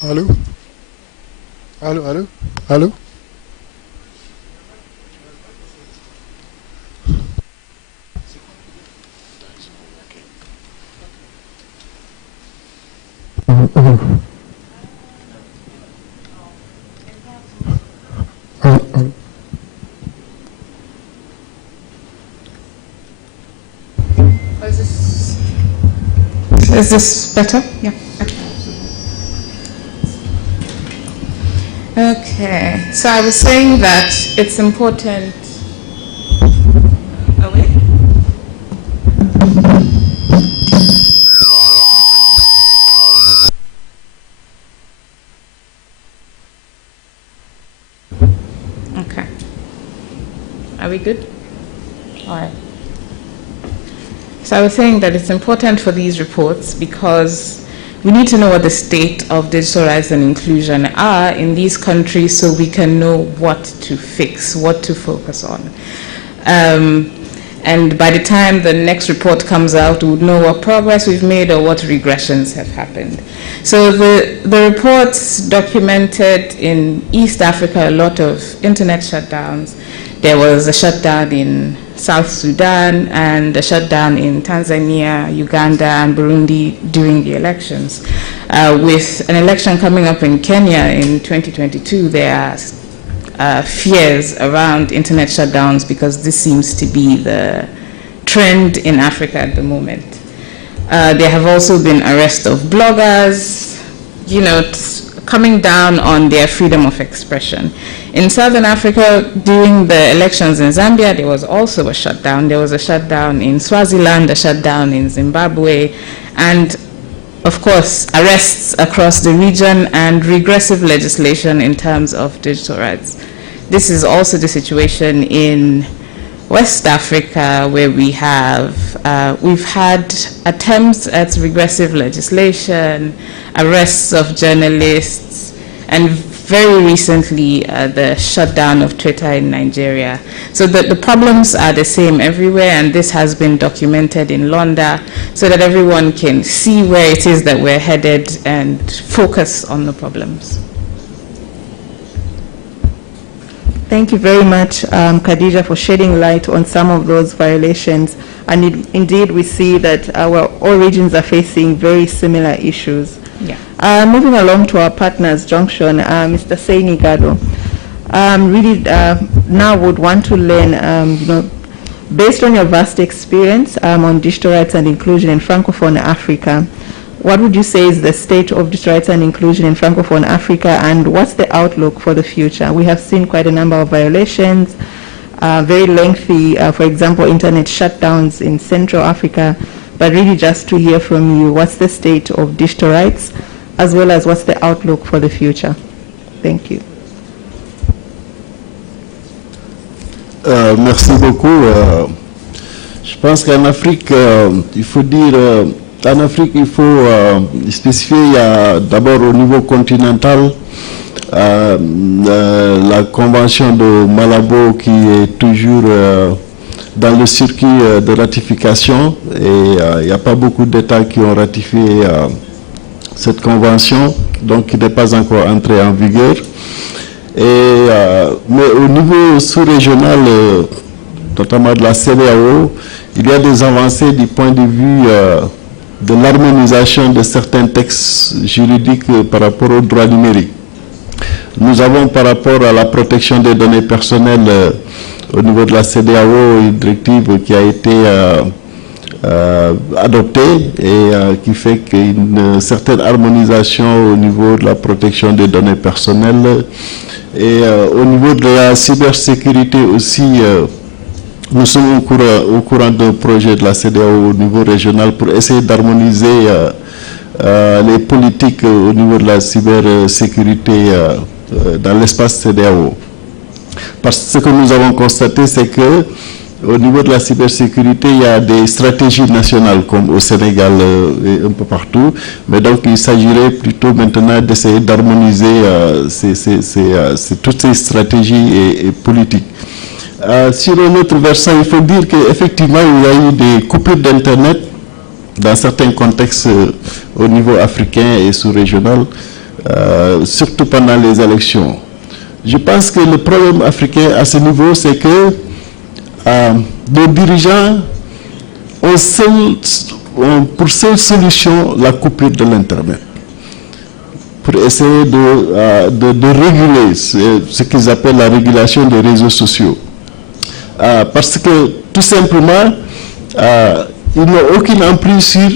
Allô? Allô, allô? Allô? Is this better? Yeah. Okay. So I was saying that it's important. Okay. Are we good? All right. So I was saying that it's important for these reports because we need to know what the state of digital rights and inclusion are in these countries so we can know what to fix, what to focus on. And by the time the next report comes out, we would know what progress we've made or what regressions have happened. So the reports documented in East Africa a lot of internet shutdowns. There was a shutdown in South Sudan and a shutdown in Tanzania, Uganda, and Burundi during the elections. With an election coming up in Kenya in 2022, there are fears around internet shutdowns because this seems to be the trend in Africa at the moment. There have also been arrests of bloggers, coming down on their freedom of expression. In Southern Africa, during the elections in Zambia, there was also a shutdown. There was a shutdown in Swaziland, a shutdown in Zimbabwe, and of course, arrests across the region and regressive legislation in terms of digital rights. This is also the situation in West Africa, where we've had attempts at regressive legislation, arrests of journalists, and very recently the shutdown of Twitter in Nigeria. So the problems are the same everywhere, and this has been documented in Londa so that everyone can see where it is that we're headed and focus on the problems. Thank you very much, Khadija, for shedding light on some of those violations. And indeed, we see that all regions are facing very similar issues. Yeah. Moving along to our partners junction, Mr. SENEGAL, really now would want to learn, based on your vast experience on digital rights and inclusion in Francophone Africa, what would you say is the state of digital rights and inclusion in Francophone Africa, and what's the outlook for the future? We have seen quite a number of violations, very lengthy, for example, internet shutdowns in Central Africa, but really just to hear from you, what's the state of digital rights, as well as what's the outlook for the future? Thank you. Merci beaucoup. Je pense qu'en Afrique, il faut dire... En Afrique, il faut spécifier, il y a d'abord au niveau continental la convention de Malabo qui est toujours dans le circuit de ratification, et il n'y a pas beaucoup d'États qui ont ratifié cette convention, donc qui n'est pas encore entrée en vigueur. Mais au niveau sous-régional, notamment de la CEDEAO, il y a des avancées du point de vue de l'harmonisation de certains textes juridiques par rapport aux droits numériques. Nous avons, par rapport à la protection des données personnelles au niveau de la CEDEAO, une directive qui a été adoptée et qui fait qu'une certaine harmonisation au niveau de la protection des données personnelles. Et au niveau de la cybersécurité aussi, nous sommes au courant d'un projet de la CEDEAO au niveau régional pour essayer d'harmoniser les politiques au niveau de la cybersécurité dans l'espace CEDEAO. Parce que ce que nous avons constaté, c'est que au niveau de la cybersécurité, il y a des stratégies nationales comme au Sénégal et un peu partout, mais donc il s'agirait plutôt maintenant d'essayer d'harmoniser toutes ces stratégies et politiques. Sur un autre versant, il faut dire qu'effectivement, il y a eu des coupures d'Internet dans certains contextes au niveau africain et sous-régional. surtout pendant les élections. Je pense que le problème africain à ce niveau, c'est que nos dirigeants ont pour seule solution la coupure de l'Internet, pour essayer de réguler ce qu'ils appellent la régulation des réseaux sociaux. Parce que, tout simplement, ils n'ont aucune emprise sur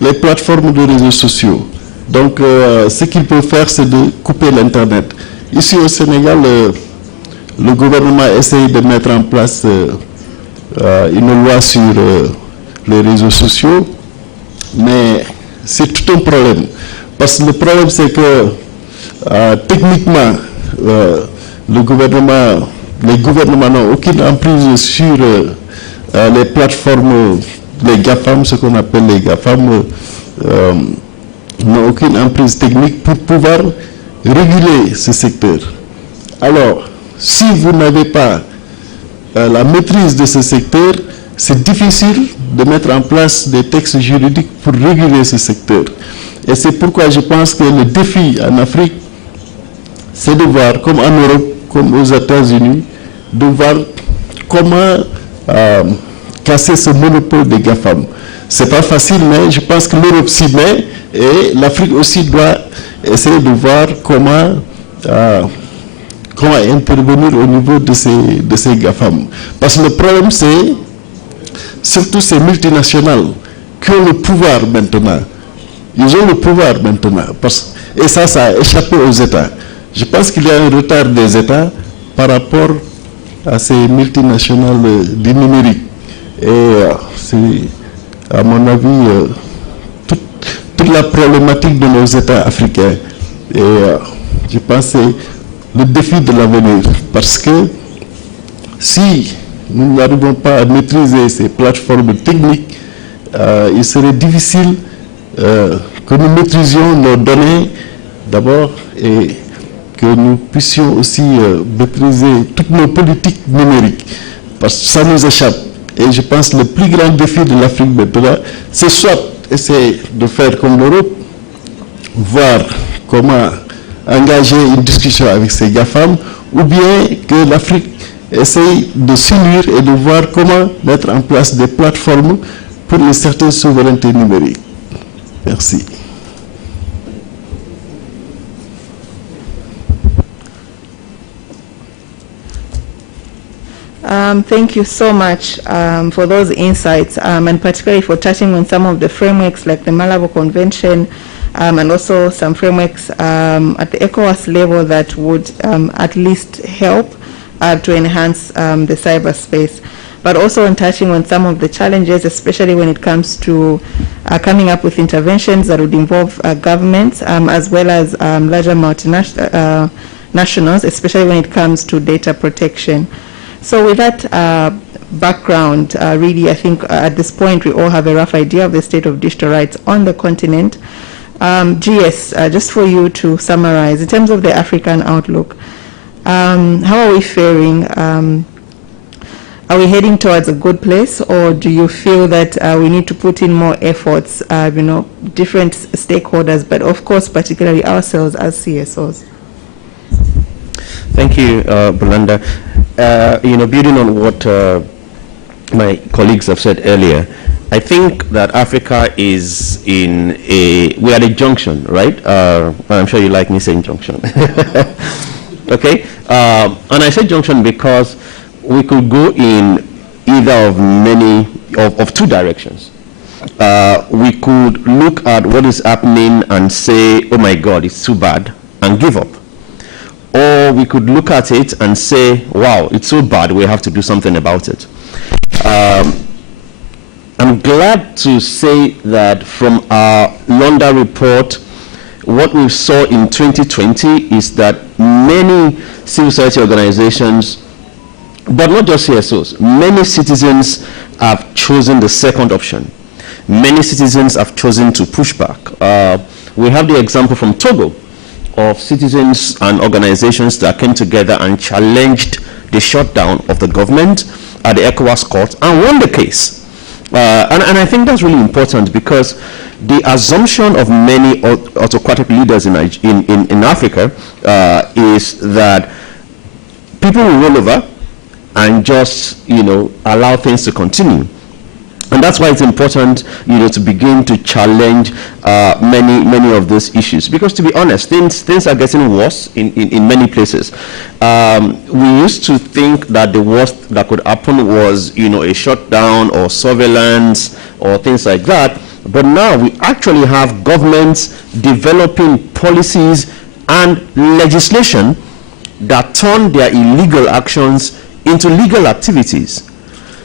les plateformes de réseaux sociaux. Donc, ce qu'ils peuvent faire, c'est de couper l'Internet. Ici au Sénégal, le gouvernement essaye de mettre en place une loi sur les réseaux sociaux, mais c'est tout un problème. Parce que le problème, c'est que techniquement, les gouvernements n'ont aucune emprise sur les plateformes, les GAFAM, ce qu'on appelle les GAFAM, n'ont aucune emprise technique pour pouvoir réguler ce secteur. Alors, si vous n'avez pas la maîtrise de ce secteur, c'est difficile de mettre en place des textes juridiques pour réguler ce secteur. Et c'est pourquoi je pense que le défi en Afrique, c'est de voir, comme en Europe, comme aux États-Unis, de voir comment casser ce monopole des GAFAM. Ce n'est pas facile, mais je pense que l'Europe s'y met et l'Afrique aussi doit essayer de voir comment intervenir au niveau de ces GAFAM. Parce que le problème, c'est surtout ces multinationales qui ont le pouvoir maintenant. Ils ont le pouvoir maintenant. Et ça a échappé aux États. Je pense qu'il y a un retard des États par rapport à ces multinationales du numérique. Et c'est, à mon avis, toute la problématique de nos États africains. Et je pense que c'est le défi de l'avenir. Parce que si nous n'arrivons pas à maîtriser ces plateformes techniques, il serait difficile que nous maîtrisions nos données d'abord et que nous puissions aussi maîtriser toutes nos politiques numériques. Parce que ça nous échappe. Et je pense que le plus grand défi de l'Afrique maintenant, c'est soit essayer de faire comme l'Europe, voir comment engager une discussion avec ces GAFAM, ou bien que l'Afrique essaye de s'unir et de voir comment mettre en place des plateformes pour une certaine souveraineté numérique. Merci. Thank you so much for those insights, and particularly for touching on some of the frameworks like the Malabo Convention, and also some frameworks at the ECOWAS level that would at least help to enhance the cyberspace. But also in touching on some of the challenges, especially when it comes to coming up with interventions that would involve governments as well as larger multinationals, especially when it comes to data protection. So with that background, really, I think at this point we all have a rough idea of the state of digital rights on the continent. GS, just for you to summarize, in terms of the African outlook, how are we faring? Are we heading towards a good place, or do you feel that we need to put in more efforts, different stakeholders, but of course, particularly ourselves as CSOs? Thank you, Belinda. Building on what my colleagues have said earlier, I think that Africa is we're at a junction, right? I'm sure you like me saying junction. Okay? And I say junction because we could go in either of two directions. We could look at what is happening and say, oh my God, it's too bad, and give up. Or we could look at it and say, wow, it's so bad, we have to do something about it. I'm glad to say that from our Londa report, what we saw in 2020 is that many civil society organizations, but not just CSOs, many citizens have chosen the second option. Many citizens have chosen to push back. We have the example from Togo of citizens and organizations that came together and challenged the shutdown of the government at the ECOWAS court and won the case. And I think that's really important because the assumption of many autocratic leaders in Africa is that people will roll over and just, allow things to continue. And that's why it's important, to begin to challenge many of those issues. Because to be honest, things are getting worse in many places. We used to think that the worst that could happen was, a shutdown or surveillance or things like that. But now we actually have governments developing policies and legislation that turn their illegal actions into legal activities.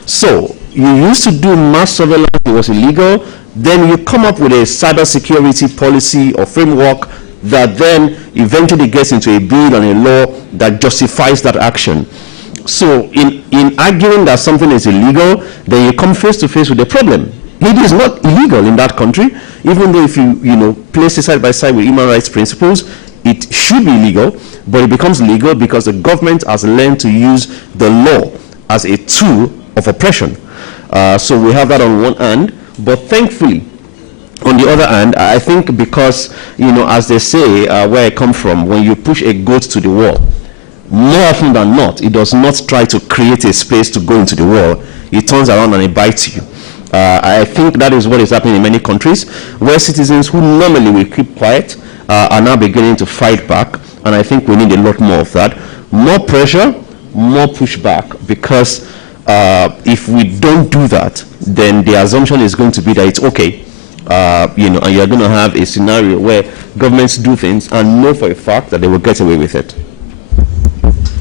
So you used to do mass surveillance, it was illegal. Then you come up with a cybersecurity policy or framework that then eventually gets into a bill and a law that justifies that action. So in arguing that something is illegal, then you come face to face with the problem. It is not illegal in that country, even though if you place it side by side with human rights principles, it should be legal, but it becomes legal because the government has learned to use the law as a tool of oppression. So we have that on one hand, but thankfully, on the other hand, I think because, as they say, where I come from, when you push a goat to the wall, more often than not, it does not try to create a space to go into the wall. It turns around and it bites you. I think that is what is happening in many countries, where citizens who normally will keep quiet are now beginning to fight back, and I think we need a lot more of that. More pressure, more pushback, because if we don't do that, then the assumption is going to be that it's okay, and you're going to have a scenario where governments do things and know for a fact that they will get away with it.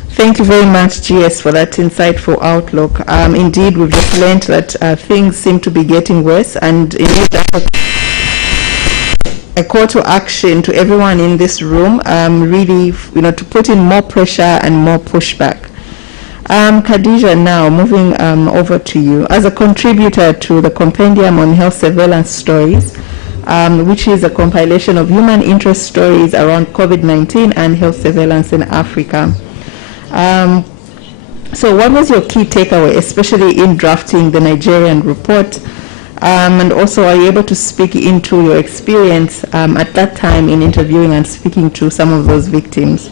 Thank you very much, GS, for that insightful outlook. Indeed, we've just learned that things seem to be getting worse, and indeed that's a call to action to everyone in this room, really, to put in more pressure and more pushback. Khadija, now moving over to you. As a contributor to the Compendium on Health Surveillance Stories, which is a compilation of human interest stories around COVID-19 and health surveillance in Africa. So what was your key takeaway, especially in drafting the Nigerian report? And also, are you able to speak into your experience at that time in interviewing and speaking to some of those victims?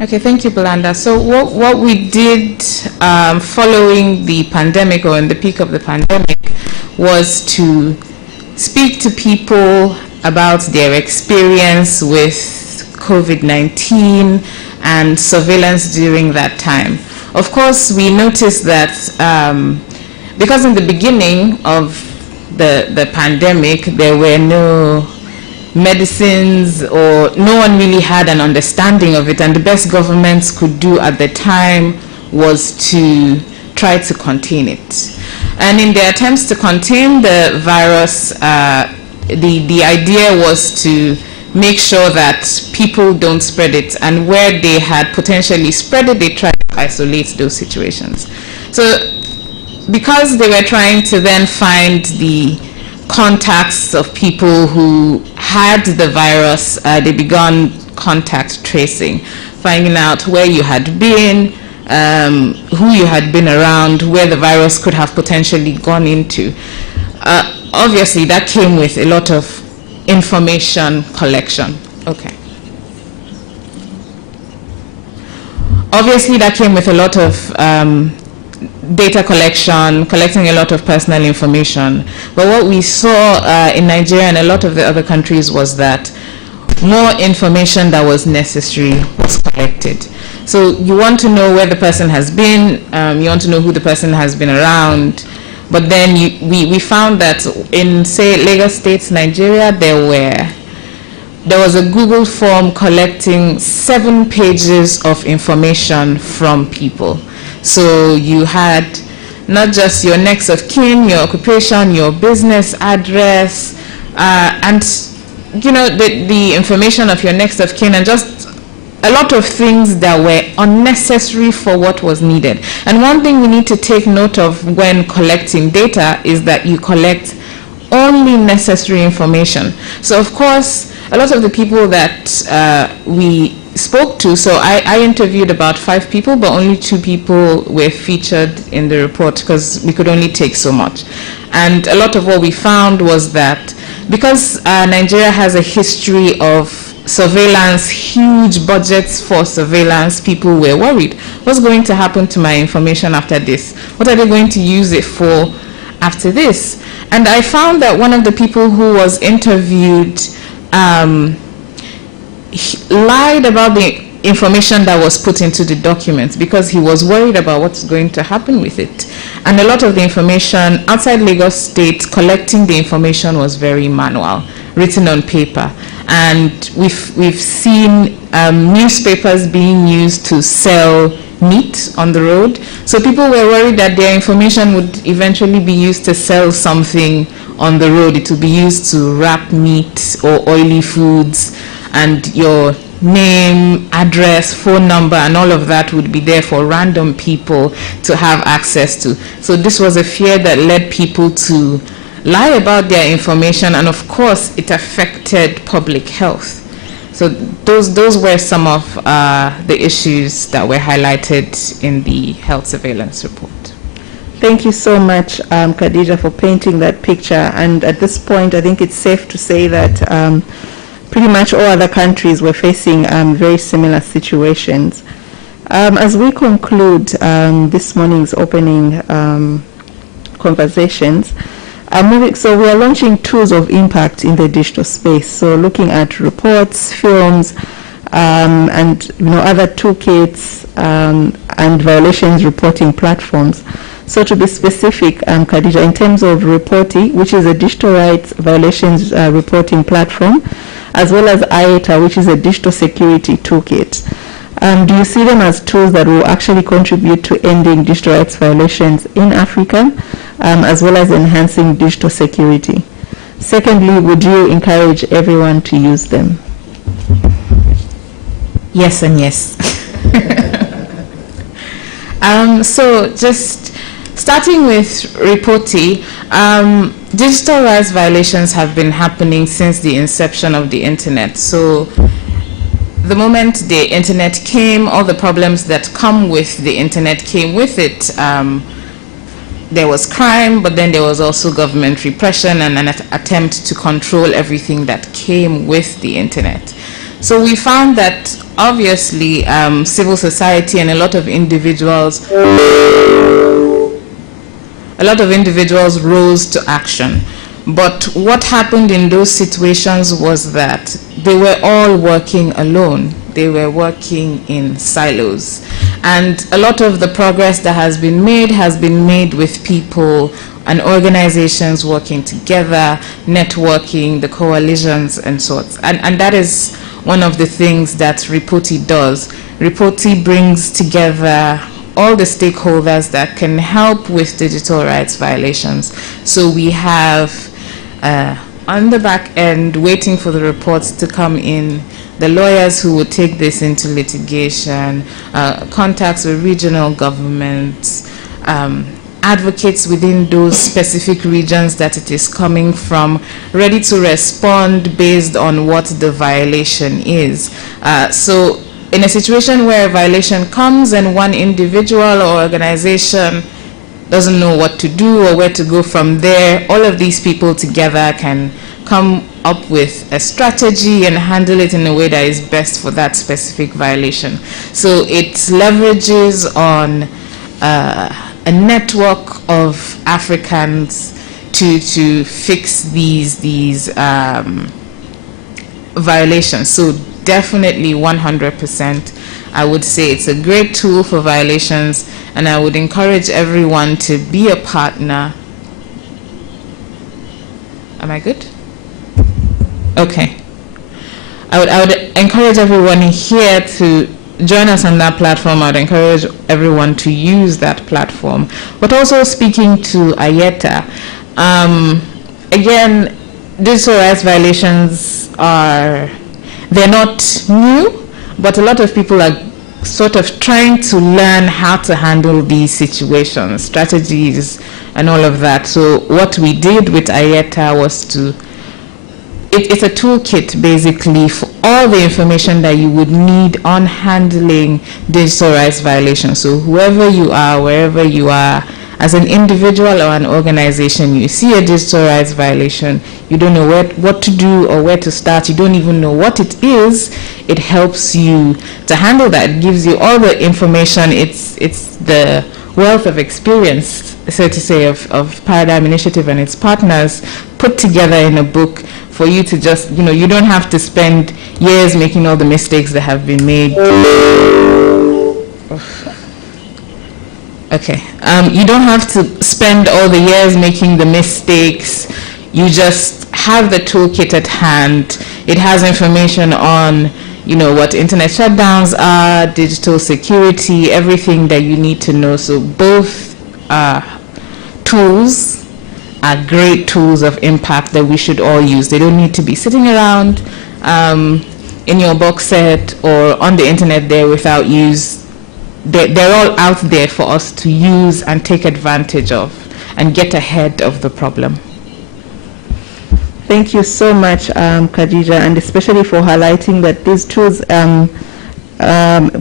Okay, thank you, Belinda. So what we did following the pandemic, or in the peak of the pandemic, was to speak to people about their experience with COVID-19 and surveillance during that time. Of course, we noticed that because in the beginning of the pandemic, there were no medicines, or no one really had an understanding of it, and the best governments could do at the time was to try to contain it. And in their attempts to contain the virus, the idea was to make sure that people don't spread it, and where they had potentially spread it, they tried to isolate those situations. So because they were trying to then find the contacts of people who had the virus, they began contact tracing, finding out where you had been, who you had been around, where the virus could have potentially gone into. Obviously, that came with a lot of information collection. Okay. Obviously, that came with a lot of data collecting a lot of personal information. But what we saw in Nigeria and a lot of the other countries was that more information that was necessary was collected. So you want to know where the person has been, you want to know who the person has been around, but then we found that in, say, Lagos State, Nigeria, there was a Google form collecting 7 pages of information from people. So you had not just your next of kin, your occupation, your business address, and the information of your next of kin, and just a lot of things that were unnecessary for what was needed. And one thing we need to take note of when collecting data is that you collect only necessary information. So of course, a lot of the people that we spoke to, so I interviewed about 5 people, but only 2 people were featured in the report because we could only take so much. And a lot of what we found was that because Nigeria has a history of surveillance, huge budgets for surveillance, people were worried. What's going to happen to my information after this? What are they going to use it for after this? And I found that one of the people who was interviewed lied about the information that was put into the document because he was worried about what's going to happen with it. And a lot of the information outside Lagos State, collecting the information was very manual, written on paper. And we've seen newspapers being used to sell meat on the road. So people were worried that their information would eventually be used to sell something on the road. It would be used to wrap meat or oily foods, and your name, address, phone number, and all of that would be there for random people to have access to. So this was a fear that led people to lie about their information, and of course it affected public health. So those were some of the issues that were highlighted in the health surveillance report. Thank you so much, Khadija, for painting that picture. And at this point, I think it's safe to say that pretty much all other countries were facing very similar situations. As we conclude this morning's opening conversations, so we are launching tools of impact in the digital space. So looking at reports, films, and other toolkits and violations reporting platforms. So to be specific, Khadija, in terms of Reporti, which is a digital rights violations reporting platform, as well as IETA, which is a digital security toolkit. Do you see them as tools that will actually contribute to ending digital rights violations in Africa, as well as enhancing digital security? Secondly, would you encourage everyone to use them? Yes and yes. So just starting with Reporti, digital rights violations have been happening since the inception of the internet. So the moment the internet came, all the problems that come with the internet came with it. There was crime, but then there was also government repression and an attempt to control everything that came with the internet. So we found that obviously civil society and a lot of individuals rose to action. But what happened in those situations was that they were all working alone. They were working in silos. And a lot of the progress that has been made with people and organizations working together, networking, the coalitions and sorts. And that is one of the things that Reporti does. Reporti brings together all the stakeholders that can help with digital rights violations. So we have on the back end, waiting for the reports to come in, the lawyers who would take this into litigation, contacts with regional governments, advocates within those specific regions that it is coming from, ready to respond based on what the violation is. So in a situation where a violation comes and one individual or organization doesn't know what to do or where to go from there, all of these people together can come up with a strategy and handle it in a way that is best for that specific violation. So it leverages on a network of Africans to fix these violations. So definitely 100%. I would say it's a great tool for violations, and I would encourage everyone to be a partner. Am I good? Okay. I would encourage everyone here to join us on that platform. I would encourage everyone to use that platform. But also speaking to IETA, again, digital rights violations they're not new, but a lot of people are sort of trying to learn how to handle these situations, strategies, and all of that. So what we did with IETA was it's a toolkit basically for all the information that you would need on handling digital rights violations. So whoever you are, wherever you are, as an individual or an organization, you see a digital rights violation, you don't know what to do or where to start, you don't even know what it is, it helps you to handle that. It gives you all the information. It's the wealth of experience, so to say, of Paradigm Initiative and its partners put together in a book for you to just, you don't have to spend years making all the mistakes that have been made. Okay. You don't have to spend all the years making the mistakes. You just have the toolkit at hand. It has information on, what internet shutdowns are, digital security, everything that you need to know. So both tools are great tools of impact that we should all use. They don't need to be sitting around in your box set or on the internet there without use. They're all out there for us to use and take advantage of and get ahead of the problem. Thank you so much, Khadija, and especially for highlighting that these tools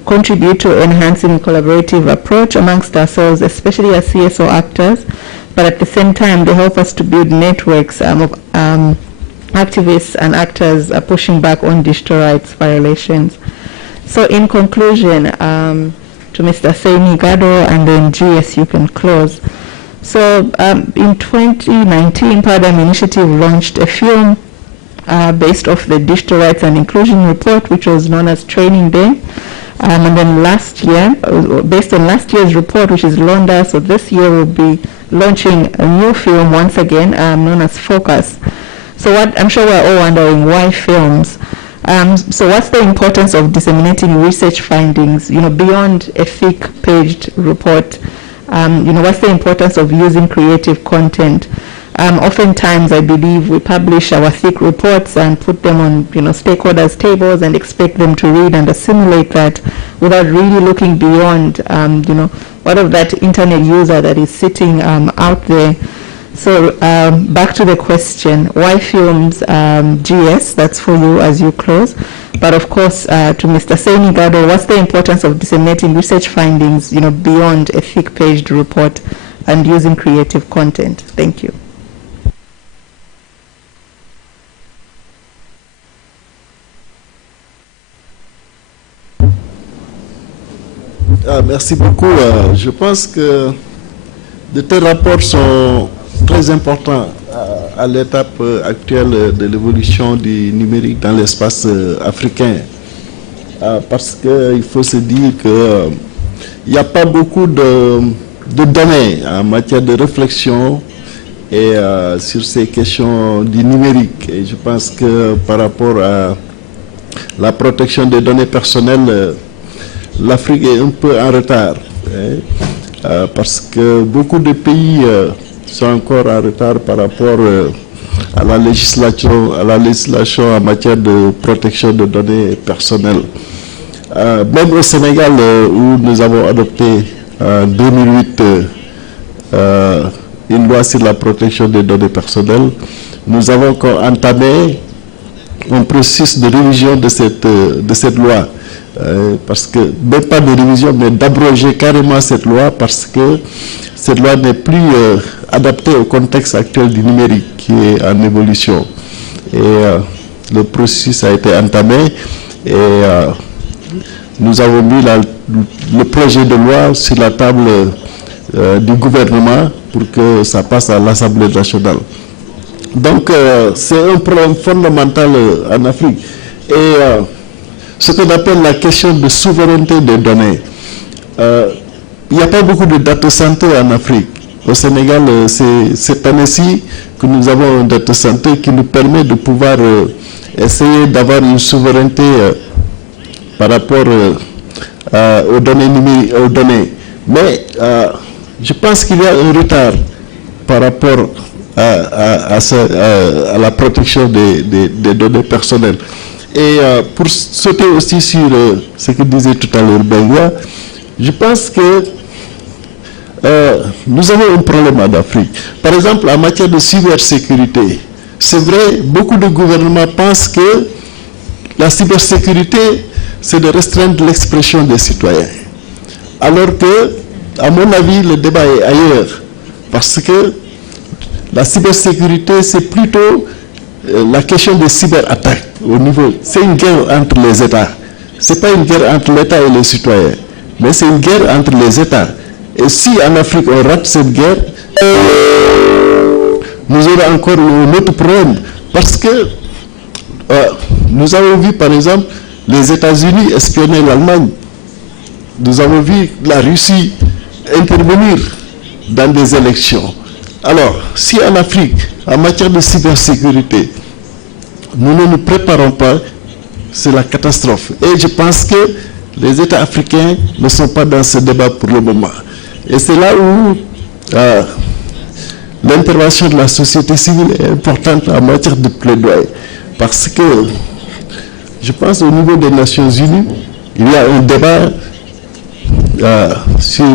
contribute to enhancing a collaborative approach amongst ourselves, especially as CSO actors, but at the same time they help us to build networks of activists and actors pushing back on digital rights violations. So in conclusion, to Mr. SENEGAL, and then GS, you can close. So in 2019, Paradigm Initiative launched a film based off the Digital Rights and Inclusion Report, which was known as Training Day. And then last year, based on last year's report, which is Londa, so this year we'll be launching a new film once again, known as Focus. So I'm sure we're all wondering, why films? So what's the importance of disseminating research findings, beyond a thick-paged report? What's the importance of using creative content? Oftentimes, I believe we publish our thick reports and put them on, stakeholders' tables and expect them to read and assimilate that without really looking beyond, what of that internet user that is sitting out there. So back to the question, why films? GS, that's for you as you close. But of course, to Mr. SENEGAL, what's the importance of disseminating research findings, beyond a thick-paged report and using creative content? Thank you. Merci beaucoup. Je pense que de tels rapports sont très importants à l'étape actuelle de l'évolution du numérique dans l'espace africain. Parce qu'il faut se dire qu'il n'y a pas beaucoup de données en matière de réflexion et sur ces questions du numérique. Et je pense que par rapport à la protection des données personnelles, l'Afrique est un peu en retard. Parce que beaucoup de pays sont encore en retard par rapport à la législation en matière de protection de données personnelles. Même au Sénégal, où nous avons adopté en 2008 une loi sur la protection des données personnelles, nous avons entamé un processus de révision de cette loi. Parce que, même pas de révision, mais d'abroger carrément cette loi, parce que cette loi n'est plus adaptée au contexte actuel du numérique qui est en évolution. Et le processus a été entamé et nous avons mis le projet de loi sur la table du gouvernement pour que ça passe à l'Assemblée nationale. Donc c'est un problème fondamental en Afrique. Et ce qu'on appelle la question de souveraineté des données. Il n'y a pas beaucoup de data center en Afrique. Au Sénégal, c'est cette année-ci que nous avons un data center qui nous permet de pouvoir essayer d'avoir une souveraineté par rapport aux données numériques, aux données. Mais je pense qu'il y a un retard par rapport à la protection des données personnelles. Et pour sauter aussi sur ce que disait tout à l'heure Benga, je pense que nous avons un problème en Afrique. Par exemple, en matière de cybersécurité, c'est vrai, beaucoup de gouvernements pensent que la cybersécurité, c'est de restreindre l'expression des citoyens. Alors que, à mon avis, le débat est ailleurs. Parce que la cybersécurité, c'est plutôt la question des cyberattaques au niveau. C'est une guerre entre les États. Ce n'est pas une guerre entre l'État et les citoyens, mais c'est une guerre entre les États. Et si en Afrique on rate cette guerre, nous aurons encore un autre problème. Parce que nous avons vu par exemple les États-Unis espionner l'Allemagne. Nous avons vu la Russie intervenir dans des élections. Alors, si en Afrique, en matière de cybersécurité, nous ne nous préparons pas, c'est la catastrophe. Et je pense que les États africains ne sont pas dans ce débat pour le moment. Et c'est là où l'intervention de la société civile est importante en matière de plaidoyer. Parce que je pense au niveau des Nations Unies, il y a un débat sur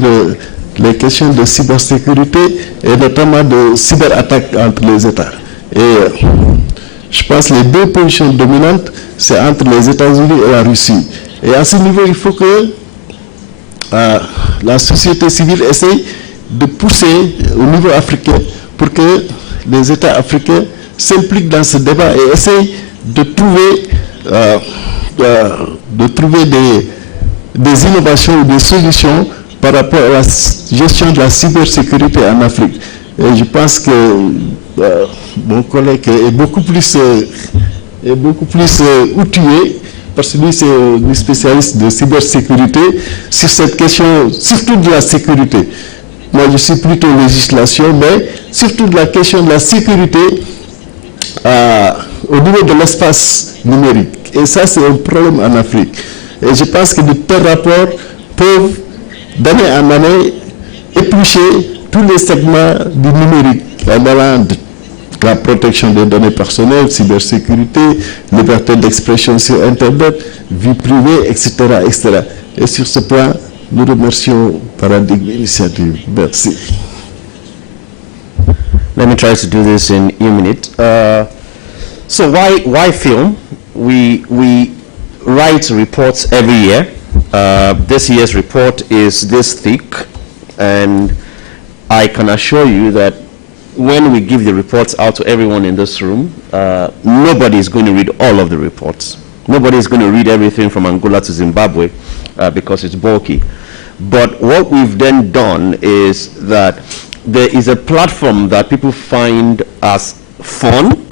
les questions de cybersécurité et notamment de cyberattaques entre les États. Et je pense que les deux positions dominantes, c'est entre les États-Unis et la Russie. Et à ce niveau, il faut que la société civile essaye de pousser au niveau africain pour que les États africains s'impliquent dans ce débat et essayent de trouver des innovations ou des solutions par rapport à la gestion de la cybersécurité en Afrique. Et je pense que mon collègue est beaucoup plus outillé, parce que lui c'est un spécialiste de cybersécurité, sur cette question, surtout de la sécurité. Moi je suis plutôt législation, mais surtout de la question de la sécurité au niveau de l'espace numérique. Et ça c'est un problème en Afrique. Et je pense que de tels rapports peuvent d'année en année éplucher tous les segments du numérique, en allant de la protection des données personnelles, cybersécurité, liberté d'expression sur Internet, vie privée, etc., etc. Et sur ce point, nous remercions Paradigme Initiative. Merci. Let me try to do this in a minute. So why film? We write reports every year. This year's report is this thick, and I can assure you that when we give the reports out to everyone in this room, nobody is going to read all of the reports. Nobody is going to read everything from Angola to Zimbabwe because it's bulky. But what we've then done is that there is a platform that people find as fun,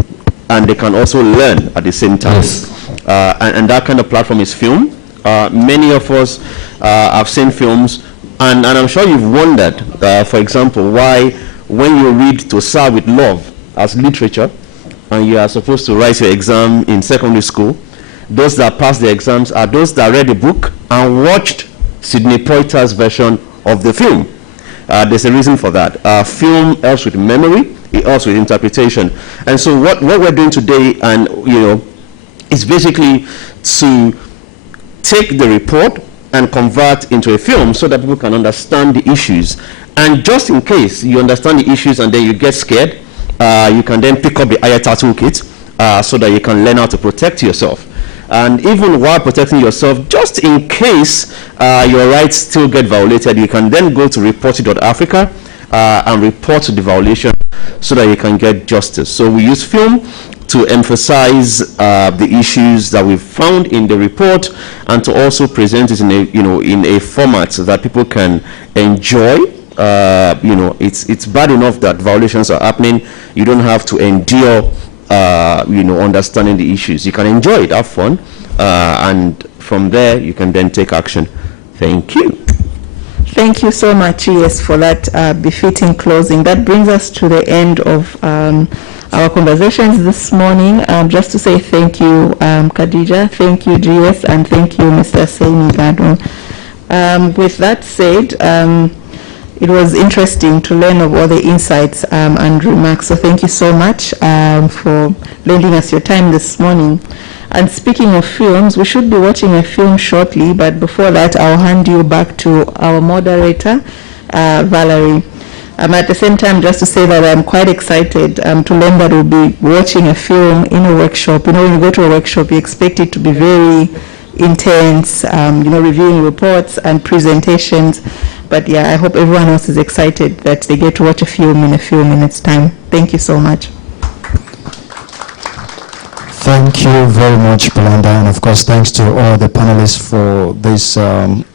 and they can also learn at the same time. Yes. And that kind of platform is film. Many of us have seen films, and I'm sure you've wondered, for example, why when you read To Serve with Love as literature, and you are supposed to write your exam in secondary school, those that pass the exams are those that read the book and watched Sidney Poitier's version of the film. There's a reason for that. Film helps with memory, it helps with interpretation. And so what we're doing today, and is basically to take the report and convert into a film so that people can understand the issues. And just in case you understand the issues and then you get scared, you can then pick up the IATA toolkit so that you can learn how to protect yourself. And even while protecting yourself, just in case your rights still get violated, you can then go to report.africa and report the violation so that you can get justice. So we use film to emphasize the issues that we've found in the report, and to also present it in a in a format that people can enjoy. It's bad enough that violations are happening. You don't have to endure understanding the issues. You can enjoy it, have fun, and from there you can then take action. Thank you. Thank you so much, ES, for that befitting closing. That brings us to the end of our conversations this morning. Just to say thank you, Khadija, thank you, GS, and thank you, Mr. SENEGAL. With that said, it was interesting to learn of all the insights and remarks. So thank you so much for lending us your time this morning. And speaking of films, we should be watching a film shortly, but before that, I'll hand you back to our moderator, Valerie. At the same time, just to say that I'm quite excited to learn that we'll be watching a film in a workshop. When you go to a workshop, you expect it to be very intense, reviewing reports and presentations. But yeah, I hope everyone else is excited that they get to watch a film in a few minutes' time. Thank you so much. Thank you very much, Belinda, and of course, thanks to all the panelists for this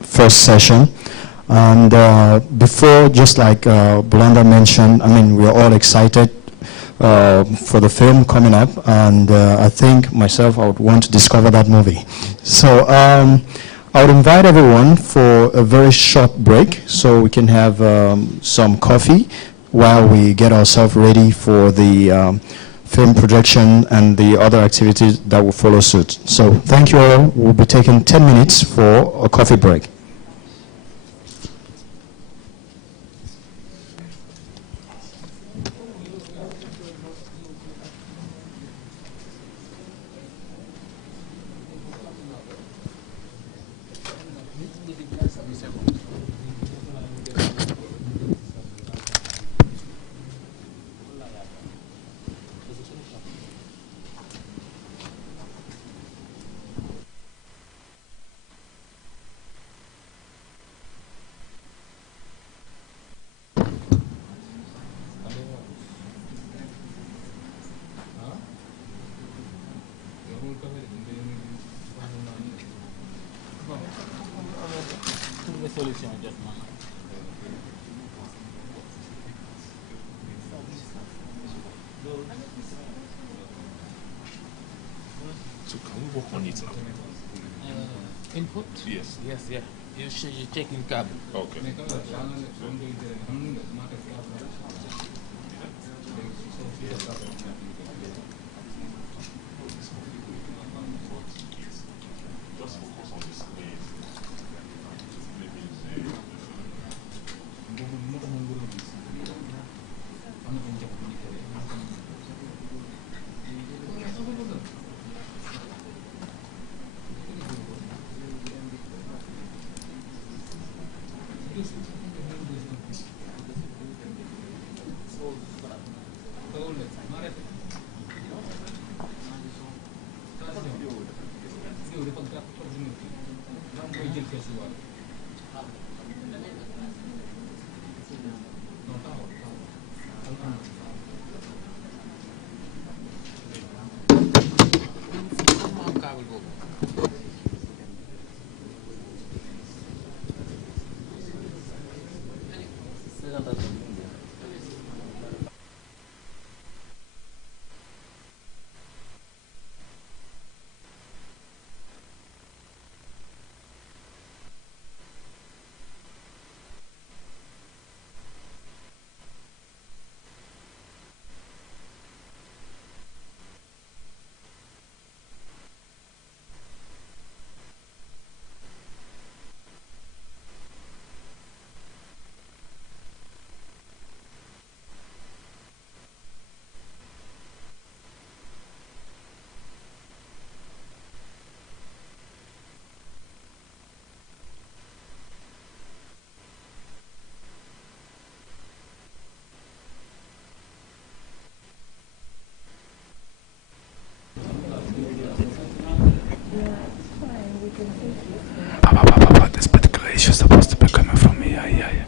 first session. And before, just like Belinda mentioned, I mean, we're all excited for the film coming up, and I think myself, I would want to discover that movie. So I would invite everyone for a very short break so we can have some coffee while we get ourselves ready for the film projection and the other activities that will follow suit. So thank you all. We'll be taking 10 minutes for a coffee break. Input? Yes. Yes, yeah. You check in cable. Okay. This particular issue is supposed to be coming from me. Yeah.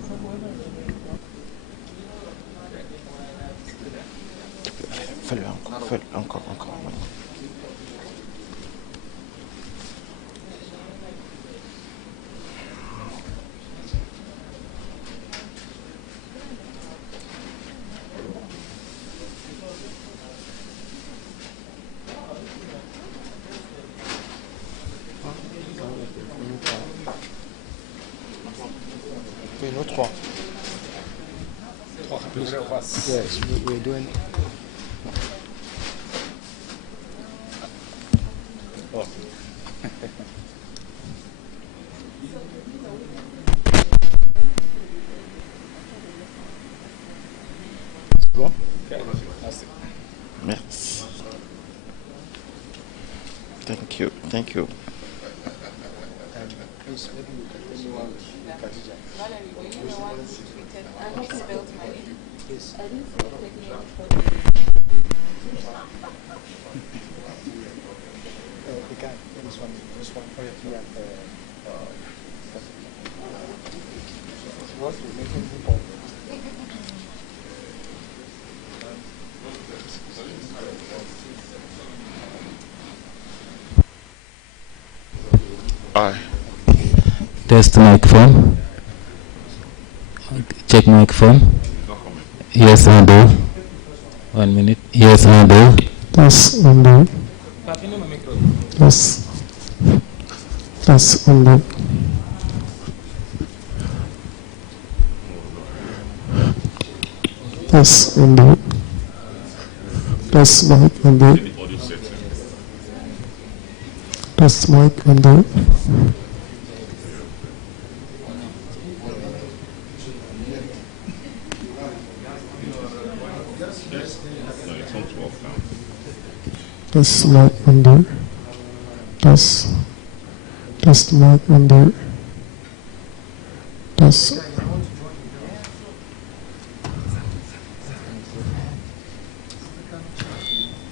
Fais-le encore. Fais-nous 3. 3 plus. Yes, we're doing... Oh. Bon? Okay. Merci. Thank you. Please, maybe you can tell me one. Valerie, were you the one who tweeted and spelled my name? Yes. I didn't see you taking any photo. The guy, this one. Oh, yeah. Aye. Test microphone. Check microphone. Yes, I do. 1 minute. Yes, I do. Test on the. Test. Test on the. Test on the. Test mic on the. Test mic on the. Test mic on the. Test mic on the. Test.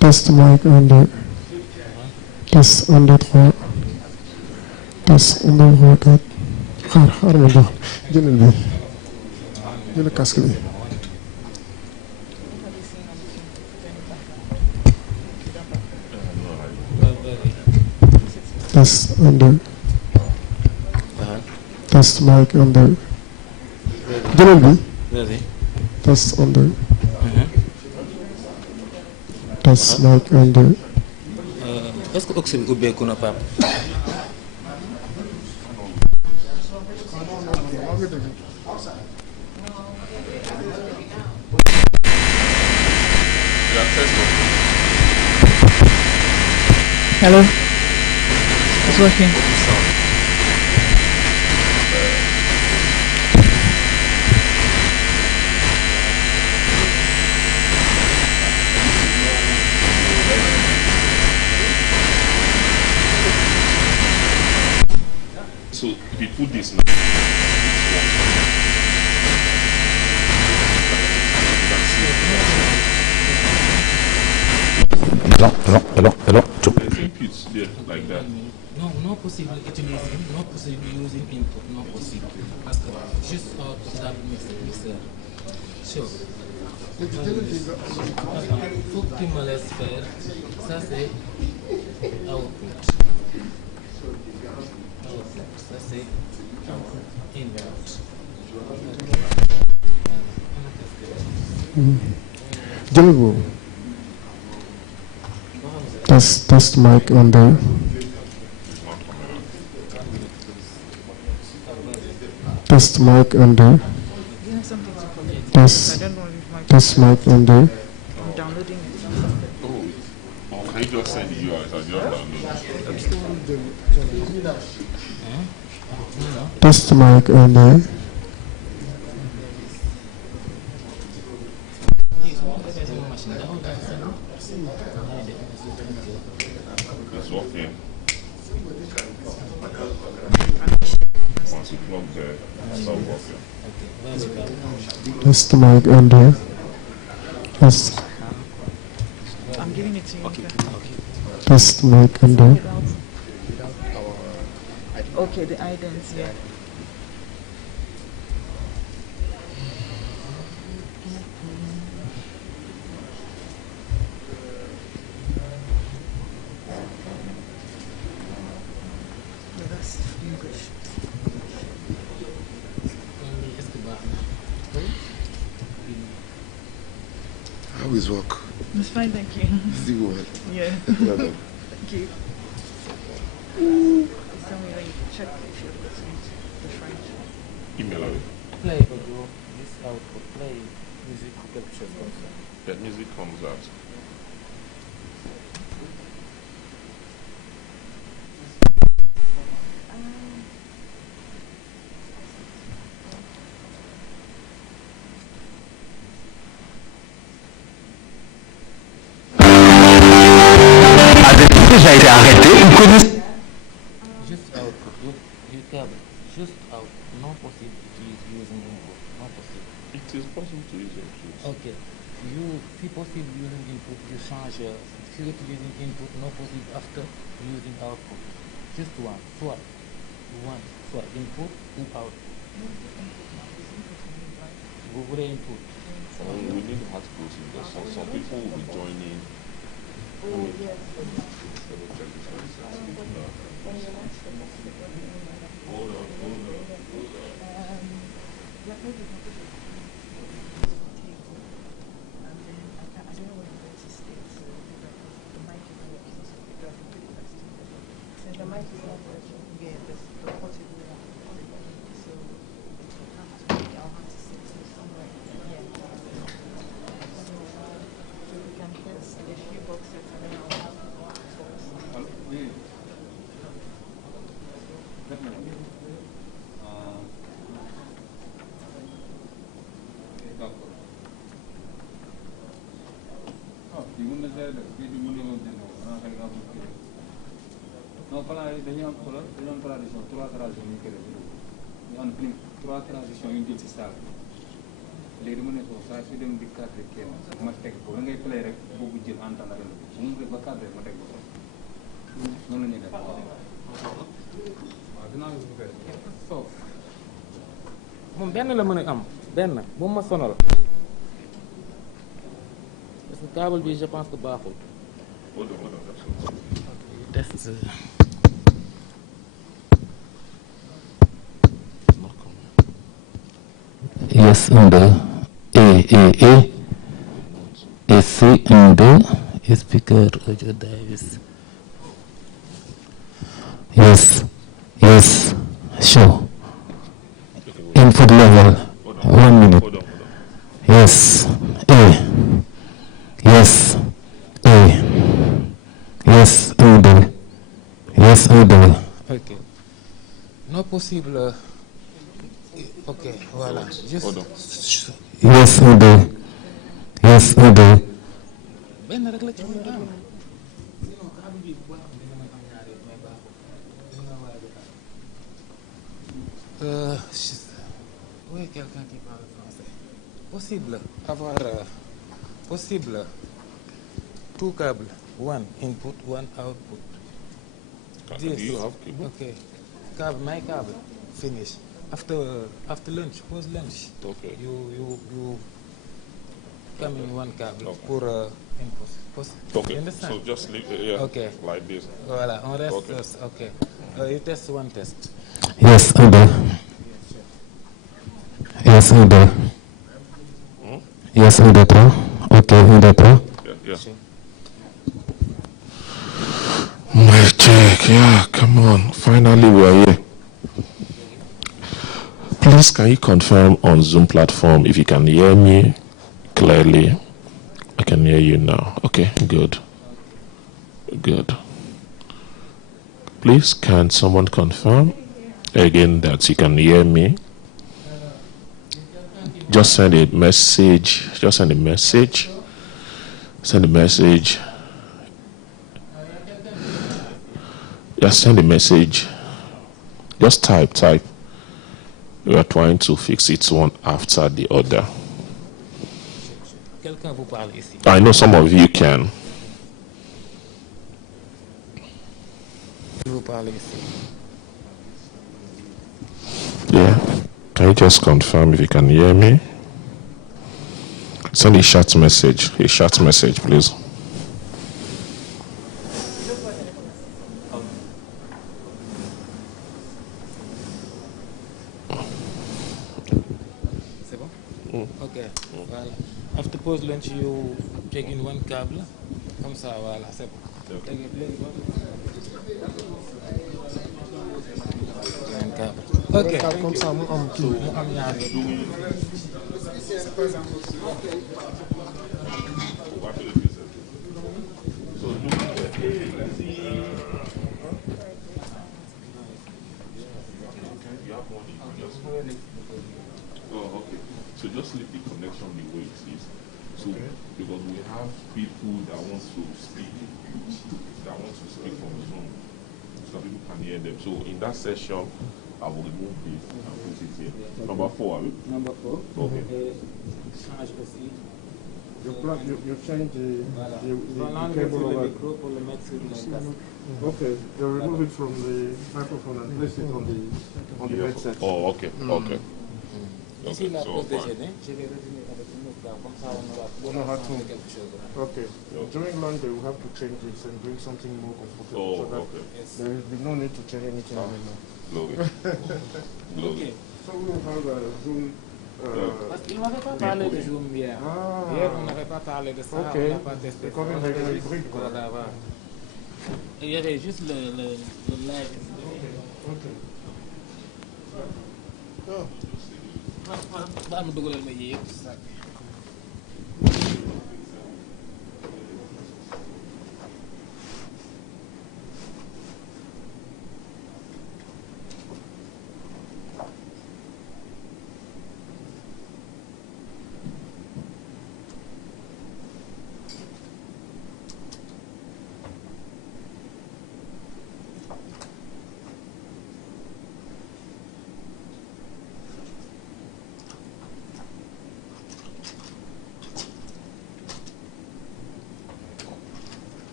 Test mic on the. Test on the 3. Test on the 4. xaar ma jox jëlal bi jëlal casque bi. Test on the. Test mic on the. jëlal bi. Test on the. Test mic on the. Est-ce que oxy bi ubbeeku na Pape? Hello? It's working. So if you put this now, Hello. it's there like that. No, not possible utilising, not possible using input, not possible. Parce que juste portable mixeur. Sure. Faut que tu me laisses faire. Ça c'est output. Ça c'est input. jëlal boobu. Test mic on the. Test mic on the. Test mic on the. Oh, can you just send the URL? I just download. Test mic on the. It's working. Once you plug there, start working. Test mic on the. Test. I'm giving it to you. Okay. Test mic on the. Okay, the idents, yeah. Yeah, that's English. How is work? It's fine, thank you. Still well. Yeah, Well done. thank you. Tell me when you check if you're listening to the French. Email it. Play audio, this output, play music, quelque chose comme ça. That music comes out. Déjà été arrêté, vous connaissez. Just output, you tell me, just out, not possible to use using input, not possible. It is possible to use it. Ok, si possible using input, you change, si you're using input, not possible after using output. Just one, soit input ou output. Vous voulez input? We need to have to go to because some people will be joining. Hold on. Non, plan yi dañu am xoolal dañu am tradition 3 traditions yu ñu koy def ñu am 3 traditions yu ñu jël si salle léegi dama ne ko saa su dem di cadre kenn ma teg ko da ngay play rek boobu jël en temps réel bu mu ba cadre ma teg ko noonu la ñuy def waaw dinaa la ko def soof moom benn la mën a am benn bu ma sonal parce que câble bi je pense que baaxul test Yes, 1, 2. Et C, 1, 2. Et speaker, Roger Davis. Yes, sure. Input level, 1 minute. Yes, Yes, 1, 2. Yes, 1, 2. Ok. Non possible. Ok, voilà. Juste. Yes, 1, 2. Yes, 1, 2. benn rek la ci mën a am. Oui, quelqu'un qui parle français. Possible avoir possible 2 câbles, 1 input, 1 output. Do you have cable? Okay. Cable, my cable. Finish. After lunch, post lunch. Okay. You come in 1 cable pour input. Okay. You understand? So just leave it Okay. like this. Voilà, on reste. Okay. Okay. You test 1 test. Yes, 1, 2. Yes, 1, 2. Yes, 1, 2, 3. Ok, 1, 2, 3. Yeah. Mic check, yeah, come on. Finally, we're here. Please, can you confirm on Zoom platform if you can hear me clearly? I can hear you now. Okay, good. Please, can someone confirm again that you can hear me? Just send a message. Send a message. Just send a message. Just type. We are trying to fix it one after the other. Quelqu'un vous parle ici. I know some of you can. Vous parlez ici. Yeah. Can you just confirm if you can hear me? Send a chat message. Please. C'est bon? Ok, voilà. After post lunch, you check in 1 câble. Comme ça, voilà, c'est bon. Ok, comme ça, mu am ñaari. Oh, okay. So just leave the connection the way it is. So because we have people that want to speak from Zoom, so people can hear them. So in that session, I will remove this and put it here. Number 4, are we? Number 4. Okay. Change aussi. You change the cable over. Okay, you remove it from the microphone and place it on the headset. Oh, okay, okay. Ici, la so pause fine. déjeuner, je vais revenir avec une autre table, comme ça on aura quelque chose. Okay. During lunch, they will have to change this and bring something more comfortable. Oh, so that okay. there will be no need to change anything anymore. Glory. Glory. So we will have a Zoom. Parce qu'il ne m'avait pas parlé de Zoom hier. Hier, on n'avait pas parlé de ça, on n'a pas testé. C'est comme une règle hybride, quoi. Voilà. Il y avait juste le live. Okay. Baal ma dugalal ma yéeg.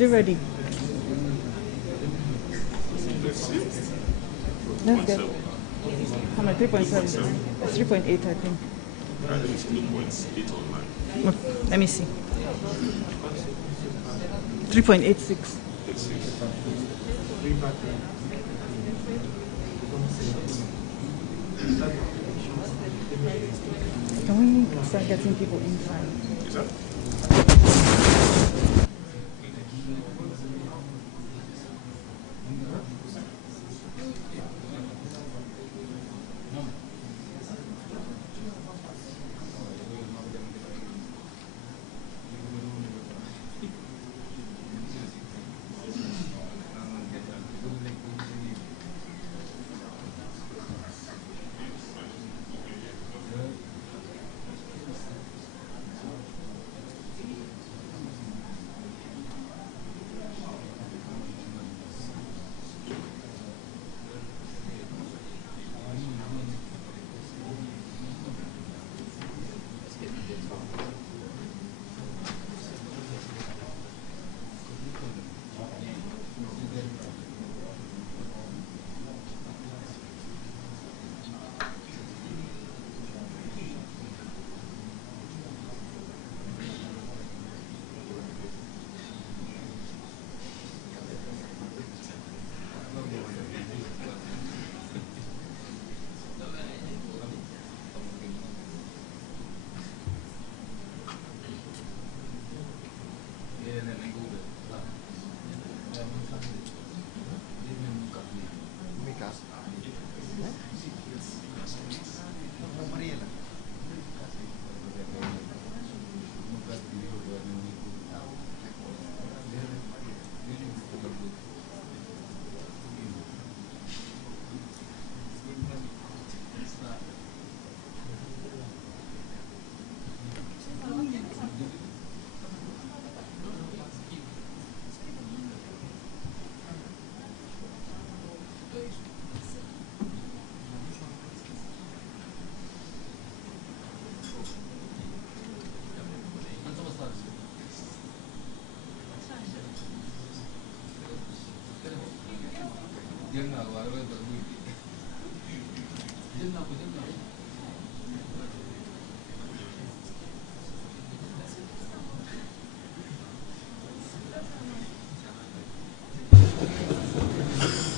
Is it ready? Let's get. How much? 3.7. 3.8, I think. I think it's 2.8 online. No, let me see. 3.86. Can we start getting people inside? Is that?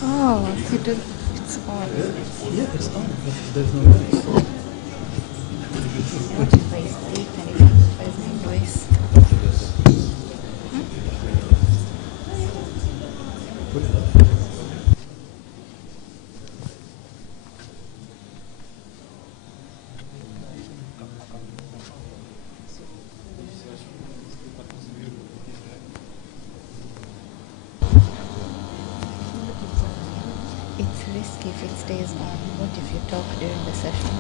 Oh, it's on. Yeah, it's on. There's no noise. What if I sleep and it amplifies my voice? It's risky if it stays on. What if you talk during the session?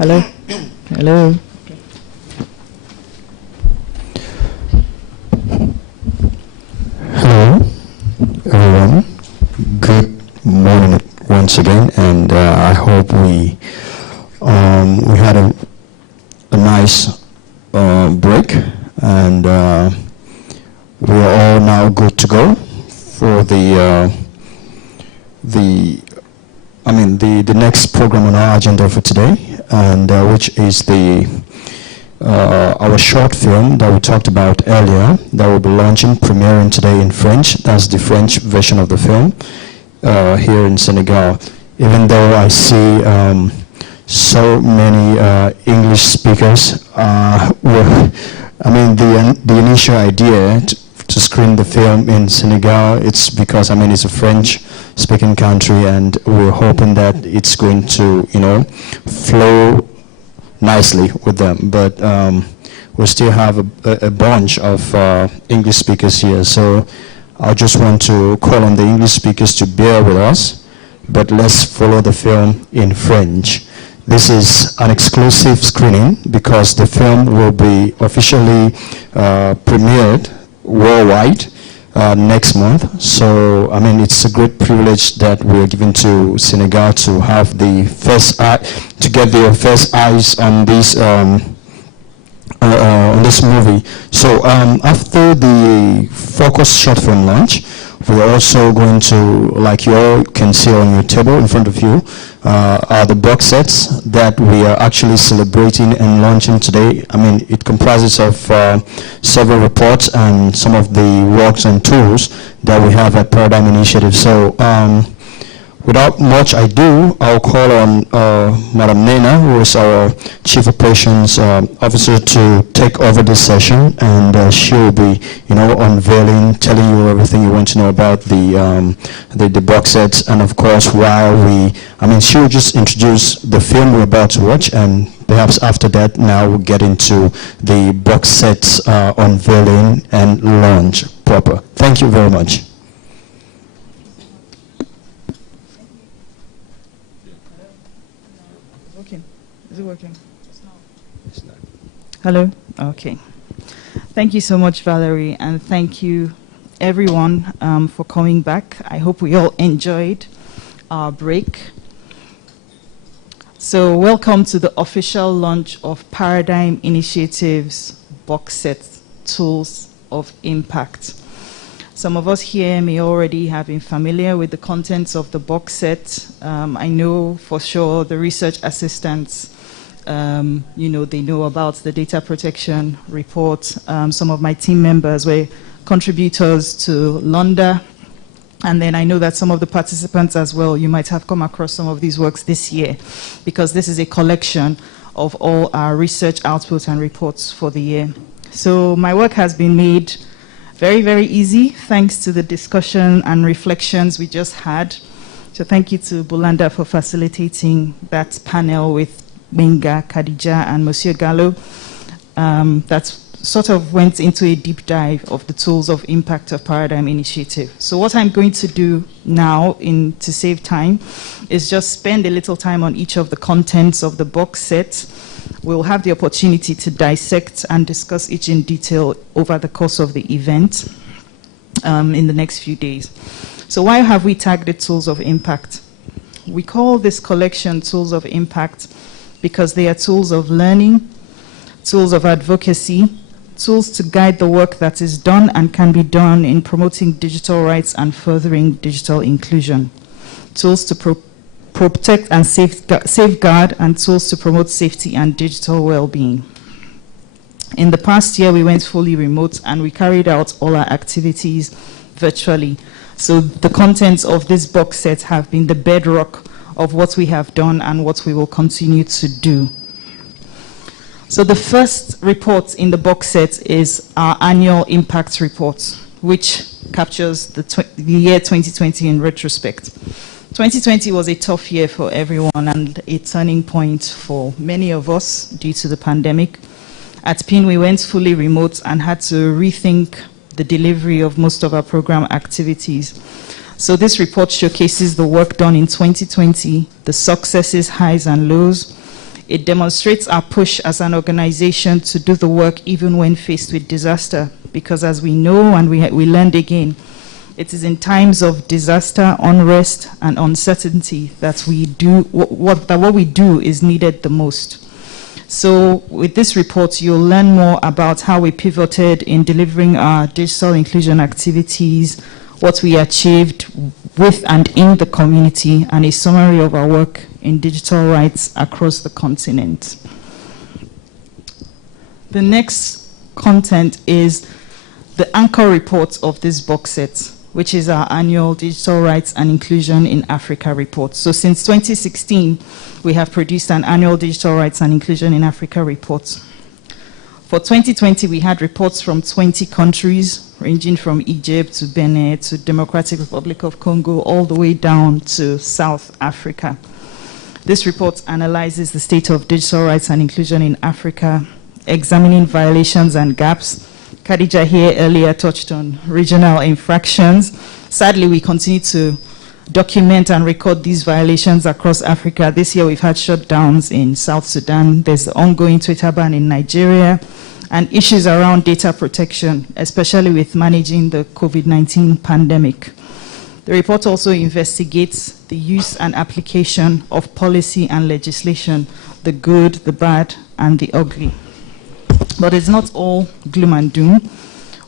Hello? Hello? Hello, everyone. Good morning once again, and I hope we had a nice break, and we are all now good to go for the next program on our agenda for today, and which is our short film that we talked about earlier that will be launching, premiering today in French. That's the French version of the film here in Senegal. Even though I see so many English speakers, the initial idea to screen the film in Senegal, it's because it's a French-speaking country, and we're hoping that it's going to, flow nicely with them. But we still have a bunch of English speakers here, so I just want to call on the English speakers to bear with us, but let's follow the film in French. This is an exclusive screening because the film will be officially premiered worldwide next month. So, it's a great privilege that we're given to Senegal to have the to get their first eyes on this movie. So, after the focus short film launch, we're also going to, like you all can see on your table in front of you, are the box sets that we are actually celebrating and launching today. It comprises of several reports and some of the works and tools that we have at Paradigm Initiative. So without much ado, I'll call on Madam Nena, who is our Chief Operations Officer, to take over this session, and she'll be, unveiling, telling you everything you want to know about the box sets, and of course, she'll just introduce the film we're about to watch, and perhaps after that, now we'll get into the box sets unveiling and launch proper. Thank you very much. Is it working? It's not. Hello? Okay. Thank you so much, Valerie, and thank you, everyone, for coming back. I hope we all enjoyed our break. So welcome to the official launch of Paradigm Initiative's box set, Tools of Impact. Some of us here may already have been familiar with the contents of the box set. I know for sure the research assistants, they know about the data protection report. Some of my team members were contributors to Londa. And then I know that some of the participants as well, you might have come across some of these works this year, because this is a collection of all our research outputs and reports for the year. So my work has been made very, very easy thanks to the discussion and reflections we just had. So thank you to Bulanda for facilitating that panel with Benga, Khadija, and Monsieur Gallo. That sort of went into a deep dive of the tools of impact of Paradigm Initiative. So what I'm going to do now, to save time, is just spend a little time on each of the contents of the box set. We'll have the opportunity to dissect and discuss each in detail over the course of the event in the next few days. So why have we tagged it Tools of Impact? We call this collection Tools of Impact because they are tools of learning, tools of advocacy, tools to guide the work that is done and can be done in promoting digital rights and furthering digital inclusion, tools to protect and safeguard, and tools to promote safety and digital well-being. In the past year, we went fully remote and we carried out all our activities virtually. So the contents of this box set have been the bedrock of what we have done and what we will continue to do. So the first report in the box set is our annual impact report, which captures the year 2020 in retrospect. 2020 was a tough year for everyone and a turning point for many of us due to the pandemic. At PIN, we went fully remote and had to rethink the delivery of most of our program activities. So this report showcases the work done in 2020, the successes, highs and lows. It demonstrates our push as an organization to do the work even when faced with disaster, because as we know and we learned again, it is in times of disaster, unrest, and uncertainty that we do what we do is needed the most. So with this report, you'll learn more about how we pivoted in delivering our digital inclusion activities, what we achieved with and in the community, and a summary of our work in digital rights across the continent. The next content is the anchor report of this box set, which is our annual Digital Rights and Inclusion in Africa report. So since 2016, we have produced an annual Digital Rights and Inclusion in Africa report. For 2020, we had reports from 20 countries, ranging from Egypt to Benin to Democratic Republic of Congo, all the way down to South Africa. This report analyzes the state of digital rights and inclusion in Africa, examining violations and gaps. Khadija here earlier touched on regional infractions. Sadly, we continue to document and record these violations across Africa. This year, we've had shutdowns in South Sudan. There's the ongoing Twitter ban in Nigeria, and issues around data protection, especially with managing the COVID-19 pandemic. The report also investigates the use and application of policy and legislation, the good, the bad, and the ugly. But it's not all gloom and doom.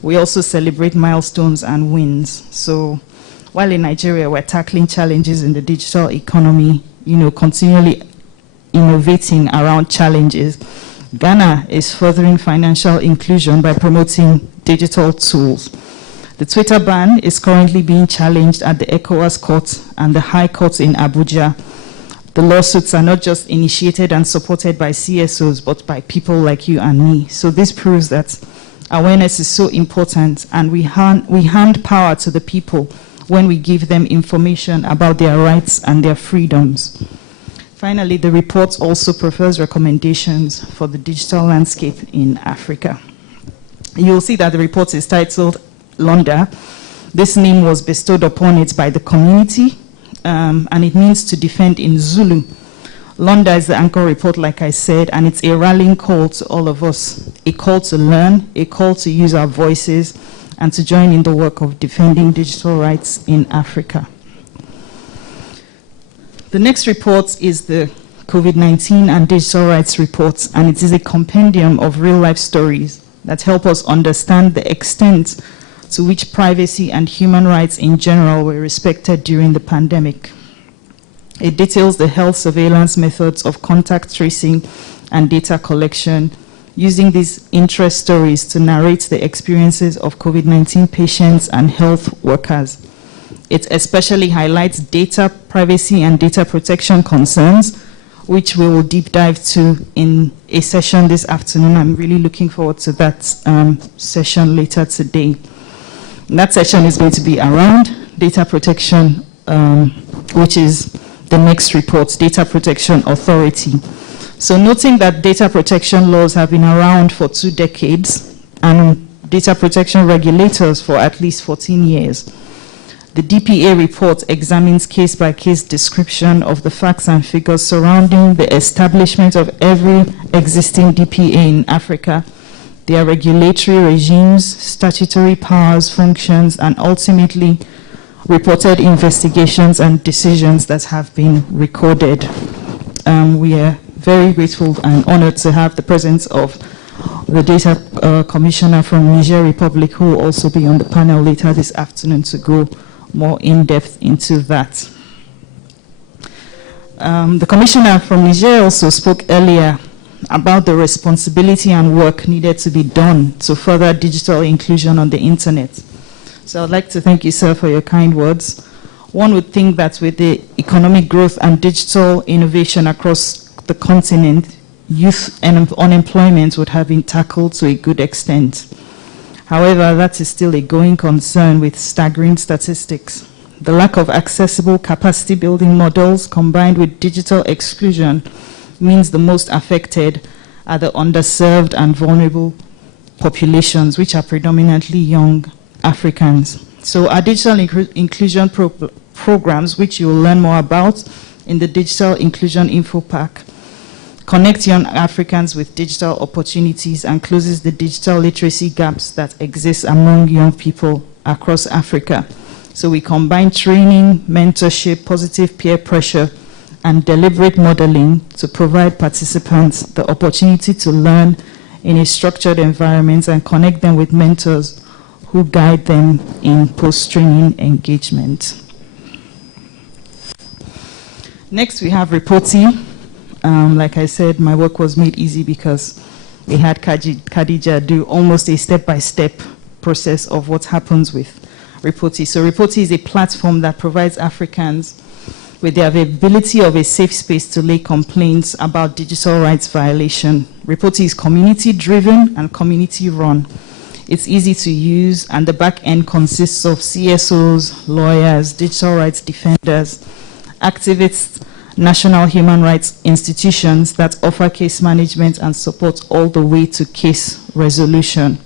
We also celebrate milestones and wins. So while in Nigeria we're tackling challenges in the digital economy, continually innovating around challenges, Ghana is furthering financial inclusion by promoting digital tools. The Twitter ban is currently being challenged at the ECOWAS Court and the High Court in Abuja. The lawsuits are not just initiated and supported by CSOs, but by people like you and me. So this proves that awareness is so important, and we hand power to the people when we give them information about their rights and their freedoms. Finally, the report also prefers recommendations for the digital landscape in Africa. You'll see that the report is titled Londa. This name was bestowed upon it by the community, and it means to defend in Zulu. Londa is the anchor report, like I said, and it's a rallying call to all of us, a call to learn, a call to use our voices, and to join in the work of defending digital rights in Africa. The next report is the COVID-19 and digital rights report, and it is a compendium of real-life stories that help us understand the extent to which privacy and human rights in general were respected during the pandemic. It details the health surveillance methods of contact tracing and data collection, using these interest stories to narrate the experiences of COVID-19 patients and health workers. It especially highlights data privacy and data protection concerns, which we will deep dive to in a session this afternoon. I'm really looking forward to that session later today. That session is going to be around data protection, which is the next report, Data Protection Authority. So noting that data protection laws have been around for 2 decades and data protection regulators for at least 14 years, the DPA report examines case-by-case description of the facts and figures surrounding the establishment of every existing DPA in Africa, their regulatory regimes, statutory powers, functions, and ultimately reported investigations and decisions that have been recorded. We are very grateful and honored to have the presence of the Data Commissioner from Niger Republic, who will also be on the panel later this afternoon to go more in-depth into that. The Commissioner from Niger also spoke earlier about the responsibility and work needed to be done to further digital inclusion on the internet. So I'd like to thank you, sir, for your kind words. One would think that with the economic growth and digital innovation across the continent, youth and unemployment would have been tackled to a good extent. However, that is still a going concern with staggering statistics. The lack of accessible capacity building models combined with digital exclusion means the most affected are the underserved and vulnerable populations, which are predominantly young Africans. So our digital inclusion programs, which you will learn more about in the Digital Inclusion Info Pack, connects young Africans with digital opportunities, and closes the digital literacy gaps that exist among young people across Africa. So we combine training, mentorship, positive peer pressure, and deliberate modeling to provide participants the opportunity to learn in a structured environment and connect them with mentors who guide them in post-training engagement. Next, we have reporting. Like I said, my work was made easy because we had Khadija do almost a step-by-step process of what happens with Reporti. So Reporti is a platform that provides Africans with the availability of a safe space to lay complaints about digital rights violation. Reporti is community-driven and community-run. It's easy to use, and the back end consists of CSOs, lawyers, digital rights defenders, activists, national human rights institutions that offer case management and support all the way to case resolution.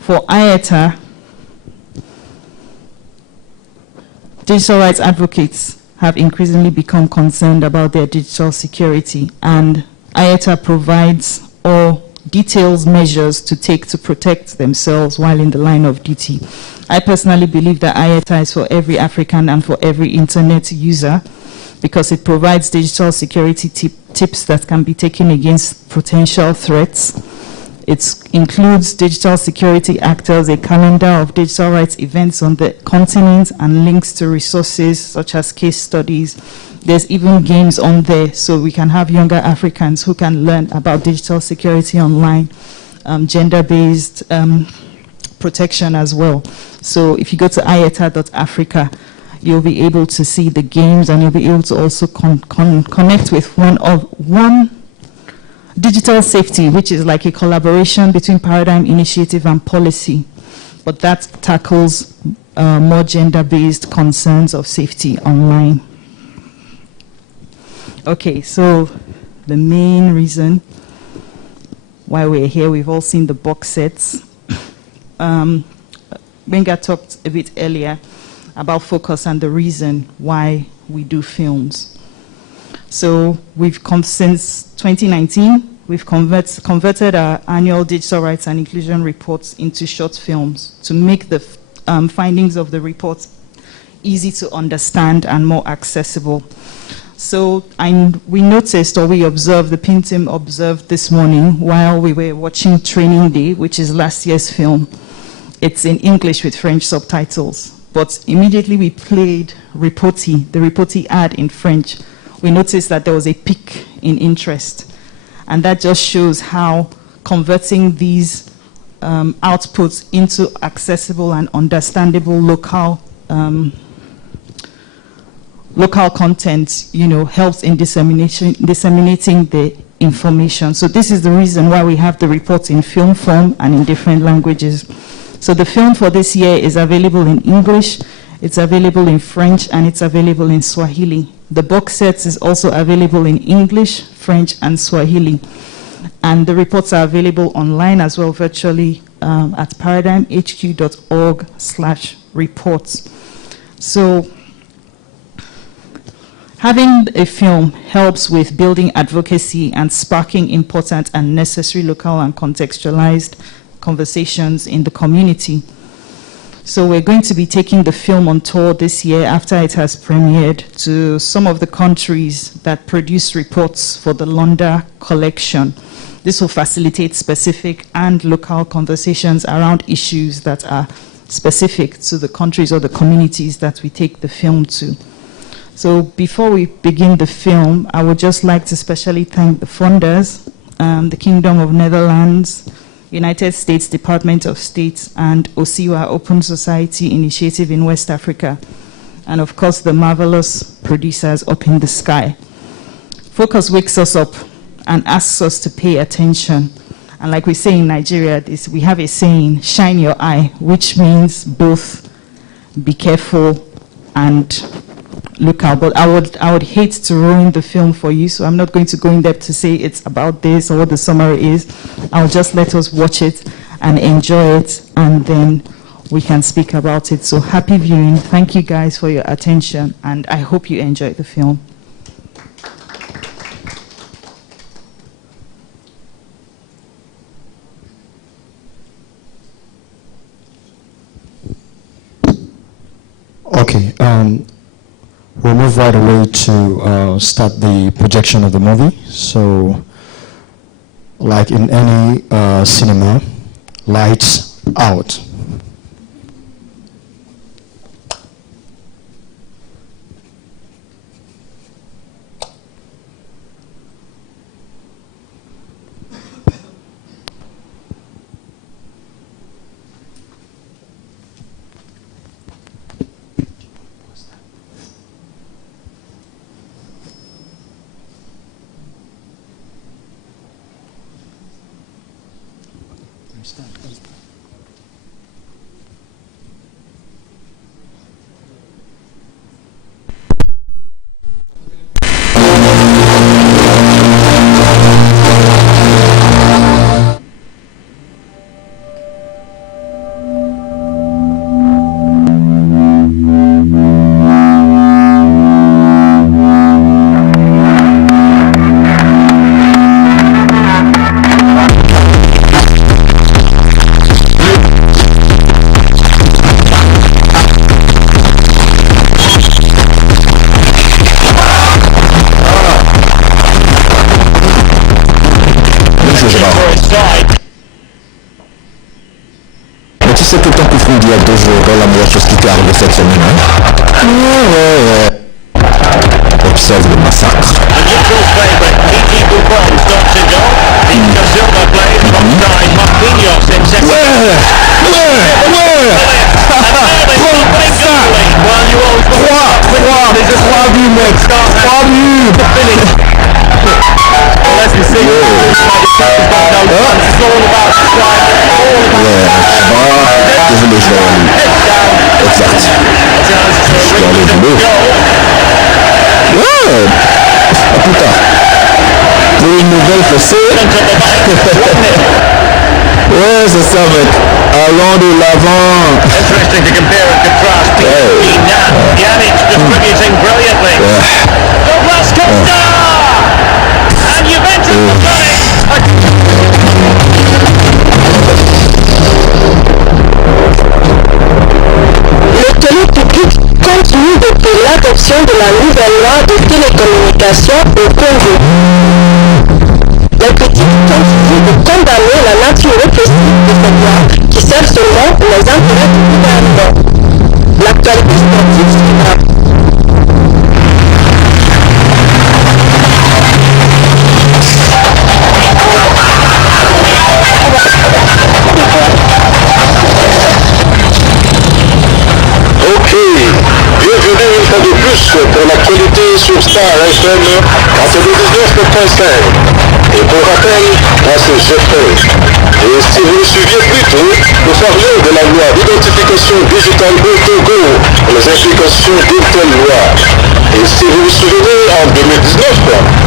For IETA, digital rights advocates have increasingly become concerned about their digital security, and IETA provides all details measures to take to protect themselves while in the line of duty. I personally believe that IETA is for every African and for every internet user because it provides digital security tips that can be taken against potential threats. It includes digital security actors, a calendar of digital rights events on the continent, and links to resources such as case studies. There's even games on there, so we can have younger Africans who can learn about digital security online, gender-based protection as well. So if you go to ieta.africa, you'll be able to see the games, and you'll be able to also connect with one digital safety, which is like a collaboration between Paradigm Initiative and Policy, but that tackles more gender-based concerns of safety online. Okay, so the main reason why we're here, we've all seen the box sets. Benga talked a bit earlier about focus and the reason why we do films. So since 2019, we've converted our annual digital rights and inclusion reports into short films to make the findings of the reports easy to understand and more accessible. So we noticed, or we observed, the PIN team observed this morning while we were watching Training Day, which is last year's film. It's in English with French subtitles. But immediately we played Reporti, the Reporti ad in French. We noticed that there was a peak in interest. And that just shows how converting these outputs into accessible and understandable local content, helps in disseminating the information. So this is the reason why we have the reports in film form and in different languages. So the film for this year is available in English, it's available in French, and it's available in Swahili. The box sets is also available in English, French, and Swahili. And the reports are available online as well, virtually at paradigmhq.org/reports. So having a film helps with building advocacy and sparking important and necessary local and contextualized conversations in the community. So we're going to be taking the film on tour this year after it has premiered to some of the countries that produce reports for the Londa collection. This will facilitate specific and local conversations around issues that are specific to the countries or the communities that we take the film to. So before we begin the film, I would just like to specially thank the funders, the Kingdom of Netherlands, United States Department of State, and Osiwa Open Society Initiative in West Africa, and of course the marvelous producers up in the sky. Focus wakes us up and asks us to pay attention. And like we say in Nigeria, we have a saying, shine your eye, which means both be careful and look out. But I would hate to ruin the film for you, so I'm not going to go in depth to say it's about this or what the summary is. I'll just let us watch it and enjoy it, and then we can speak about it. So happy viewing. Thank you guys for your attention, and I hope you enjoyed the film. we'll move right away to start the projection of the movie. So, like in any cinema, lights out. Mais tu sais que ton coup il y a 2 jours, la meilleure chose qui t'est arrivée cette semaine, hein? Ouais. Observe le massacre. Désolé, je dois aller. Exact. Je dois aller au boulot. Ouais. À plus tard. Pour une nouvelle fessée. Ouais, c'est ça, mec. Allons de l'avant. Interesting to compare and contrast. Pjanic distributing brilliantly. Douglas Costa! And Juventus have done it! Le télé public continue de payer l'adoption de la nouvelle loi de télécommunications au Congo. Les critiques continuent de condamner la nature répressive de cette loi qui sert seulement les intérêts du gouvernement. L'actualité sportive suivra. Ok, bienvenue une fois de plus pour l'actualité sur Star FM 99.5. Et pour rappel, moi c'est Jeffrey. Et si vous nous suiviez plus tôt, nous parlions de la loi d'identification digitale au Togo, les implications d'une telle loi. Et si vous vous souvenez, en 2019,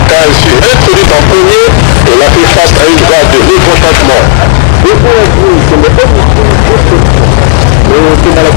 quand elle fut introduite en premier, elle a fait face à une vague de mécontentement. Et pour vous, c'est le c'est dans la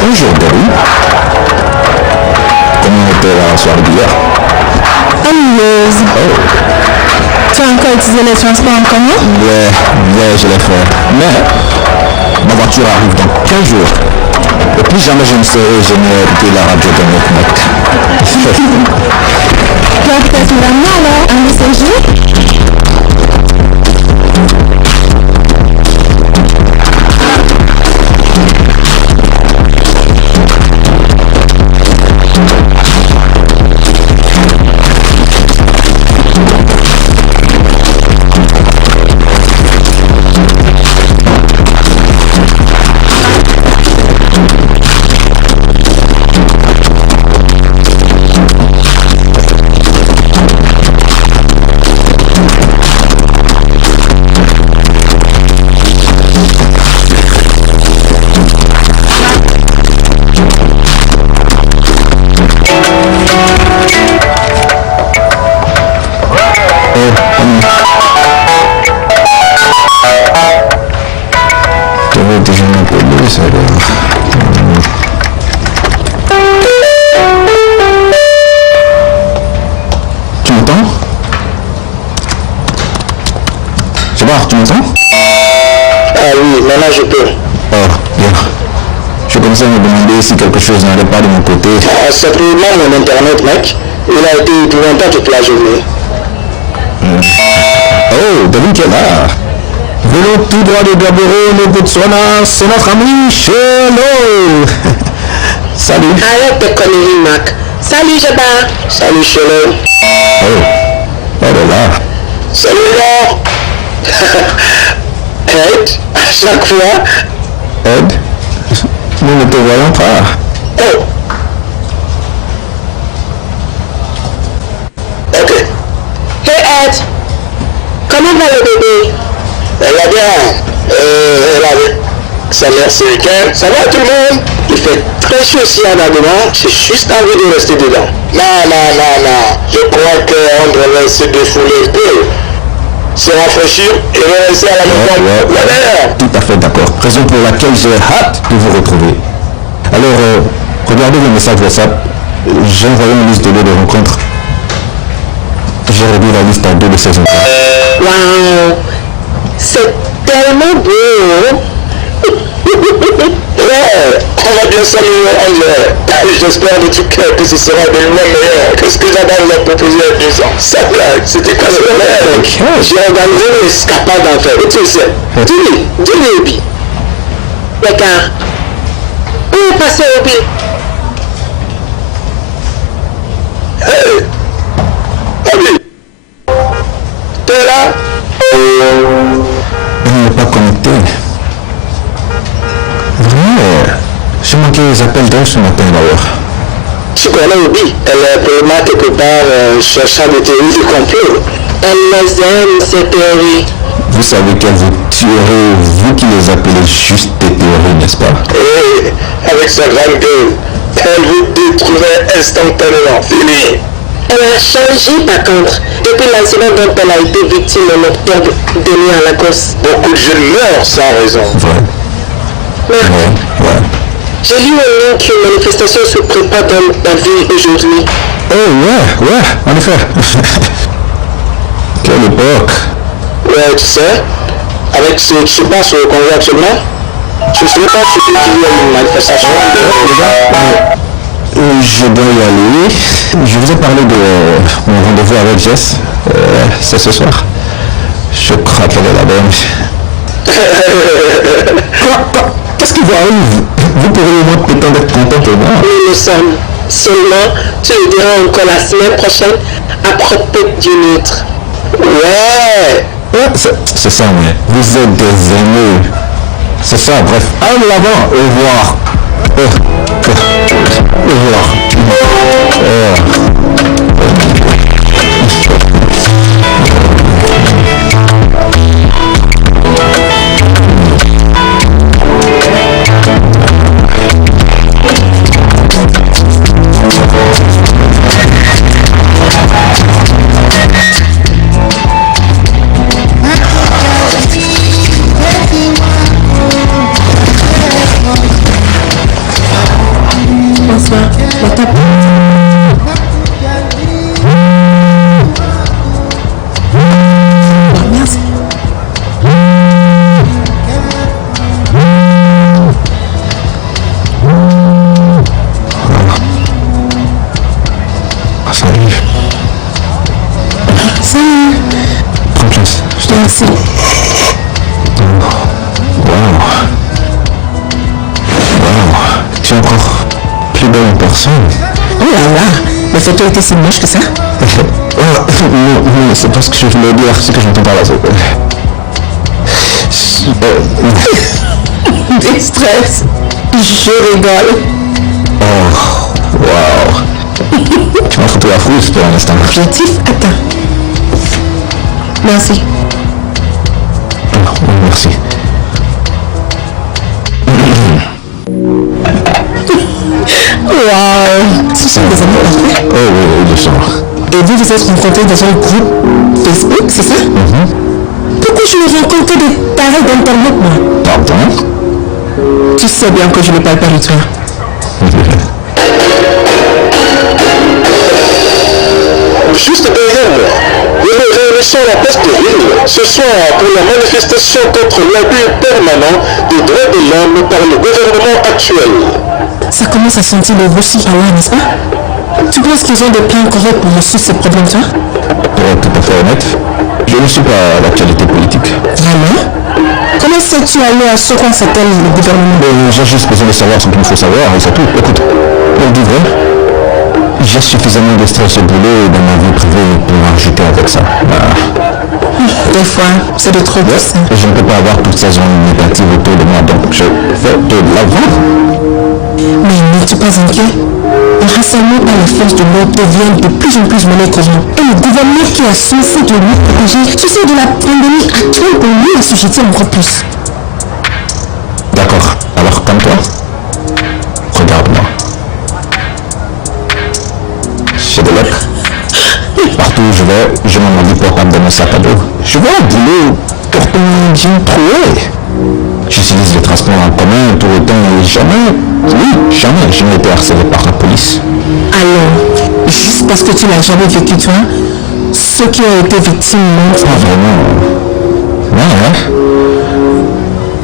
Bonjour, Gary. Comment était la soirée d'hier? ennuyeuse. Tu as encore utilisé les transports en commun? Ouais, je l'ai fait. Mais ma voiture arrive dans 15 jours. Et plus jamais je ne serai gêné d'écouter la radio de notre mec. Tu as peut-être me ramener alors un de ces jours? Tu m'entends? Gérard, tu m'entends? Ah oui, maintenant je peux. Oh, bien. Je commençais à me demander si quelque chose n'allait pas de mon côté. Ah, simplement mon internet, mec. Il a été épouvantable toute la journée. Oh, David qui est là. Venons tout droit de Gaborone au Botswana, c'est notre ami Chelo. Salut. Arrête tes conneries, Mac. Salut, Jabba. Salut, Chelo. Oh, elle est là. Salut, là. Ed, à chaque fois. Ed, nous ne te voyons pas. Oh. Ok. Hey, Ed. Comment va le bébé? Elle va bien. Elle avait sa mère ce week-end. Ça va tout le monde? Il fait très chaud ici en Adonai. J'ai juste envie de rester dedans. Non. Je crois qu'on devrait se défouler un peu. Se rafraîchir et rester à la maison. Tout à fait d'accord. Raison pour laquelle j'ai hâte de vous retrouver. Alors, regardez le message WhatsApp. J'ai envoyé une liste de lieux de rencontre. J'ai réduit la liste à 2 de ces endroits. Waouh. C'est tellement beau. Ouais, on va bien s'amuser en l'air. J'espère de tout cœur que ce sera de loin meilleur que ce que j'avais nous a proposé il y a 2 ans. Ça blague, c'était quoi ce problème? J'ai organisé une escapade en fait. Et tu sais, dis-lui, Obi. Regarde. Où est passé Obi? Hey! Obi! T'es là? Elle n'est pas connectée. Vrai. J'ai manqué les appels d'elle ce matin d'ailleurs. Tu connais Obi? Elle est probablement quelque part cherchant des théories du complot. Elle les aime, ces théories. Vous savez qu'elle vous tuerait, vous qui les appelez juste des théories, n'est-ce pas? Et avec sa grande gueule, elle vous détruirait instantanément. Fini! Elle a changé par contre, depuis l'incident dont elle a été victime en octobre dernier à Lagos. Beaucoup de jeunes meurent sans raison. Vrai. Ouais. J'ai lu au nom qu'une manifestation se prépare dans la ville aujourd'hui. Oh ouais, en effet. Quelle époque. Ouais, tu sais, avec ce qui se passe au Congo actuellement, je ne sais pas si tu dis une manifestation. Je dois y aller. Je vous ai parlé de mon rendez-vous avec Jess. C'est ce soir. Je crois qu'elle est là-bas. Quoi? Qu'est-ce qui vous arrive? Vous pourriez au moins prétendre être content pour moi. Nous le sommes. Seulement, tu le diras encore la semaine prochaine à propos d'une autre. Ouais, c'est ça, mais vous êtes des amis. C'est ça, bref. En avant, au revoir. Au revoir. Bonsoir. Salut. Prends place. Merci. Waouh. Tu es encore plus belle en personne. Oh là là, la photo était si moche que ça. Non, c'est pas ce que je voulais dire, c'est que j'entends par là. Des stress. Je rigole. Oh, waouh. Tu m'as foutu la frousse pour l'instant. Objectif atteint. Merci. Oh, merci. Waouh. Ce sont des amis parfaits. Oh oui, je sens. Et vous vous êtes rencontrés dans un groupe Facebook, c'est ça? Pourquoi je me rencontre des tarés d'internet, moi? Pardon? Tu sais bien que je ne parle pas de toi. Juste derrière moi, nous nous réunissons à la place de Ville ce soir pour la manifestation contre l'abus permanent des droits de l'homme par le gouvernement actuel. Ça commence à sentir le roussi à l'heure, n'est-ce pas? Tu penses qu'ils ont des plans corrects pour résoudre ces problèmes, toi? Pour être tout à fait honnête, je ne suis pas à l'actualité politique. Vraiment? Comment sais-tu aller à ce qu'on s'appelle le gouvernement? J'ai juste besoin de savoir ce qu'il me faut savoir et c'est tout. Écoute, pour dire vrai, j'ai suffisamment de stress au boulot dans ma vie privée pour ajouter avec ça. Des fois, c'est de trop de ça. Je ne peux pas avoir toutes ces ondes négatives autour de moi, donc je vais te l'avouer. Mais n'es-tu pas inquiet? Le harcèlement par les forces de l'ordre devient de plus en plus monnaie courante. Et le gouvernement qui est censé de nous protéger, ceci de la pandémie actuelle pour nous assujettir encore plus. D'accord. Alors, comme toi, regarde-moi. J'ai des lettres. Partout où je vais, je m'en dis pour prendre mon sac à dos. Je vois un boulot porte un jean troué. J'utilise les transports en commun tout le temps et jamais je n'ai été harcelé par la police. Alors, juste parce que tu n'as jamais vécu toi, ceux qui ont été victimes mentent. Pas vraiment. Ouais.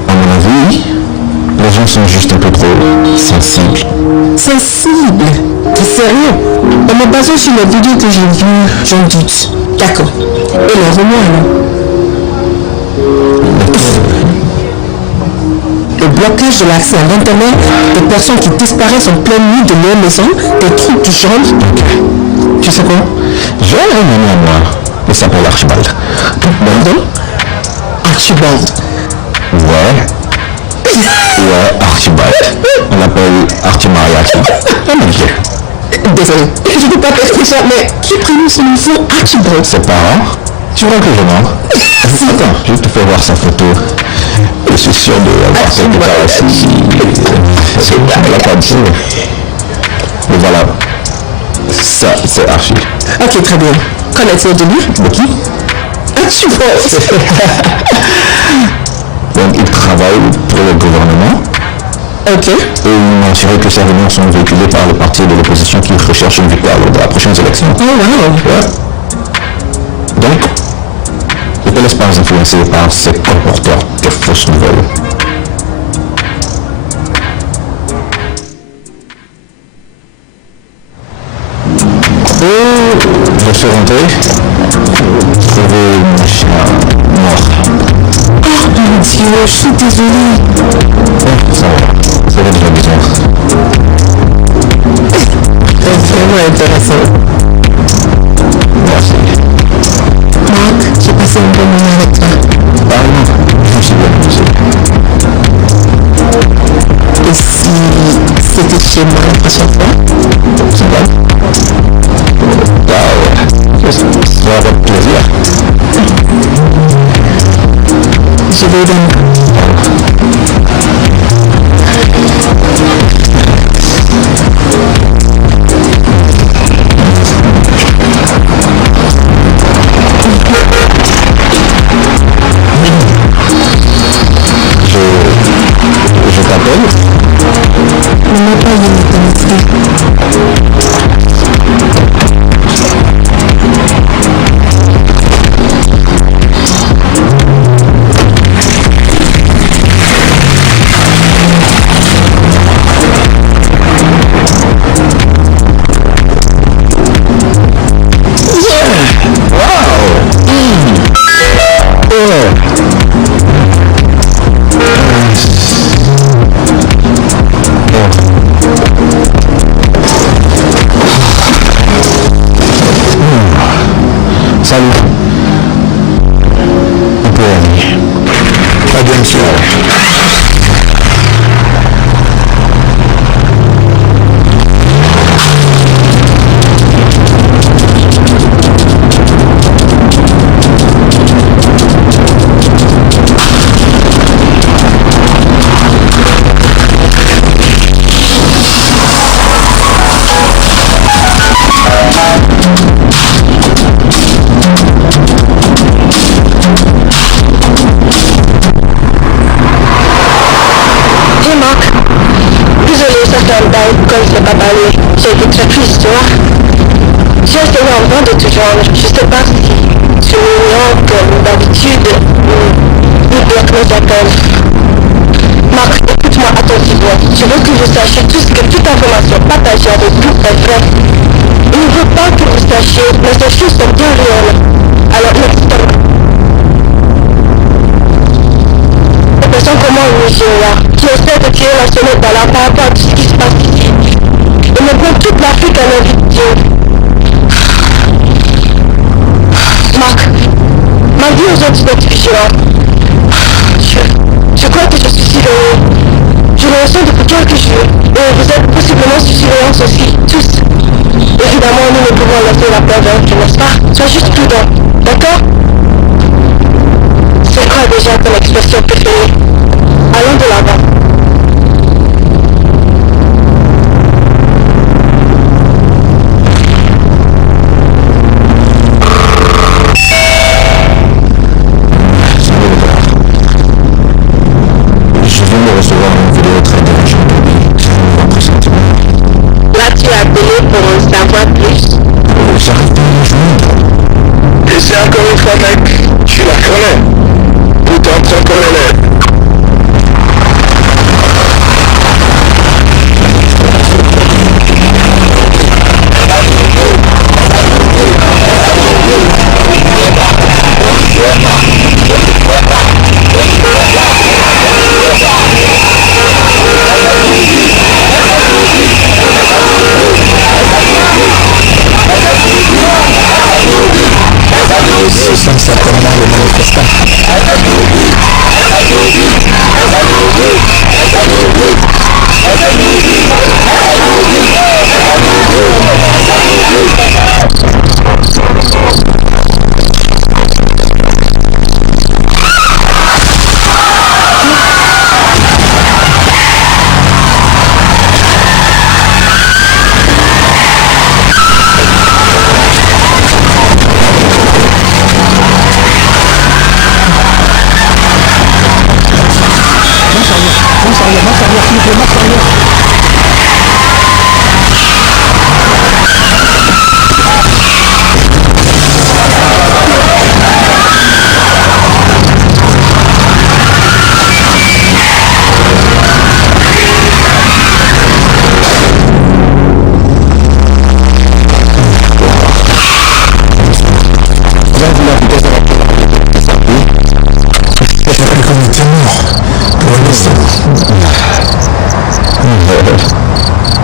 À mon avis, les gens sont juste un peu trop sensibles. Sensibles? T'es sérieux? En me basant sur les vidéos que j'ai vues, j'en doute. D'accord. Et les romans alors? Le blocage de l'accès à l'internet, des personnes qui disparaissent en pleine nuit de leur maison, des trucs du genre. Tu sais quoi? J'ai un ami à moi, il s'appelle Archibald. Pardon? Archibald? Ouais, Archibald. On l'appelle Archimariaki. Désolé, je ne peux pas t'expliquer ça, mais qui prononce son nom Archibald? Ses parents? Tu vois que je mens? Attends, je te fais voir sa photo. Je suis sûr de avoir quelque part ici. C'est la photo. Mais voilà. Ça, c'est Archie. Ok, très bien. Qu'en est-il de lui? De qui? Archibald. Donc, il travaille pour le gouvernement. Ok. Et il m'a assuré que ses réunions sont véhiculées par le parti de l'opposition qui recherche une victoire lors de la prochaine élection. Oh wow. Ouais. Donc, ne te laisse pas influencer par ces comporteurs de fausses nouvelles. Je suis rentré, trouvé mon chien mort. Oh mon Dieu, je suis désolée. Ça va, ça va déjà besoin. C'est vraiment intéressant. Merci. Marc, j'ai passé un bon moment avec toi. Ah non, je me suis bien amusé. Et si c'était chez moi la prochaine fois? C'est vrai? Ah ouais, ça va avec plaisir. Je vais donc. Je t'appelle? On n'a pas eu l'opportunité. Salut. On peut aller. Très bien, monsieur. Comme je n'ai pas parlé, j'ai été très triste, tu vois. J'ai essayé en vain de te joindre. Je ne sais pas si tu m'ignores comme d'habitude ou bien que nous attendons. Marc, écoute-moi attentivement. Je veux que vous sachiez tous que toute information partagée avec vous est vraie. Il ne veut pas que vous sachiez, mais ces choses sont bien réelles. Alors, n'hésitez pas. Des personnes comme moi au Nigeria, qui essaient de tirer la sonnette d'alarme par rapport à tout ce qui se passe ici. Et maintenant toute l'Afrique à leur victime. Marc, ma vie aujourd'hui est vigilant. Je crois que je suis surveillée. Je le ressens depuis quelques jours. Et vous êtes possiblement sous surveillance aussi, tous. Évidemment, nous ne pouvons laisser la peur vaincre, n'est-ce pas? Sois juste prudent, d'accord? C'est quoi déjà ton expression préférée? Allons de l'avant. Je viens de recevoir une vidéo très dérangeante de votre sentiment. Là, tu as appelé pour en savoir plus. J'arrive pas à me joindre. Et c'est encore une fois, mec, tu la connais. Pourtant, tu connais l'aide. Ce sont certainement les manifestants.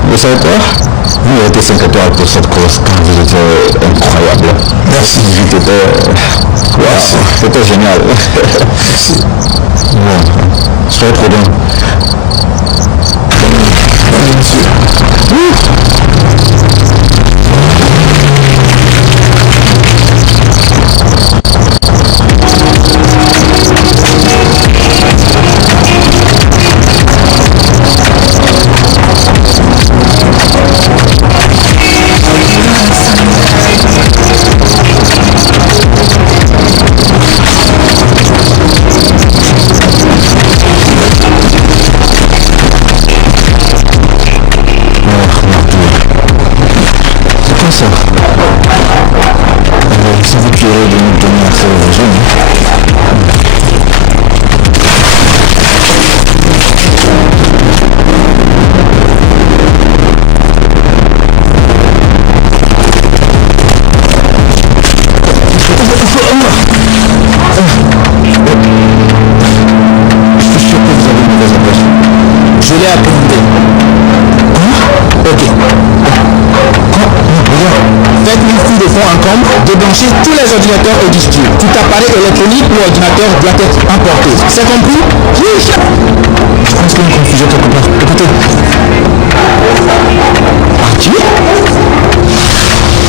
Vous savez quoi? Vous méritez 5 étoiles pour cette course quand vous étiez incroyable. Merci. C'était génial. Merci. Bon, soyez trop bien. Allez, monsieur. Ça. C'est vous qui aurez de nous donner accès aux zones. Je suis sûr que vous avez une mauvaise impression. Je l'ai appréhendé. Ok. Faites 1000 coups de fond en camp débrancher tous les ordinateurs et disques durs. Tout appareil électronique ou ordinateur doit être emporté. C'est compris? Je pense qu'il y a une confusion quelque part. Écoutez. Archie?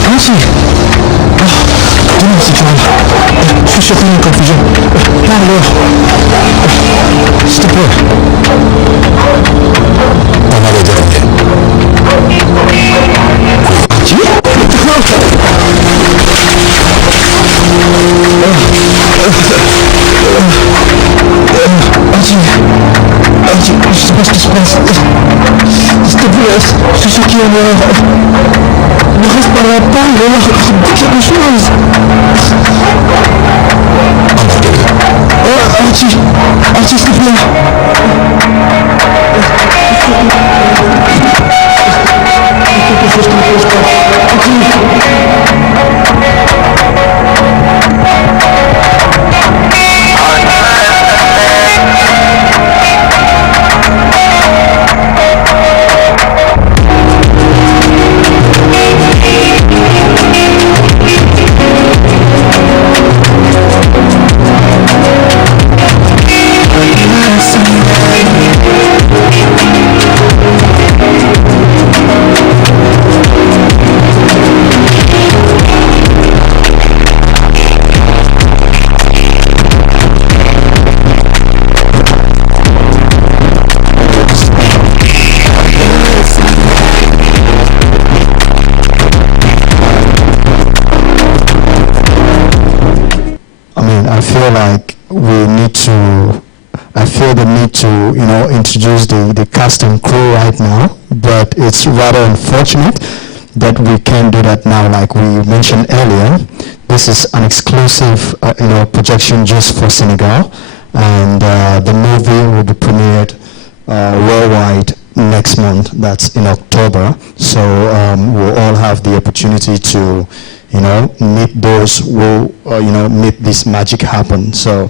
Ah si. Dis-moi si tu vas là. Je suis sûr qu'il y a une confusion. Parle-leur. S'il te plaît. On a les derniers. Archie? Archie, je sais pas ce qui se passe. S'il te plaît, je suis sûr qu'il y a une erreur. Ne reste pas là, parle, dis quelque chose. Archie, s'il te plaît. Quelque chose qui ne pose pas. I feel the need to, introduce the cast and crew right now, but it's rather unfortunate that we can't do that now. Like we mentioned earlier, this is an exclusive, projection just for Senegal, and the movie will be premiered worldwide next month. That's in October. So we'll all have the opportunity to, meet those who, make this magic happen. So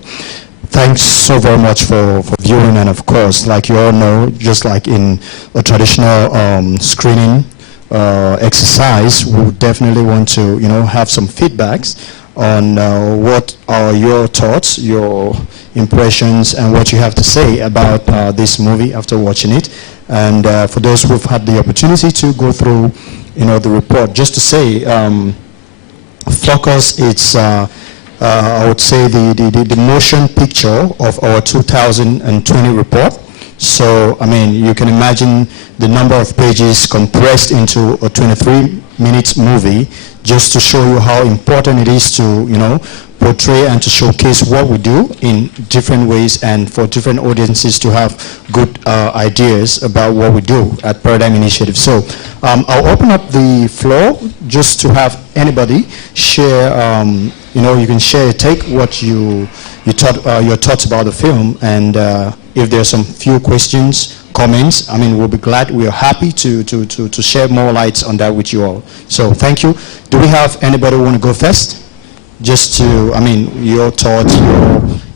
thanks so very much for viewing, and of course, like you all know, just like in a traditional screening exercise, we definitely want to, have some feedbacks on what are your thoughts, your impressions, and what you have to say about this movie after watching it. And for those who've had the opportunity to go through, the report, just to say, focus, it's I would say the motion picture of our 2020 report. So, you can imagine the number of pages compressed into a 23-minute movie just to show you how important it is to, portray and to showcase what we do in different ways, and for different audiences to have good ideas about what we do at Paradigm Initiative. So I'll open up the floor just to have anybody share, you can share a take, what you thought, your thoughts about the film, and if there's some few questions, comments, we'll be glad, we are happy to share more lights on that with you all. So thank you. Do we have anybody who want to go first? Just to, your thoughts,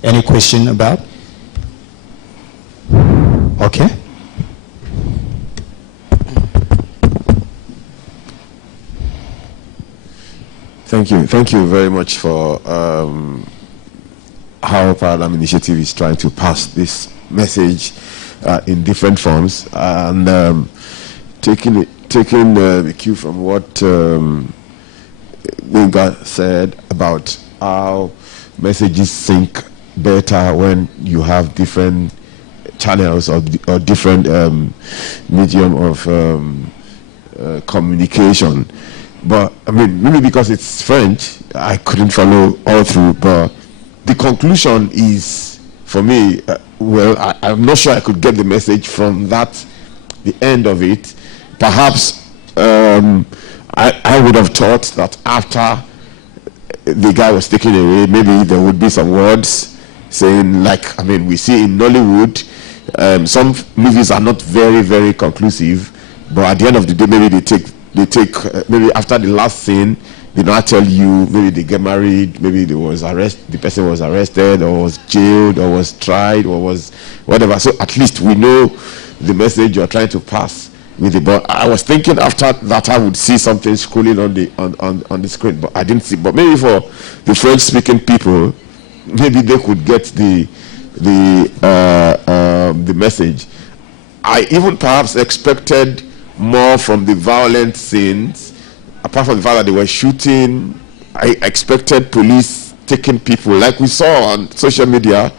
any question about? Okay. Thank you very much for how Paradigm Initiative is trying to pass this message in different forms, and taking the cue from what Linga said about how messages sync better when you have different channels or different medium of communication. But maybe because it's French, I couldn't follow all through. But the conclusion is, for me, I'm not sure I could get the message from the end of it. Perhaps I would have thought that after the guy was taken away, maybe there would be some words saying, like, we see in Nollywood, some movies are not very, very conclusive, but at the end of the day, maybe they take maybe after the last scene, they not tell you, maybe they get married, maybe the person was arrested, or was jailed, or was tried, or was whatever. So at least we know the message you're trying to pass with it. But I was thinking after that I would see something scrolling on the screen, but I didn't see. But maybe for the French-speaking people, maybe they could get the message. I even perhaps expected more from the violent scenes. Apart from the fact that they were shooting, I expected police taking people, like we saw on social media,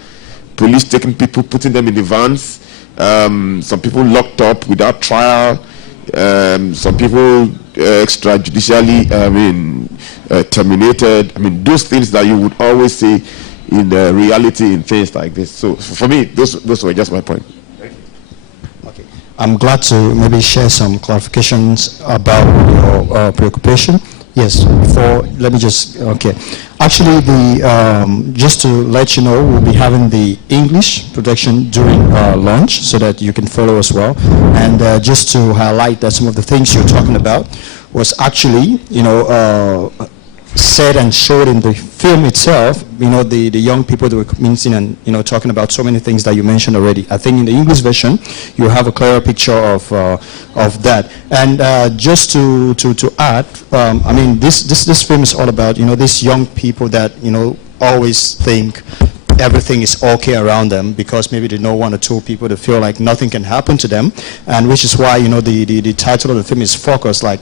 police taking people, putting them in the vans, some people locked up without trial, some people extrajudicially, terminated. I mean, those things that you would always see in reality in things like this. So for me, those were just my point. I'm glad to maybe share some clarifications about your preoccupation. Yes, before, let me just, okay. Actually, just to let you know, we'll be having the English projection during lunch so that you can follow as well. And just to highlight that some of the things you're talking about was actually, said and showed in the film itself, the young people that were commencing and, talking about so many things that you mentioned already. I think in the English version, you have a clearer picture of that. And just to add, this film is all about, these young people that, always think everything is okay around them because maybe they know one or two people that feel like nothing can happen to them, and which is why, the title of the film is Focus. Like,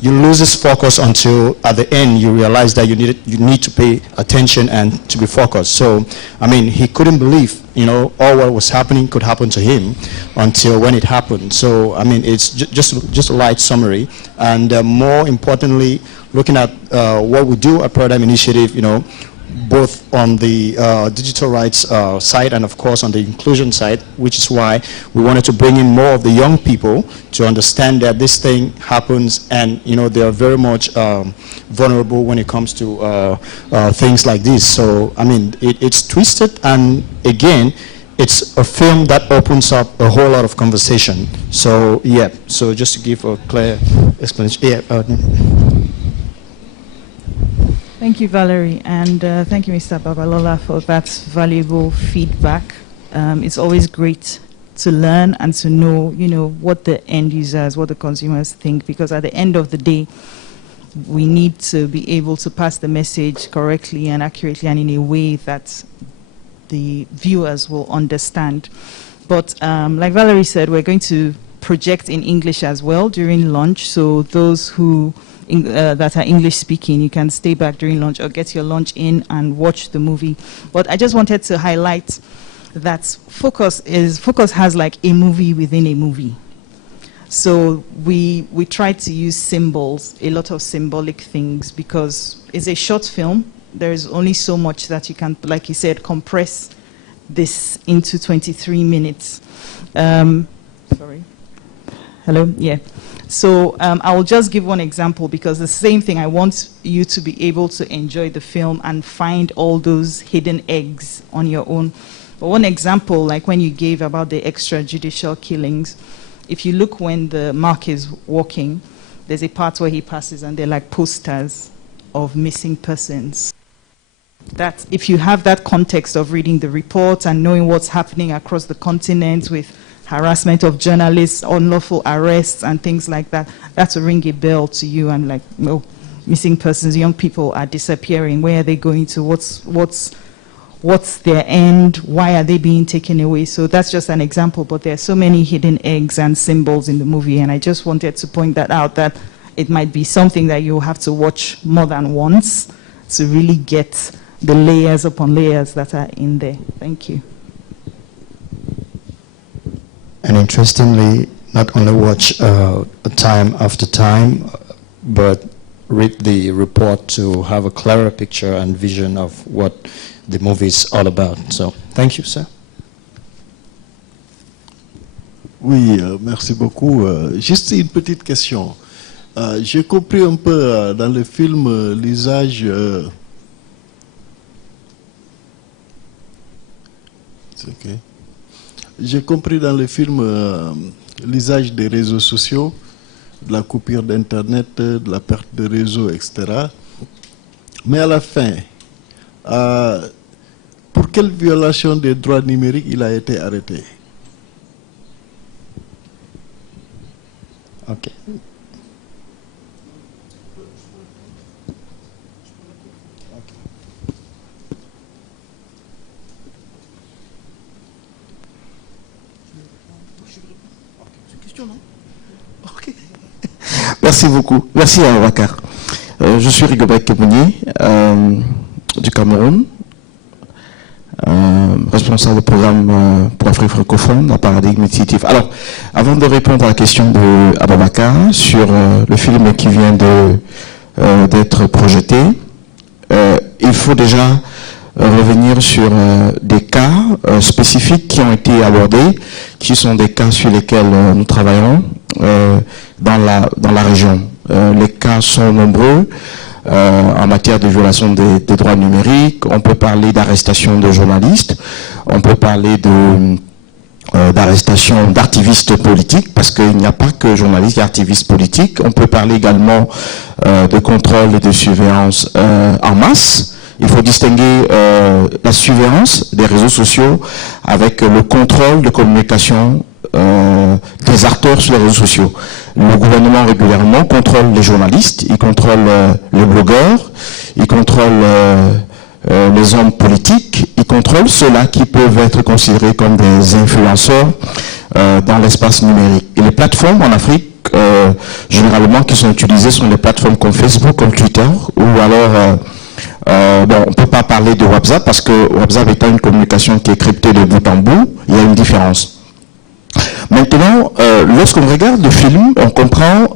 you lose this focus until at the end you realize that you need to pay attention and to be focused. So, he couldn't believe, all what was happening could happen to him until when it happened. So, it's just a light summary. And more importantly, looking at what we do at Paradigm Initiative, both on the digital rights side and of course on the inclusion side, which is why we wanted to bring in more of the young people to understand that this thing happens and they are very much vulnerable when it comes to things like this. So it's twisted, and again, it's a film that opens up a whole lot of conversation. So yeah, so just to give a clear explanation. Thank you, Valerie, and thank you, Mr. Babalola, for that valuable feedback. It's always great to learn and to know, what the end users, what the consumers think, because at the end of the day, we need to be able to pass the message correctly and accurately and in a way that the viewers will understand. But like Valerie said, we're going to project in English as well during lunch, so those who that are English speaking, you can stay back during lunch or get your lunch in and watch the movie. But I just wanted to highlight that Focus has like a movie within a movie. So we try to use symbols, a lot of symbolic things, because it's a short film. There is only so much that you can, like you said, compress this into 23 minutes. Sorry. Hello? Yeah. So I will just give one example, because the same thing, I want you to be able to enjoy the film and find all those hidden eggs on your own. But one example, like when you gave about the extrajudicial killings, if you look when the Mark is walking, there's a part where he passes and they're like posters of missing persons. That if you have that context of reading the report and knowing what's happening across the continent with harassment of journalists, unlawful arrests and things like that, that's a ring a bell to you, and like, missing persons, young people are disappearing, where are they going to, what's their end, why are they being taken away? So that's just an example, but there are so many hidden eggs and symbols in the movie, and I just wanted to point that out, that it might be something that you'll have to watch more than once to really get the layers upon layers that are in there. Thank you. And interestingly, not only watch time after time, but read the report to have a clearer picture and vision of what the movie is all about. So, thank you, sir. Oui, merci beaucoup. Juste une petite question. J'ai compris un peu dans le film l'usage... okay. J'ai compris dans le film l'usage des réseaux sociaux, de la coupure d'Internet, de la perte de réseau, etc. Mais à la fin, pour quelle violation des droits numériques il a été arrêté? question, non? Ok. Merci beaucoup. Merci à Wakar. Je suis Rigobert Kebouni, du Cameroun, responsable du programme pour l'Afrique francophone, la Paradigme Initiative. Alors, avant de répondre à la question de Ababakar sur le film qui vient d'être projeté, il faut déjà revenir sur des cas spécifiques qui ont été abordés, qui sont des cas sur lesquels nous travaillons dans la région. Les cas sont nombreux en matière de violation des droits numériques. On peut parler d'arrestation de journalistes, on peut parler d'arrestation d'activistes politiques, parce qu'il n'y a pas que journalistes et activistes politiques. On peut parler également de contrôle et de surveillance en masse. Il faut distinguer la surveillance des réseaux sociaux avec le contrôle de communication des acteurs sur les réseaux sociaux. Le gouvernement régulièrement contrôle les journalistes, il contrôle les blogueurs, il contrôle les hommes politiques, il contrôle ceux-là qui peuvent être considérés comme des influenceurs dans l'espace numérique. Et les plateformes en Afrique, généralement, qui sont utilisées sont des plateformes comme Facebook, comme Twitter, ou alors... bon, on ne peut pas parler de WhatsApp parce que WhatsApp étant une communication qui est cryptée de bout en bout, il y a une différence. Maintenant, lorsqu'on regarde le film, on comprend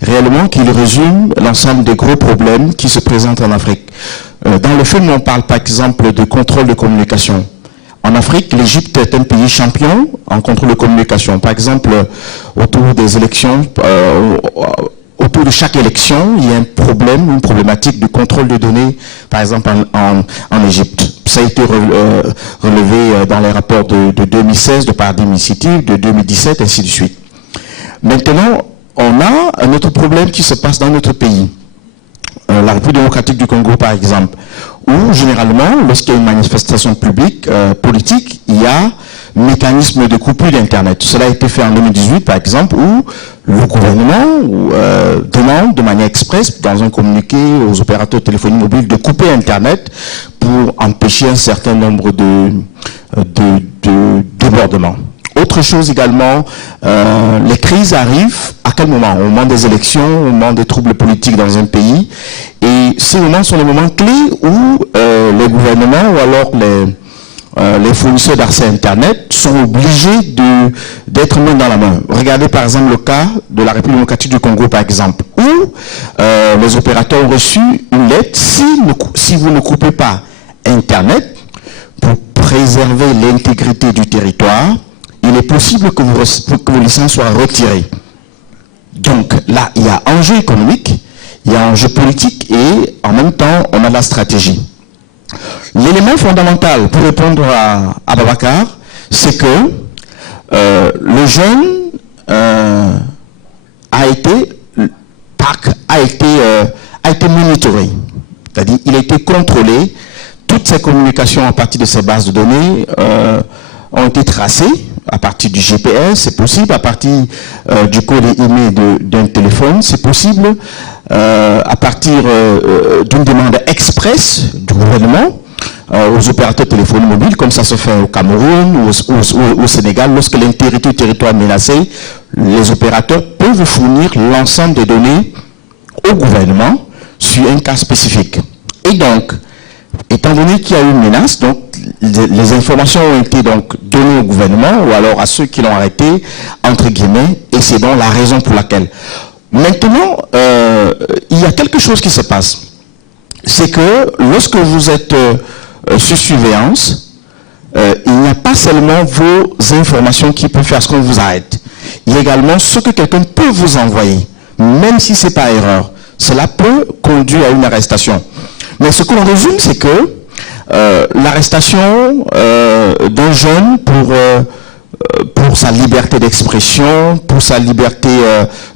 réellement qu'il résume l'ensemble des gros problèmes qui se présentent en Afrique. Dans le film, on parle par exemple de contrôle de communication. En Afrique, l'Égypte est un pays champion en contrôle de communication. Par exemple, autour des élections, autour de chaque élection, il y a un problème, une problématique de contrôle de données, par exemple en Égypte. Ça a été relevé dans les rapports de 2016, de Paradigme Initiative, de 2017, ainsi de suite. Maintenant, on a un autre problème qui se passe dans notre pays. La République démocratique du Congo, par exemple, où généralement, lorsqu'il y a une manifestation publique, politique, il y a un mécanisme de coupure d'Internet. Cela a été fait en 2018, par exemple, où le gouvernement demande de manière expresse, dans un communiqué aux opérateurs téléphoniques mobiles, de couper Internet pour empêcher un certain nombre de débordements. Autre chose également, les crises arrivent à quel moment? Au moment des élections, au moment des troubles politiques dans un pays. Et ces moments sont les moments clés où les gouvernements ou alors les fournisseurs d'accès à Internet sont obligés d'être main dans la main. Regardez par exemple le cas de la République démocratique du Congo, par exemple, où les opérateurs ont reçu une lettre: si vous ne coupez pas Internet pour préserver l'intégrité du territoire, il est possible que vos licences soient retirées. Donc là, il y a enjeu économique, il y a enjeu politique et en même temps, on a la stratégie. L'élément fondamental pour répondre à Ababakar, c'est que le jeune a été monitoré, c'est-à-dire il a été contrôlé. Toutes ces communications à partir de ces bases de données ont été tracées à partir du GPS, c'est possible, à partir du code email d'un téléphone, c'est possible, à partir d'une demande express du gouvernement aux opérateurs téléphoniques mobiles, comme ça se fait au Cameroun ou au Sénégal. Lorsque l'intégrité du territoire est menacée, les opérateurs peuvent fournir l'ensemble des données au gouvernement sur un cas spécifique. Et donc, étant donné qu'il y a eu une menace, donc les informations ont été donc données au gouvernement ou alors à ceux qui l'ont arrêté, entre guillemets, et c'est donc la raison pour laquelle. Maintenant, il y a quelque chose qui se passe. C'est que lorsque vous êtes sous surveillance, il n'y a pas seulement vos informations qui peuvent faire ce qu'on vous arrête. Il y a également ce que quelqu'un peut vous envoyer, même si c'est par erreur. Cela peut conduire à une arrestation. Mais ce que l'on résume, c'est que l'arrestation d'un jeune pour sa liberté d'expression, pour sa liberté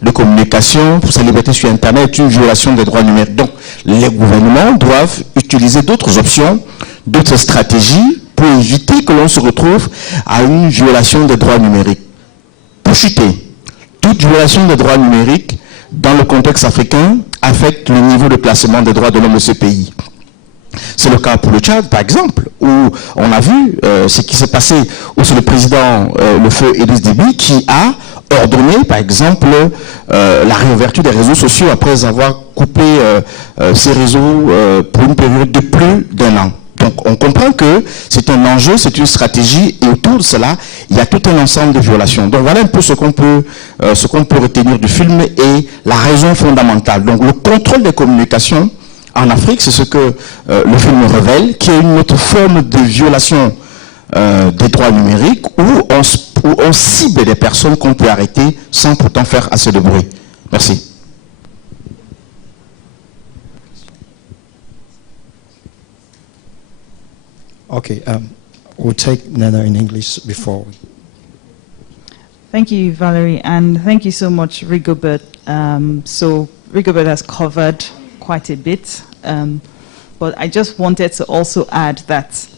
de communication, pour sa liberté sur Internet est une violation des droits numériques. Donc, les gouvernements doivent utiliser d'autres options, d'autres stratégies pour éviter que l'on se retrouve à une violation des droits numériques. Pour chuter, toute violation des droits numériques dans le contexte africain affecte le niveau de classement des droits de l'homme de ce pays. C'est le cas pour le Tchad, par exemple, où on a vu ce qui s'est passé, où c'est le président, le feu Idriss Déby, qui a ordonné, par exemple, la réouverture des réseaux sociaux après avoir coupé ces réseaux pour une période de plus d'1 an. Donc on comprend que c'est un enjeu, c'est une stratégie, et autour de cela, il y a tout un ensemble de violations. Donc voilà un peu ce qu'on peut retenir du film et la raison fondamentale. Donc le contrôle des communications en Afrique, c'est ce que le film révèle, qui est une autre forme de violation des droits numériques où on cible des personnes qu'on peut arrêter sans pourtant faire assez de bruit. Merci. Okay, we'll take Nana in English before. Thank you, Valerie, and thank you so much, Rigobert. So Rigobert has covered quite a bit, but I just wanted to also add that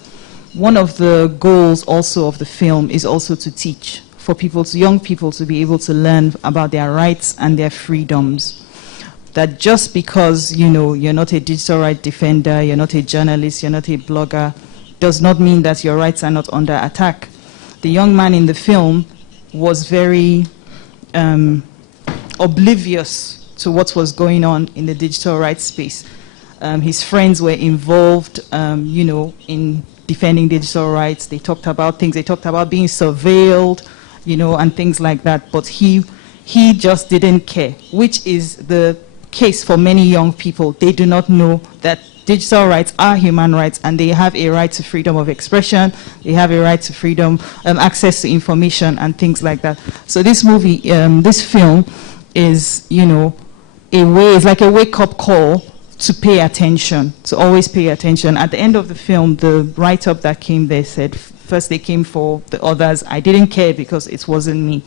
one of the goals also of the film is also to teach, for people, young people to be able to learn about their rights and their freedoms. That just because, you know, you're not a digital rights defender, you're not a journalist, you're not a blogger, does not mean that your rights are not under attack. The young man in the film was very oblivious to what was going on in the digital rights space. His friends were involved, you know, in defending digital rights. They talked about things. They talked about being surveilled, you know, and things like that. But he just didn't care, which is the case for many young people. They do not know that digital rights are human rights, and they have a right to freedom of expression. They have a right to freedom, access to information, and things like that. So this movie, this film, is, you know, it's like a wake-up call to pay attention, to always pay attention. At the end of the film, the write-up that came there said, first they came for the others. I didn't care because it wasn't me.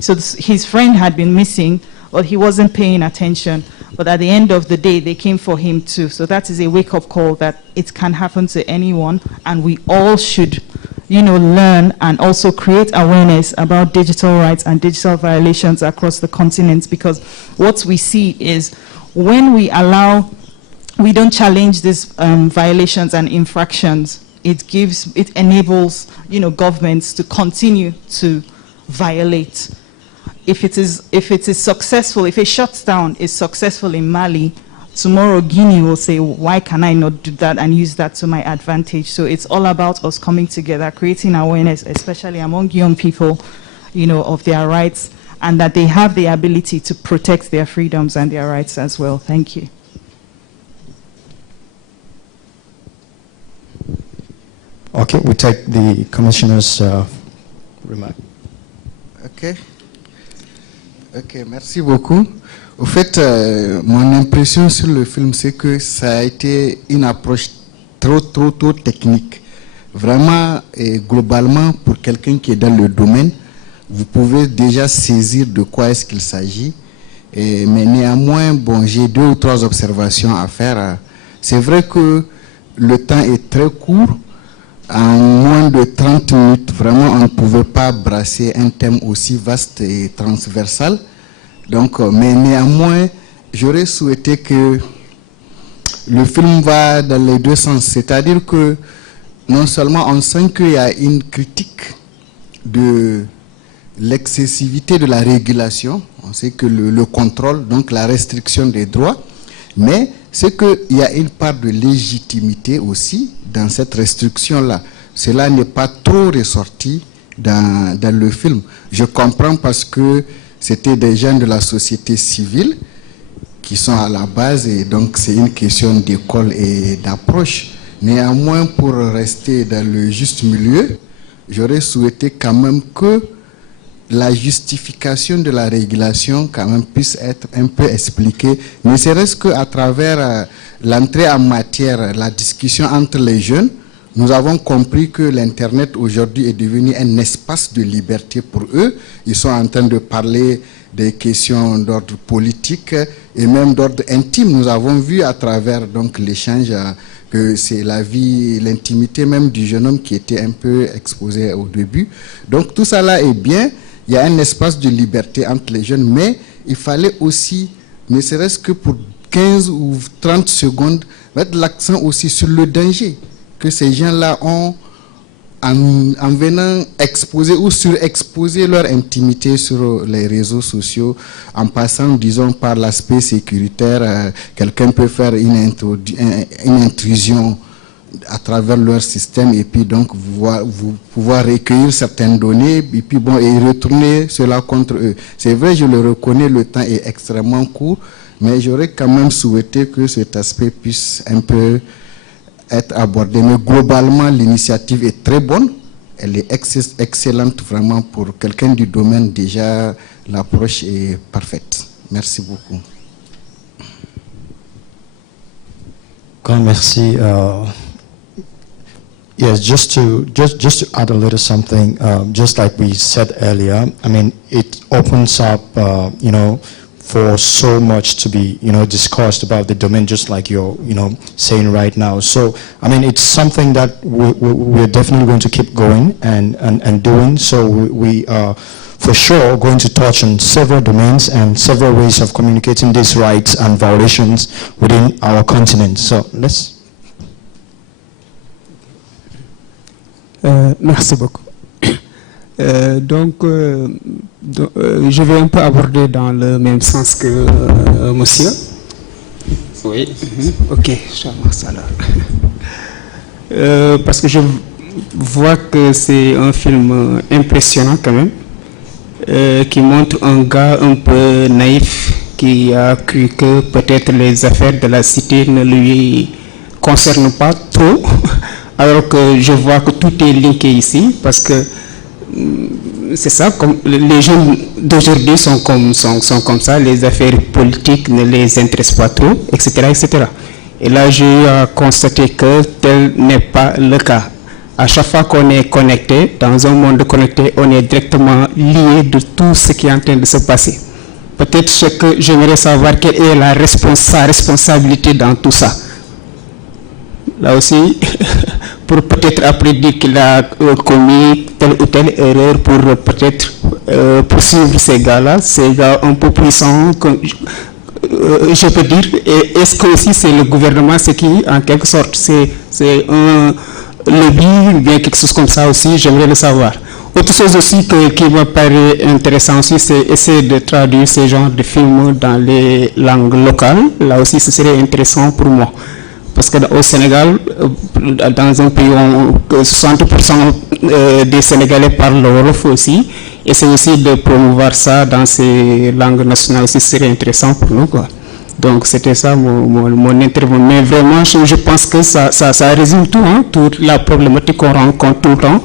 So his friend had been missing, but he wasn't paying attention. But at the end of the day, they came for him too. So that is a wake-up call that it can happen to anyone, and we all should, you know, learn and also create awareness about digital rights and digital violations across the continent, because what we see is when we don't challenge these violations and infractions, it enables, you know, governments to continue to violate. If it is successful, if a shutdown is successful in Mali, tomorrow Guinea will say, why can I not do that and use that to my advantage? So it's all about us coming together, creating awareness, especially among young people, you know, of their rights, and that they have the ability to protect their freedoms and their rights as well. Thank you. Okay, we take the Commissioner's remark. Ok, merci beaucoup. Au fait, mon impression sur le film, c'est que ça a été une approche trop technique. Vraiment, et globalement, pour quelqu'un qui est dans le domaine, vous pouvez déjà saisir de quoi est-ce qu'il s'agit. Mais néanmoins, bon, j'ai 2 ou 3 observations à faire. C'est vrai que le temps est très court. En moins de 30 minutes, vraiment, on ne pouvait pas brasser un thème aussi vaste et transversal. Donc, mais néanmoins, j'aurais souhaité que le film va dans les 2 sens. C'est-à-dire que non seulement on sent qu'il y a une critique de l'excessivité de la régulation, on sait que le contrôle, donc la restriction des droits, mais c'est qu'il y a une part de légitimité aussi dans cette restriction-là. Cela n'est pas trop ressorti dans le film. Je comprends parce que c'était des gens de la société civile qui sont à la base, et donc c'est une question d'école et d'approche. Néanmoins, pour rester dans le juste milieu, j'aurais souhaité quand même que la justification de la régulation quand même puisse être un peu expliquée, ne serait-ce qu'à travers l'entrée en matière, la discussion entre les jeunes. Nous avons compris que l'Internet aujourd'hui est devenu un espace de liberté pour eux. Ils sont en train de parler des questions d'ordre politique et même d'ordre intime. Nous avons vu à travers donc l'échange que c'est la vie, l'intimité même du jeune homme qui était un peu exposée au début. Donc tout ça là est bien. Il y a un espace de liberté entre les jeunes, mais il fallait aussi, ne serait-ce que pour 15 ou 30 secondes, mettre l'accent aussi sur le danger que ces gens-là ont en venant exposer ou surexposer leur intimité sur les réseaux sociaux, en passant, disons, par l'aspect sécuritaire, quelqu'un peut faire une intrusion à travers leur système et puis donc vous pouvoir recueillir certaines données et puis bon, et retourner cela contre eux. C'est vrai, je le reconnais, le temps est extrêmement court, mais j'aurais quand même souhaité que cet aspect puisse un peu être abordé. Mais globalement, l'initiative est très bonne. Elle est excellente vraiment pour quelqu'un du domaine. Déjà, l'approche est parfaite. Merci beaucoup. Grand merci. Yes, just to add a little something, just like we said earlier, I mean, it opens up, for so much to be, discussed about the domain, just like you're, saying right now. So, I mean, it's something that we're definitely going to keep going and doing. So we are for sure going to touch on several domains and several ways of communicating these rights and violations within our continent. So let's. Merci beaucoup. Je vais un peu aborder dans le même sens que monsieur. Oui. Ok, parce que je vois que c'est un film impressionnant quand même, qui montre un gars un peu naïf qui a cru que peut-être les affaires de la cité ne lui concernent pas trop, alors que je vois que tout est linké ici, parce que c'est ça, comme les jeunes d'aujourd'hui sont comme ça, les affaires politiques ne les intéressent pas trop, etc., etc. Et là, j'ai constaté que tel n'est pas le cas. À chaque fois qu'on est connecté, dans un monde connecté, on est directement lié de tout ce qui est en train de se passer. Peut-être ce que j'aimerais savoir, quelle est sa responsabilité dans tout ça. Là aussi, pour peut-être après dire qu'il a commis telle ou telle erreur, pour peut-être poursuivre ces gars-là, ces gars un peu puissants, je peux dire. Et est-ce que aussi c'est le gouvernement, c'est qui, en quelque sorte, c'est un lobby ou bien quelque chose comme ça aussi, j'aimerais le savoir. Autre chose aussi qui me paraît intéressant aussi, c'est essayer de traduire ces genres de films dans les langues locales. Là aussi, ce serait intéressant pour moi. Parce qu'au Sénégal, dans un pays où 60% des Sénégalais parlent le Wolof aussi, et c'est aussi de promouvoir ça dans ces langues nationales aussi, ce serait intéressant pour nous, quoi. Donc c'était ça mon intervention. Mais vraiment, je pense que ça résume tout, hein, toute la problématique qu'on rencontre tout le temps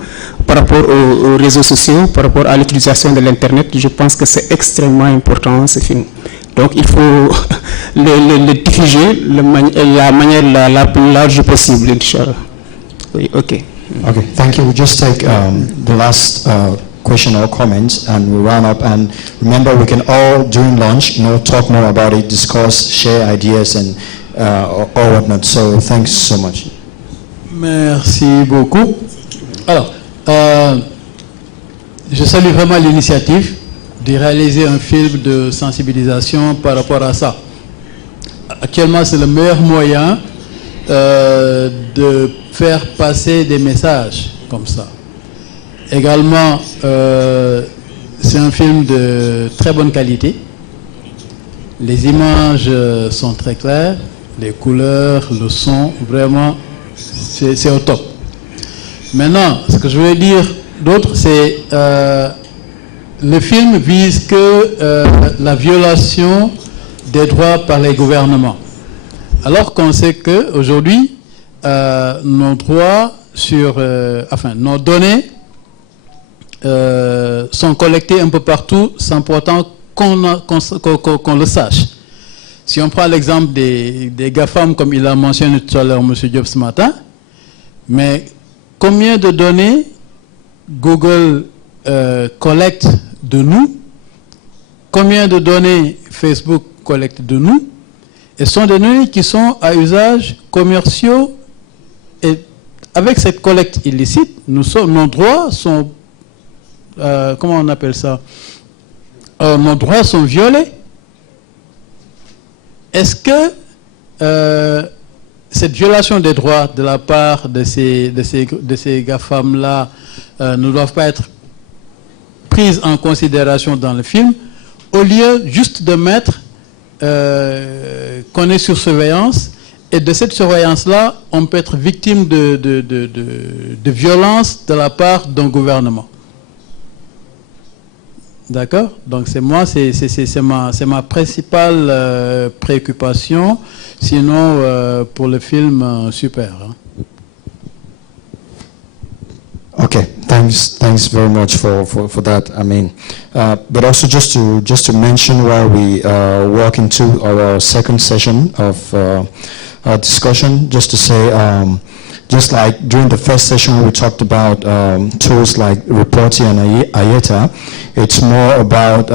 par rapport aux réseaux sociaux, par rapport à l'utilisation de l'Internet. Je pense que c'est extrêmement important, ce film. Donc il faut le diffuser de la manière la plus large possible, Inch'Allah. Oui, ok. Okay, thank you. We'll just take the last question or comments and we'll round up. And remember, we can all, during lunch, talk more about it, discuss, share ideas and or whatnot. So thanks so much. Merci beaucoup. Alors, je salue vraiment l'initiative de réaliser un film de sensibilisation par rapport à ça. Actuellement, c'est le meilleur moyen de faire passer des messages comme ça. Également, c'est un film de très bonne qualité. Les images sont très claires, les couleurs, le son, vraiment, c'est au top. Maintenant, ce que je voulais dire d'autre, c'est le film vise que la violation des droits par les gouvernements. Alors qu'on sait qu'aujourd'hui, nos droits nos données sont collectées un peu partout sans pourtant qu'on le sache. Si on prend l'exemple des GAFAM, comme il a mentionné tout à l'heure M. Diop ce matin, mais combien de données Google collecte de nous, combien de données Facebook collecte de nous, et ce sont des données qui sont à usage commerciaux, et avec cette collecte illicite, nos droits sont, comment on appelle ça, nos droits sont violés. Est-ce que cette violation des droits de la part de ces GAFAM-là ne doivent pas être prises en considération dans le film, au lieu juste de mettre qu'on est sur surveillance, et de cette surveillance-là, on peut être victime de violence de la part d'un gouvernement. D'accord? Donc c'est ma principale préoccupation. Sinon, pour le film, super. Hein? Okay, thanks very much for that. I mean, but also just to mention while we walk into our second session of our discussion, just to say, just like during the first session we talked about tools like Reporti and Ayeta, it's more about,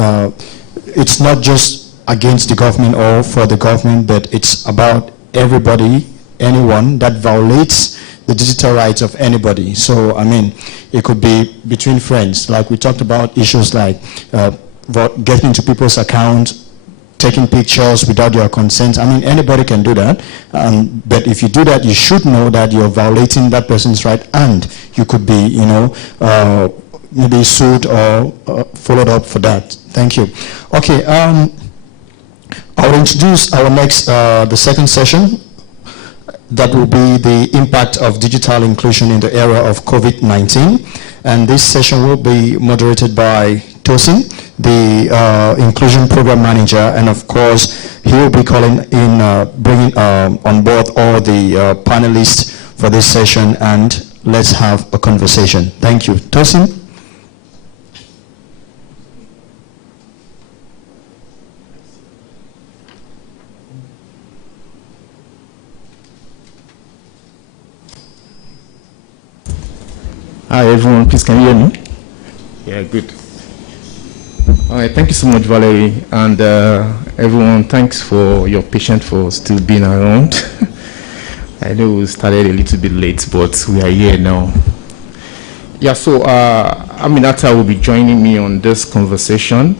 it's not just against the government or for the government, but it's about everybody, anyone that violates the digital rights of anybody. So, I mean, it could be between friends, like we talked about issues like getting into people's accounts, taking pictures without your consent. I mean, anybody can do that. But if you do that, you should know that you're violating that person's right, and you could be, you know, maybe sued or followed up for that. Thank you. Okay, I'll introduce our next, the second session. That will be the impact of digital inclusion in the era of COVID-19. And this session will be moderated by Tosin, the Inclusion Program Manager. And of course, he will be calling in, bringing on board all the panelists for this session, and let's have a conversation. Thank you. Tosin? Hi everyone, please can you hear me? Yeah, good. All right, thank you so much, Valerie, and everyone, thanks for your patience for still being around. I know we started a little bit late, but we are here now. Yeah, so Aminata will be joining me on this conversation,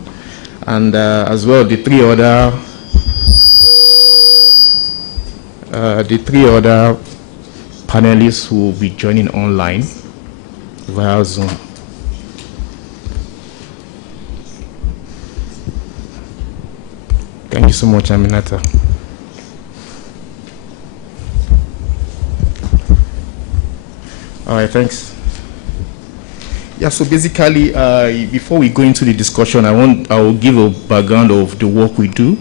and as well the three other panelists who will be joining online via Zoom. Thank you so much, Aminata. All right, thanks. Yeah, so basically, before we go into the discussion, I will give a background of the work we do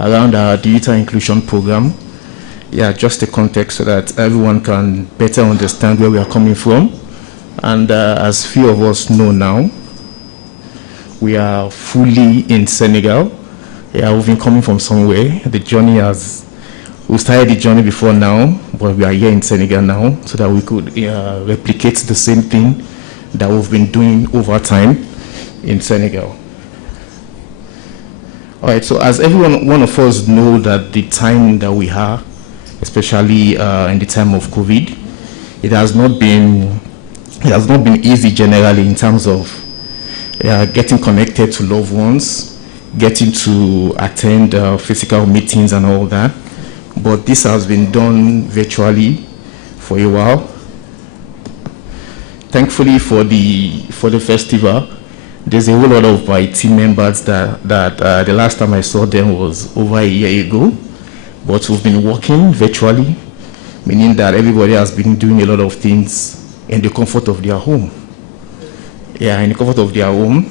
around our digital inclusion program. Yeah, just the context so that everyone can better understand where we are coming from. And as few of us know now, we are fully in Senegal. Yeah, we've been coming from somewhere. The journey we started the journey before now, but we are here in Senegal now so that we could replicate the same thing that we've been doing over time in Senegal. All right, so as one of us know that the time that we are, especially in the time of COVID, it has not been easy generally in terms of getting connected to loved ones, getting to attend physical meetings and all that. But this has been done virtually for a while. Thankfully for the festival, there's a whole lot of my team members that the last time I saw them was over a year ago. But we've been working virtually, meaning that everybody has been doing a lot of things in the comfort of their home. Yeah, in the comfort of their home,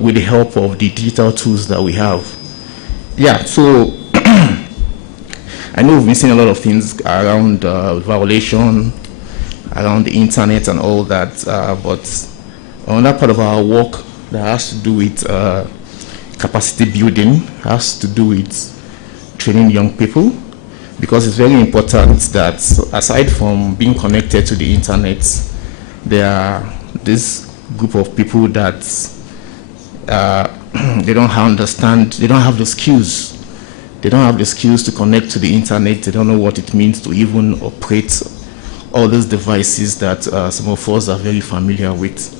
with the help of the digital tools that we have. Yeah, so I know we've been seeing a lot of things around violation, around the internet and all that, but on that part of our work that has to do with capacity building, has to do with training young people, because it's very important that aside from being connected to the internet, there are this group of people that they don't understand, they don't have the skills. They don't have the skills to connect to the internet. They don't know what it means to even operate all those devices that some of us are very familiar with.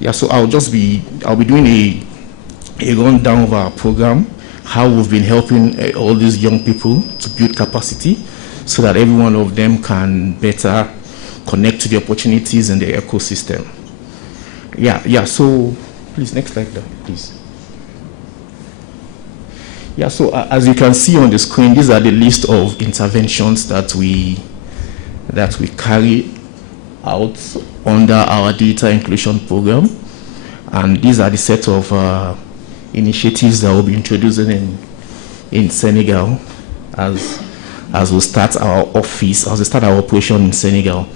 Yeah, so I'll be doing a rundown of our program, how we've been helping all these young people to build capacity so that every one of them can better connect to the opportunities in the ecosystem. Yeah, so please, next slide, please. Yeah, so as you can see on the screen, these are the list of interventions that we carry out under our digital inclusion program. And these are the set of initiatives that we'll be introducing in Senegal as we start our office, as we start our operation in Senegal.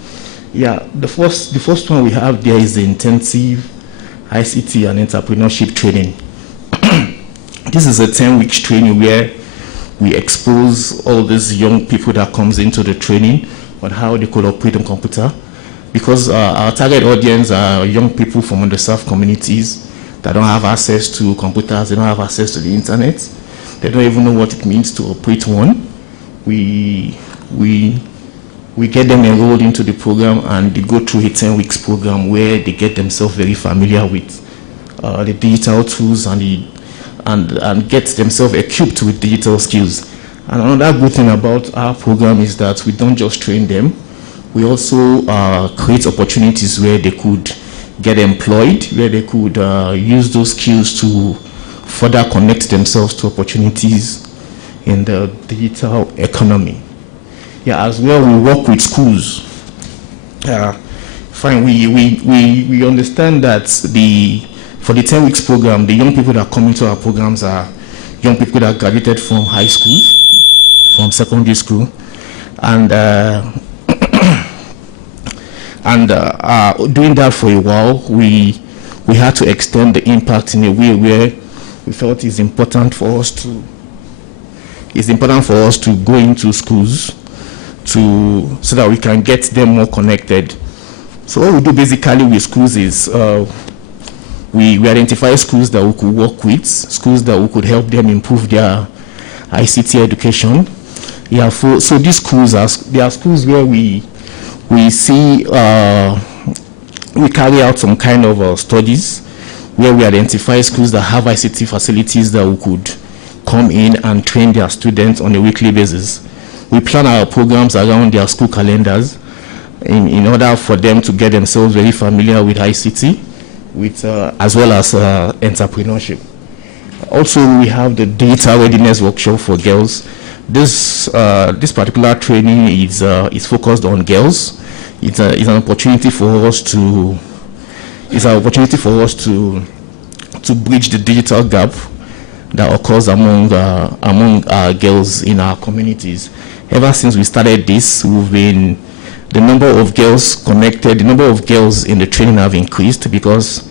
Yeah, the first one we have there is the intensive ICT and entrepreneurship training. This is a 10-week training where we expose all these young people that comes into the training on how they could operate on computer. Because our target audience are young people from underserved communities that don't have access to computers, they don't have access to the internet, they don't even know what it means to operate one. We get them enrolled into the program, and they go through a 10-week program where they get themselves very familiar with the digital tools and get themselves equipped with digital skills. And another good thing about our program is that we don't just train them, we also create opportunities where they could get employed, where they could use those skills to further connect themselves to opportunities in the digital economy. Yeah, as well, we work with schools. Fine, we understand that for the 10 weeks program, the young people that come into our programs are young people that graduated from high school, from secondary school, and doing that for a while, we had to extend the impact in a way where we felt it's important for us to go into schools so that we can get them more connected. So what we do basically with schools is we identify schools that we could work with, schools that we could help them improve their ICT education. Yeah, so these schools are schools where we see we carry out some kind of studies where we identify schools that have ICT facilities that we could come in and train their students on a weekly basis. We plan our programs around their school calendars in order for them to get themselves very familiar with ICT, as well as entrepreneurship. Also, we have the data readiness workshop for girls. This particular training is focused on girls. It's an opportunity for us to bridge the digital gap that occurs among girls in our communities. Ever since we started this, the number of girls connected, the number of girls in the training have increased, because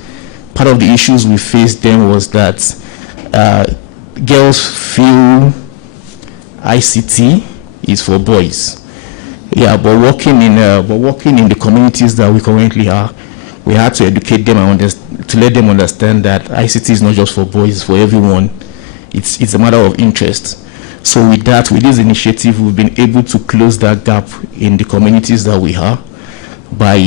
part of the issues we faced then was that girls feel ICT is for boys. Yeah, but working in the communities that we currently are, we had to educate them and to let them understand that ICT is not just for boys, it's for everyone. It's a matter of interest. So with this initiative, we've been able to close that gap in the communities that we are by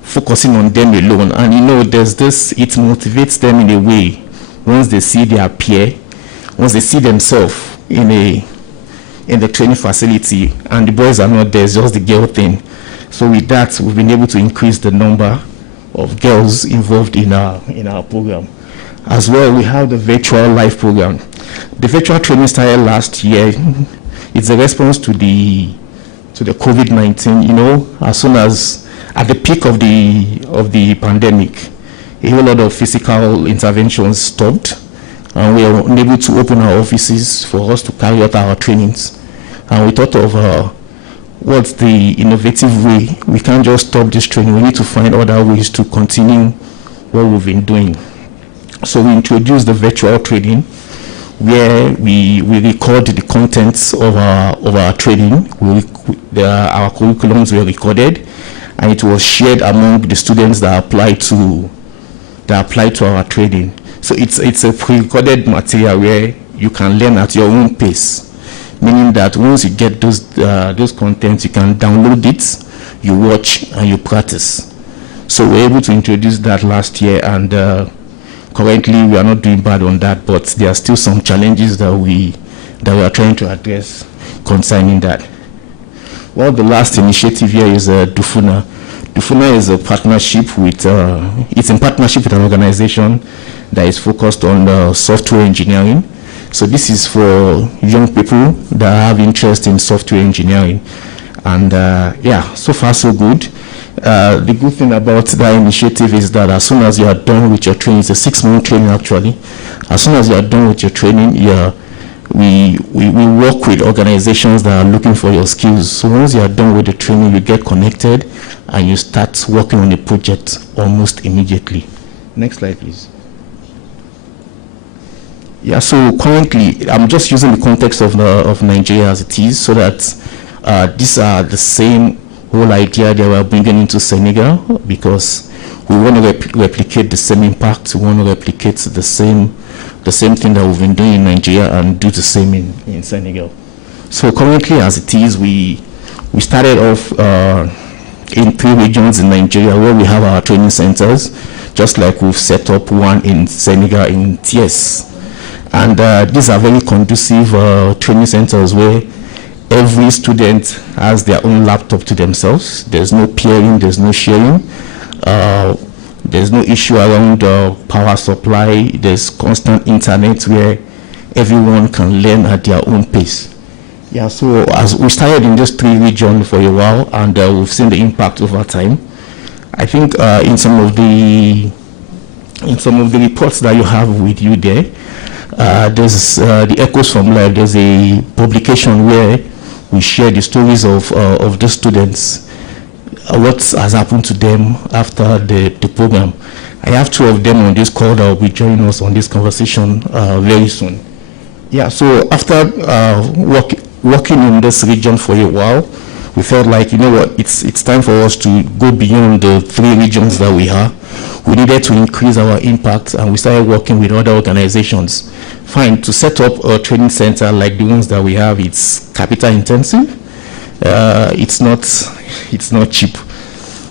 focusing on them alone. And there's this, it motivates them in a way once they see their peer, once they see themselves in the training facility, and the boys are not there, it's just the girl thing. So with that, we've been able to increase the number of girls involved in our program. As well, we have the virtual live program. The virtual training started last year. It's a response to the COVID-19. As soon as at the peak of the pandemic, a whole lot of physical interventions stopped, and we were unable to open our offices for us to carry out our trainings. And we thought of what's the innovative way. We can't just stop this training. We need to find other ways to continue what we've been doing. So we introduced the virtual training, where we record the contents of our training. Our curriculums were recorded, and it was shared among the students that applied to our training. So it's a pre-recorded material where you can learn at your own pace, meaning that once you get those contents, you can download it, you watch, and you practice. So we're able to introduce that last year, and currently we are not doing bad on that, but there are still some challenges that we are trying to address concerning that. Well, the last initiative here is Dufuna. Dufuna is a partnership with, it's in partnership with an organization that is focused on software engineering. So this is for young people that have interest in software engineering. And yeah, so far so good. The good thing about that initiative is that as soon as you are done with your training, it's a 6-month training actually. As soon as you are done with your training, we work with organizations that are looking for your skills. So once you are done with the training, you get connected and you start working on a project almost immediately. Next slide, please. Yeah, so currently, I'm just using the context of Nigeria as it is, so that these are the same whole idea that we're bringing into Senegal, because we want to replicate the same impact. We want to replicate the same thing that we've been doing in Nigeria and do the same in Senegal. So currently, as it is, we started off in 3 regions in Nigeria where we have our training centers, just like we've set up one in Senegal in Thiès. And these are very conducive training centers where every student has their own laptop to themselves. There's no peering, there's no sharing. There's no issue around power supply. There's constant internet where everyone can learn at their own pace. Yeah, so as we started in these 3 regions for a while, and we've seen the impact over time. I think in some of the reports that you have with you there, there's the Echoes from Life. There's a publication where we share the stories of the students, what has happened to them after the program. I have 2 of them on this call that will be joining us on this conversation very soon. Yeah, so after working in this region for a while, we felt like, you know what, it's time for us to go beyond the 3 regions that we have. We needed to increase our impact, and we started working with other organizations. Fine, to set up a training center like the ones that we have, it's capital intensive. It's not cheap.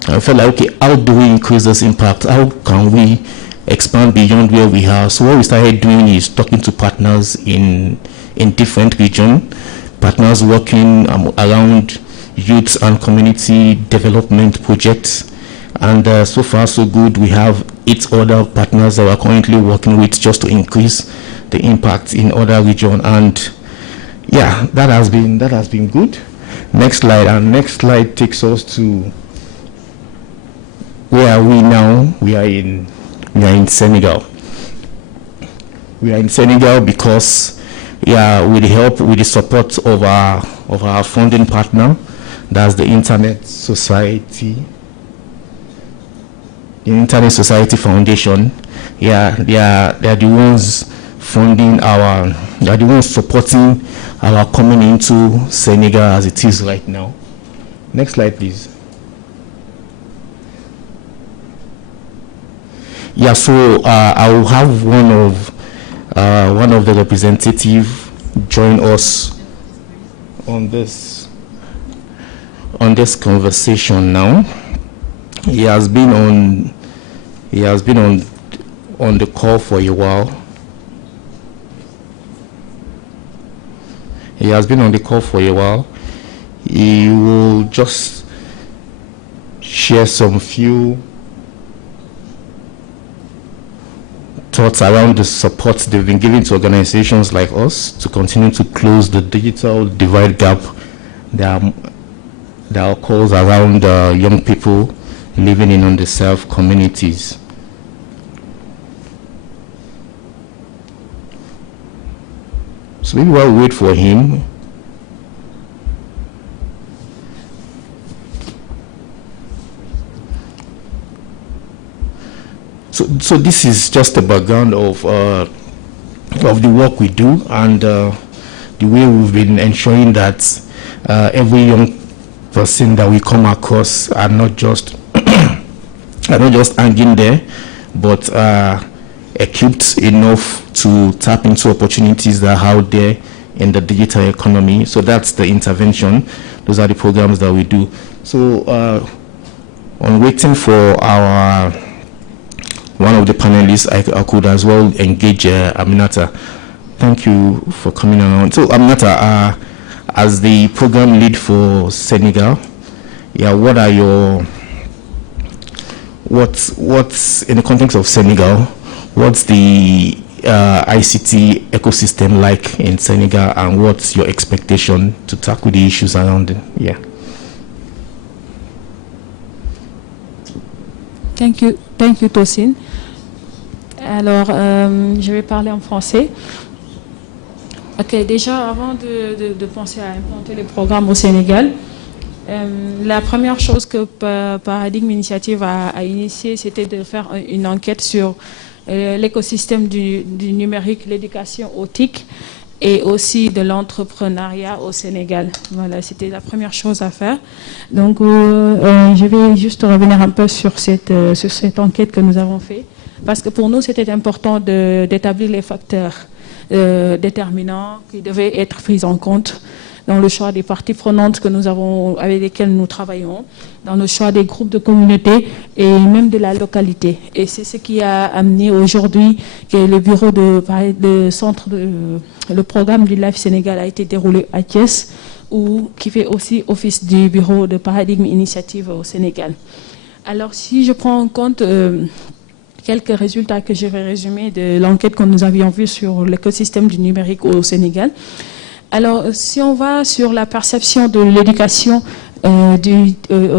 I felt like, okay, how do we increase this impact? How can we expand beyond where we are? So what we started doing is talking to partners in different regions, partners working around youth and community development projects. And so far so good. We have 8 other partners that we're currently working with just to increase the impact in other regions. And yeah, that has been good. Next slide. And next slide takes us to where are we now? We are in Senegal. We are in Senegal because, yeah, with the support of our funding partner, that's the Internet Society. The Internet Society Foundation. Yeah, they are the ones funding they are the ones supporting our coming into Senegal as it is right now. Next slide, please. Yeah, so I will have one of the representatives join us on this conversation now. He has been on the call for a while. He has been on the call for a while. He will just share some few thoughts around the support they've been giving to organizations like us to continue to close the digital divide gap that occurs around young people living in underserved communities. So maybe while we wait for him, so this is just a background of the work we do and the way we've been ensuring that every young person that we come across are not just hanging there, but equipped enough to tap into opportunities that are out there in the digital economy. So that's the intervention. Those are the programs that we do. So on waiting for our one of the panelists, I could as well engage Aminata. Thank you for coming around. So Aminata, as the program lead for Senegal, yeah, what are your, what's in the context of Senegal, what's the ICT ecosystem like in Senegal, and what's your expectation to tackle the issues around it? Yeah. Thank you, Tosin. Alors, je vais parler en français. Ok, déjà, avant de penser à implanter les programmes au Sénégal, la première chose que Paradigme Initiative a initié, c'était de faire une enquête sur l'écosystème du numérique, l'éducation au TIC et aussi de l'entrepreneuriat au Sénégal. Voilà, c'était la première chose à faire. Donc, je vais juste revenir un peu sur cette enquête que nous avons faite, parce que pour nous, c'était important d'établir les facteurs déterminants qui devaient être pris en compte dans le choix des parties prenantes que nous avons, avec lesquelles nous travaillons, dans le choix des groupes de communauté et même de la localité. Et c'est ce qui a amené aujourd'hui que le bureau le programme du Life Sénégal a été déroulé à Thiès, qui fait aussi office du bureau de Paradigme Initiative au Sénégal. Alors, si je prends en compte quelques résultats que je vais résumer de l'enquête que nous avions vue sur l'écosystème du numérique au Sénégal. Alors, si on va sur la perception de l'éducation au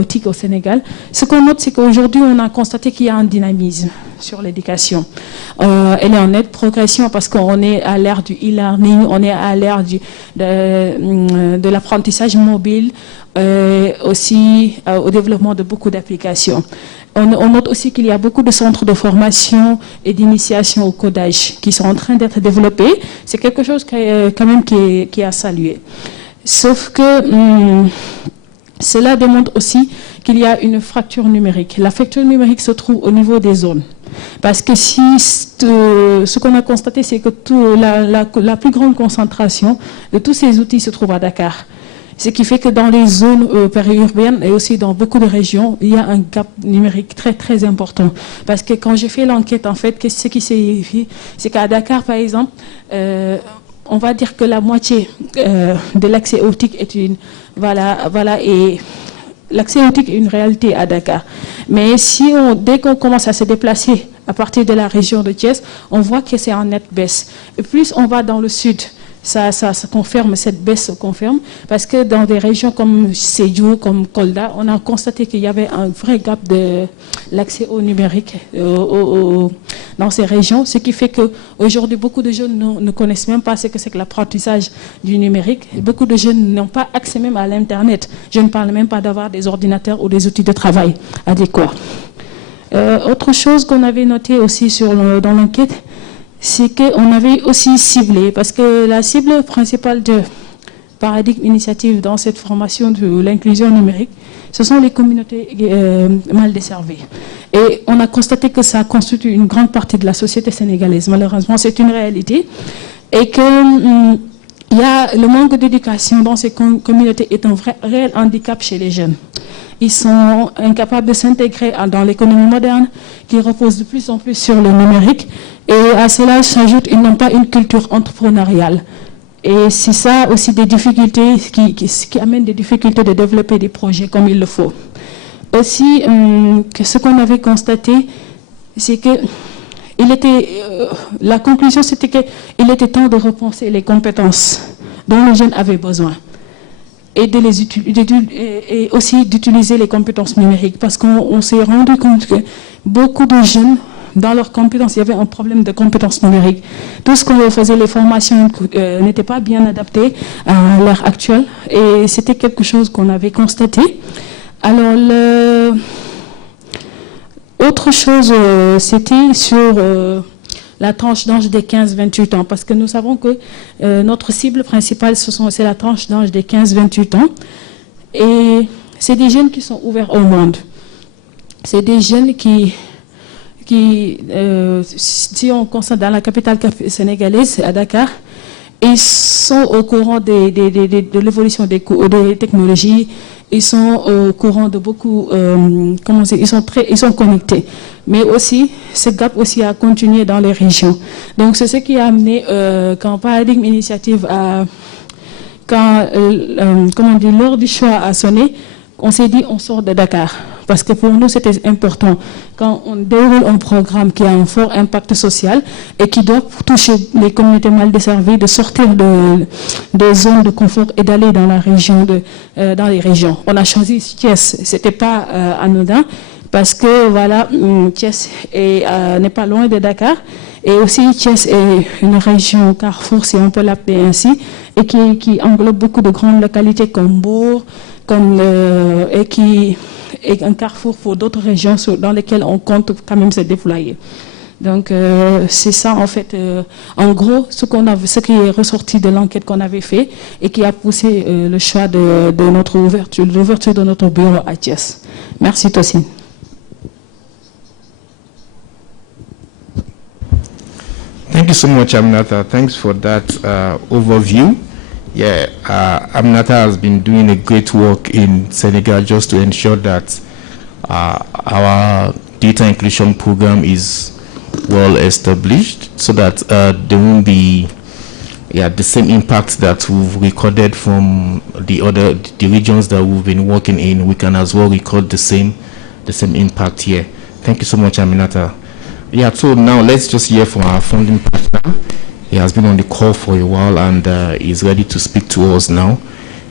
TIC au Sénégal, ce qu'on note, c'est qu'aujourd'hui, on a constaté qu'il y a un dynamisme sur l'éducation. Elle est en nette progression parce qu'on est à l'ère du e-learning, on est à l'ère de l'apprentissage mobile, aussi au développement de beaucoup d'applications. On note aussi qu'il y a beaucoup de centres de formation et d'initiation au codage qui sont en train d'être développés. C'est quelque chose qui est à saluer. Sauf que cela démontre aussi qu'il y a une fracture numérique. La fracture numérique se trouve au niveau des zones. Parce que ce qu'on a constaté, c'est que la plus grande concentration de tous ces outils se trouve à Dakar. Ce qui fait que dans les zones périurbaines et aussi dans beaucoup de régions, il y a un gap numérique très très important. Parce que quand j'ai fait l'enquête, en fait, ce qui s'est fait, c'est qu'à Dakar, par exemple, on va dire que la moitié de l'accès au TIC est et l'accès au TIC est une réalité à Dakar. Mais dès qu'on commence à se déplacer à partir de la région de Thiès, on voit que c'est en nette baisse. Et plus on va dans le sud, ça confirme, cette baisse se confirme, parce que dans des régions comme Sédhiou, comme Kolda, on a constaté qu'il y avait un vrai gap de l'accès au numérique dans ces régions, ce qui fait qu'aujourd'hui, beaucoup de jeunes ne connaissent même pas ce que c'est que l'apprentissage du numérique. Beaucoup de jeunes n'ont pas accès même à l'Internet. Je ne parle même pas d'avoir des ordinateurs ou des outils de travail adéquats. Autre chose qu'on avait noté aussi dans l'enquête, c'est qu'on avait aussi ciblé, parce que la cible principale de Paradigme Initiative dans cette formation de l'inclusion numérique, ce sont les communautés mal desservies. Et on a constaté que ça constitue une grande partie de la société sénégalaise. Malheureusement, c'est une réalité. Et que le manque d'éducation dans ces communautés est un réel handicap chez les jeunes. Ils sont incapables de s'intégrer dans l'économie moderne qui repose de plus en plus sur le numérique. Et à cela s'ajoute, ils n'ont pas une culture entrepreneuriale. Et c'est ça aussi des difficultés qui amènent des difficultés de développer des projets comme il le faut. Aussi, ce qu'on avait constaté, c'est que la conclusion, c'était qu'il était temps de repenser les compétences dont les jeunes avaient besoin. Et et aussi d'utiliser les compétences numériques, parce qu'on s'est rendu compte que beaucoup de jeunes, dans leurs compétences, il y avait un problème de compétences numériques. Tout ce qu'on faisait, les formations n'étaient pas bien adaptées à l'ère actuelle, et c'était quelque chose qu'on avait constaté. Alors, autre chose, c'était sur la tranche d'âge des 15-28 ans, parce que nous savons que notre cible principale, c'est la tranche d'âge des 15-28 ans, et c'est des jeunes qui sont ouverts au monde. C'est des jeunes qui si on constate dans la capitale sénégalaise, à Dakar, ils sont au courant de l'évolution des technologies, ils sont au courant de beaucoup, ils sont connectés. Mais aussi, ce gap aussi a continué dans les régions. Donc c'est ce qui a amené, quand Paradigme Initiative a quand l'heure du choix a sonné, on s'est dit on sort de Dakar. Parce que pour nous, c'était important. Quand on déroule un programme qui a un fort impact social et qui doit toucher les communautés mal desservies, de sortir des zones de confort et d'aller dans la région, dans les régions. On a choisi Thiès. C'était pas anodin parce que voilà, Thiès n'est pas loin de Dakar. Et aussi, Thiès est une région carrefour, si on peut l'appeler ainsi, et qui englobe beaucoup de grandes localités comme Bourg, et un carrefour pour d'autres régions dans lesquelles on compte quand même se déployer. Donc c'est ça en fait, en gros, ce qui est ressorti de l'enquête qu'on avait fait et qui a poussé le choix de l'ouverture de notre bureau à Thiès. Merci Tosin. Thank you so much, Aminata. Thanks for that overview. Yeah, Aminata has been doing a great work in Senegal just to ensure that our data inclusion program is well established, so that there won't be the same impact that we've recorded from the regions that we've been working in. We can as well record the same impact here. Thank you so much, Aminata. Yeah, so now let's just hear from our funding partner. He has been on the call for a while and is ready to speak to us now.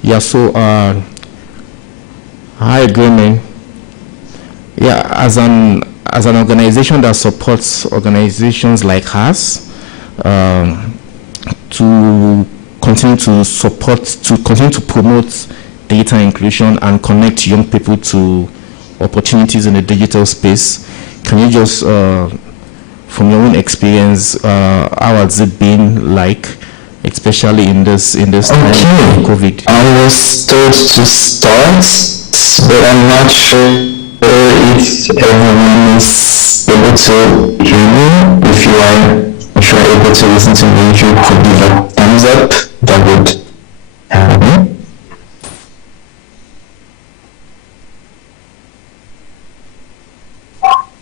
Yeah, so hi, Glenn. Yeah, as an organization that supports organizations like us to continue to promote data inclusion and connect young people to opportunities in the digital space, can you just from your own experience, how has it been like, especially in this time of COVID? I was told to start, but I'm not sure if everyone is able to hear me. If you are able to listen to me, if you could give a thumbs up, that would help me.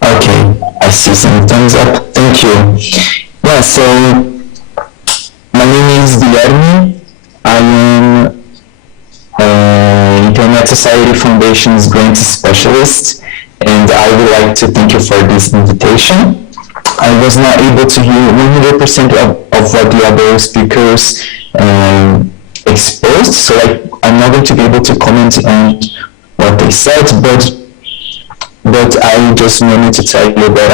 Okay, I see some thumbs up. Thank you. Yeah, so my name is Guilherme. I am Internet Society Foundation's grant specialist, and I would like to thank you for this invitation. I was not able to hear 100% of what the other speakers exposed, so I'm not going to be able to comment on what they said, but I just wanted to tell you that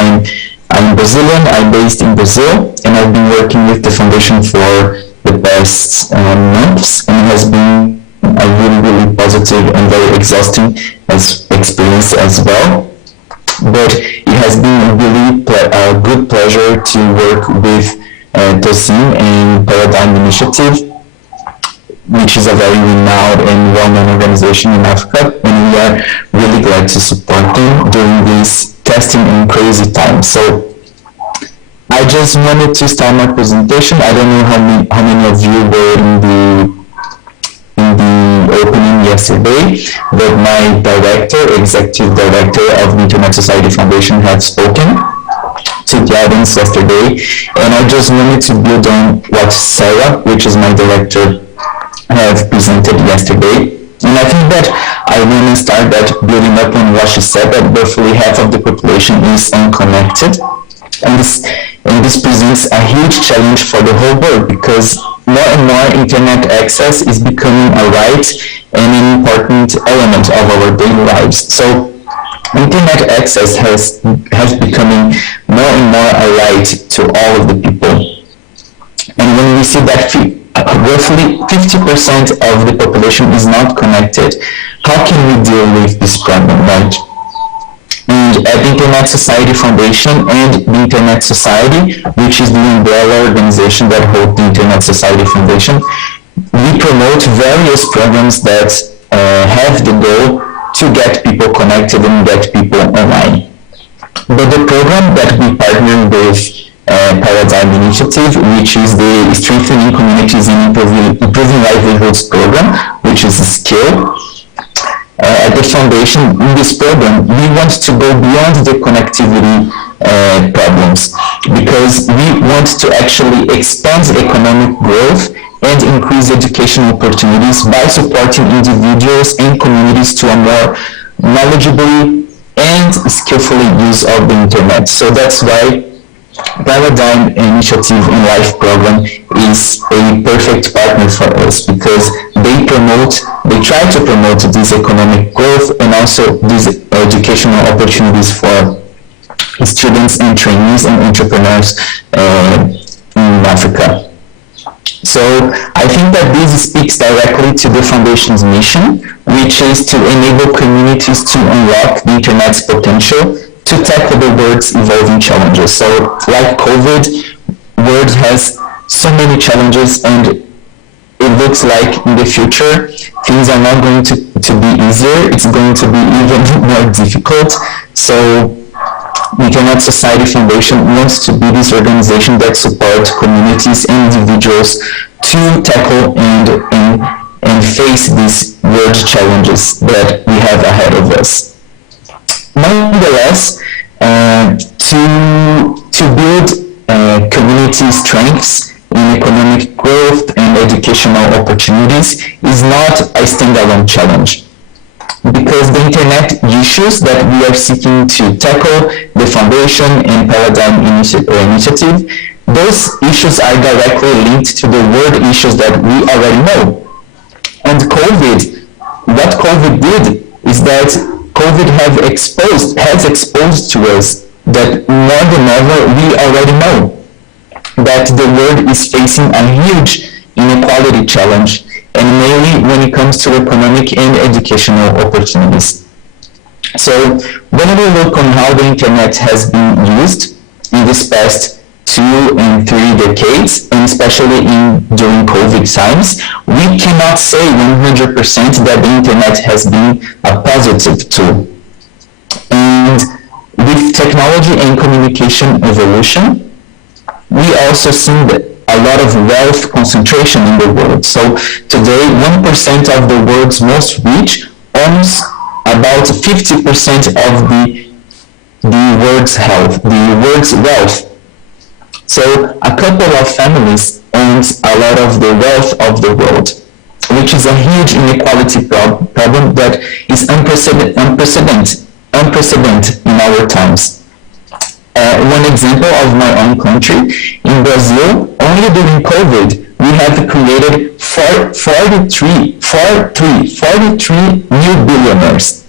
I'm Brazilian, I'm based in Brazil, and I've been working with the foundation for the past months, and it has been a really positive and very exhausting experience as well. But it has been a really good pleasure to work with Tosin and Paradigm Initiative, which is a very renowned and well-known organization in Africa, and we are really glad to support them during these testing and crazy times. So I just wanted to start my presentation. I don't know how many of you were in the opening yesterday, but my executive director of the Internet Society Foundation had spoken to the audience yesterday, and I just wanted to build on what Sarah, which is my director, have presented yesterday. And I think that I want to start that building up on what she said, that roughly half of the population is unconnected. And this presents a huge challenge for the whole world, because more and more internet access is becoming a right and an important element of our daily lives. So internet access has becoming more and more a right to all of the people. And when we see that roughly 50% of the population is not connected, how can we deal with this problem, right? And at the Internet Society Foundation and the Internet Society, which is the umbrella organization that holds the Internet Society Foundation, we promote various programs that have the goal to get people connected and get people online. But the program that we partner with Paradigm Initiative, which is the Strengthening Communities and Improving Livelihoods program, which is a skill. At the foundation, in this program, we want to go beyond the connectivity problems, because we want to actually expand economic growth and increase educational opportunities by supporting individuals and communities to a more knowledgeable and skillfully use of the internet. So that's why Paradigm Initiative and Life Program is a perfect partner for us, because they try to promote this economic growth and also these educational opportunities for students and trainees and entrepreneurs in Africa. So I think that this speaks directly to the Foundation's mission, which is to enable communities to unlock the Internet's potential to tackle the world's evolving challenges. So like COVID, world has so many challenges, and it looks like in the future things are not going to be easier. It's going to be even more difficult. So Internet Society Foundation wants to be this organization that supports communities and individuals to tackle and face these world challenges that we have ahead of us. Nonetheless, to build community strengths in economic growth and educational opportunities is not a standalone challenge, because the internet issues that we are seeking to tackle, the Foundation and Paradigm Initiative, those issues are directly linked to the world issues that we already know. And what COVID did is that COVID has exposed to us that more than ever we already know that the world is facing a huge inequality challenge, and mainly when it comes to economic and educational opportunities. So when we look on how the internet has been used in this past 2 and 3 decades, and especially during COVID times, we cannot say 100% that the internet has been a positive tool. And with technology and communication evolution, we also see a lot of wealth concentration in the world. So today, 1% of the world's most rich owns about 50% of the world's health, the world's wealth. So a couple of families owns a lot of the wealth of the world, which is a huge inequality problem that is unprecedented in our times. One example of my own country, in Brazil, only during COVID, we have created 43 new billionaires.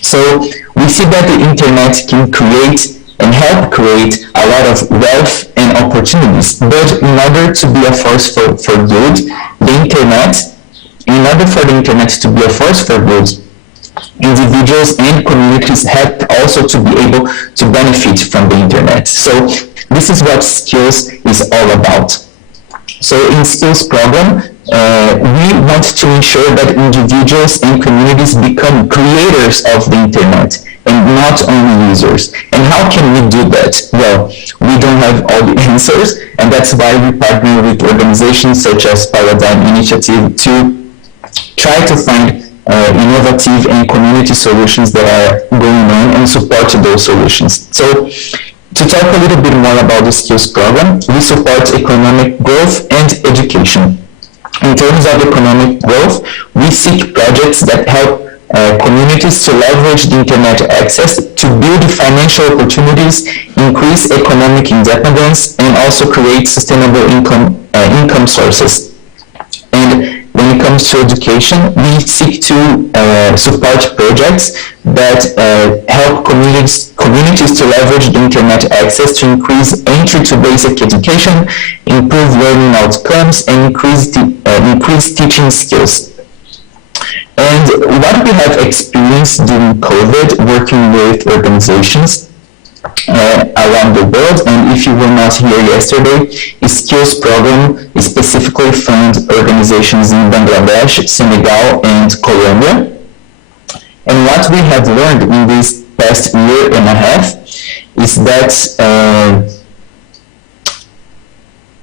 So we see that the internet can create and help create a lot of wealth and opportunities. But in order to be a force for good, in order for the internet to be a force for good, individuals and communities have also to be able to benefit from the internet. So this is what Skills is all about. So in Skills program, we want to ensure that individuals and communities become creators of the internet and not only users. And how can we do that? Well, we don't have all the answers, and that's why we partner with organizations such as Paradigm Initiative to try to find innovative and community solutions that are going on and support those solutions. So to talk a little bit more about the Skills program, we support economic growth and education. In terms of economic growth, we seek projects that help communities to leverage the internet access to build financial opportunities, increase economic independence, and also create sustainable income sources. And when it comes to education, we seek to support projects that help communities to leverage the internet access to increase entry to basic education, improve learning outcomes, and increase teaching skills. And what we have experienced during COVID, working with organizations around the world, and if you were not here yesterday, Skills program specifically funds organizations in Bangladesh, Senegal, and Colombia. And what we have learned in this past year and a half is that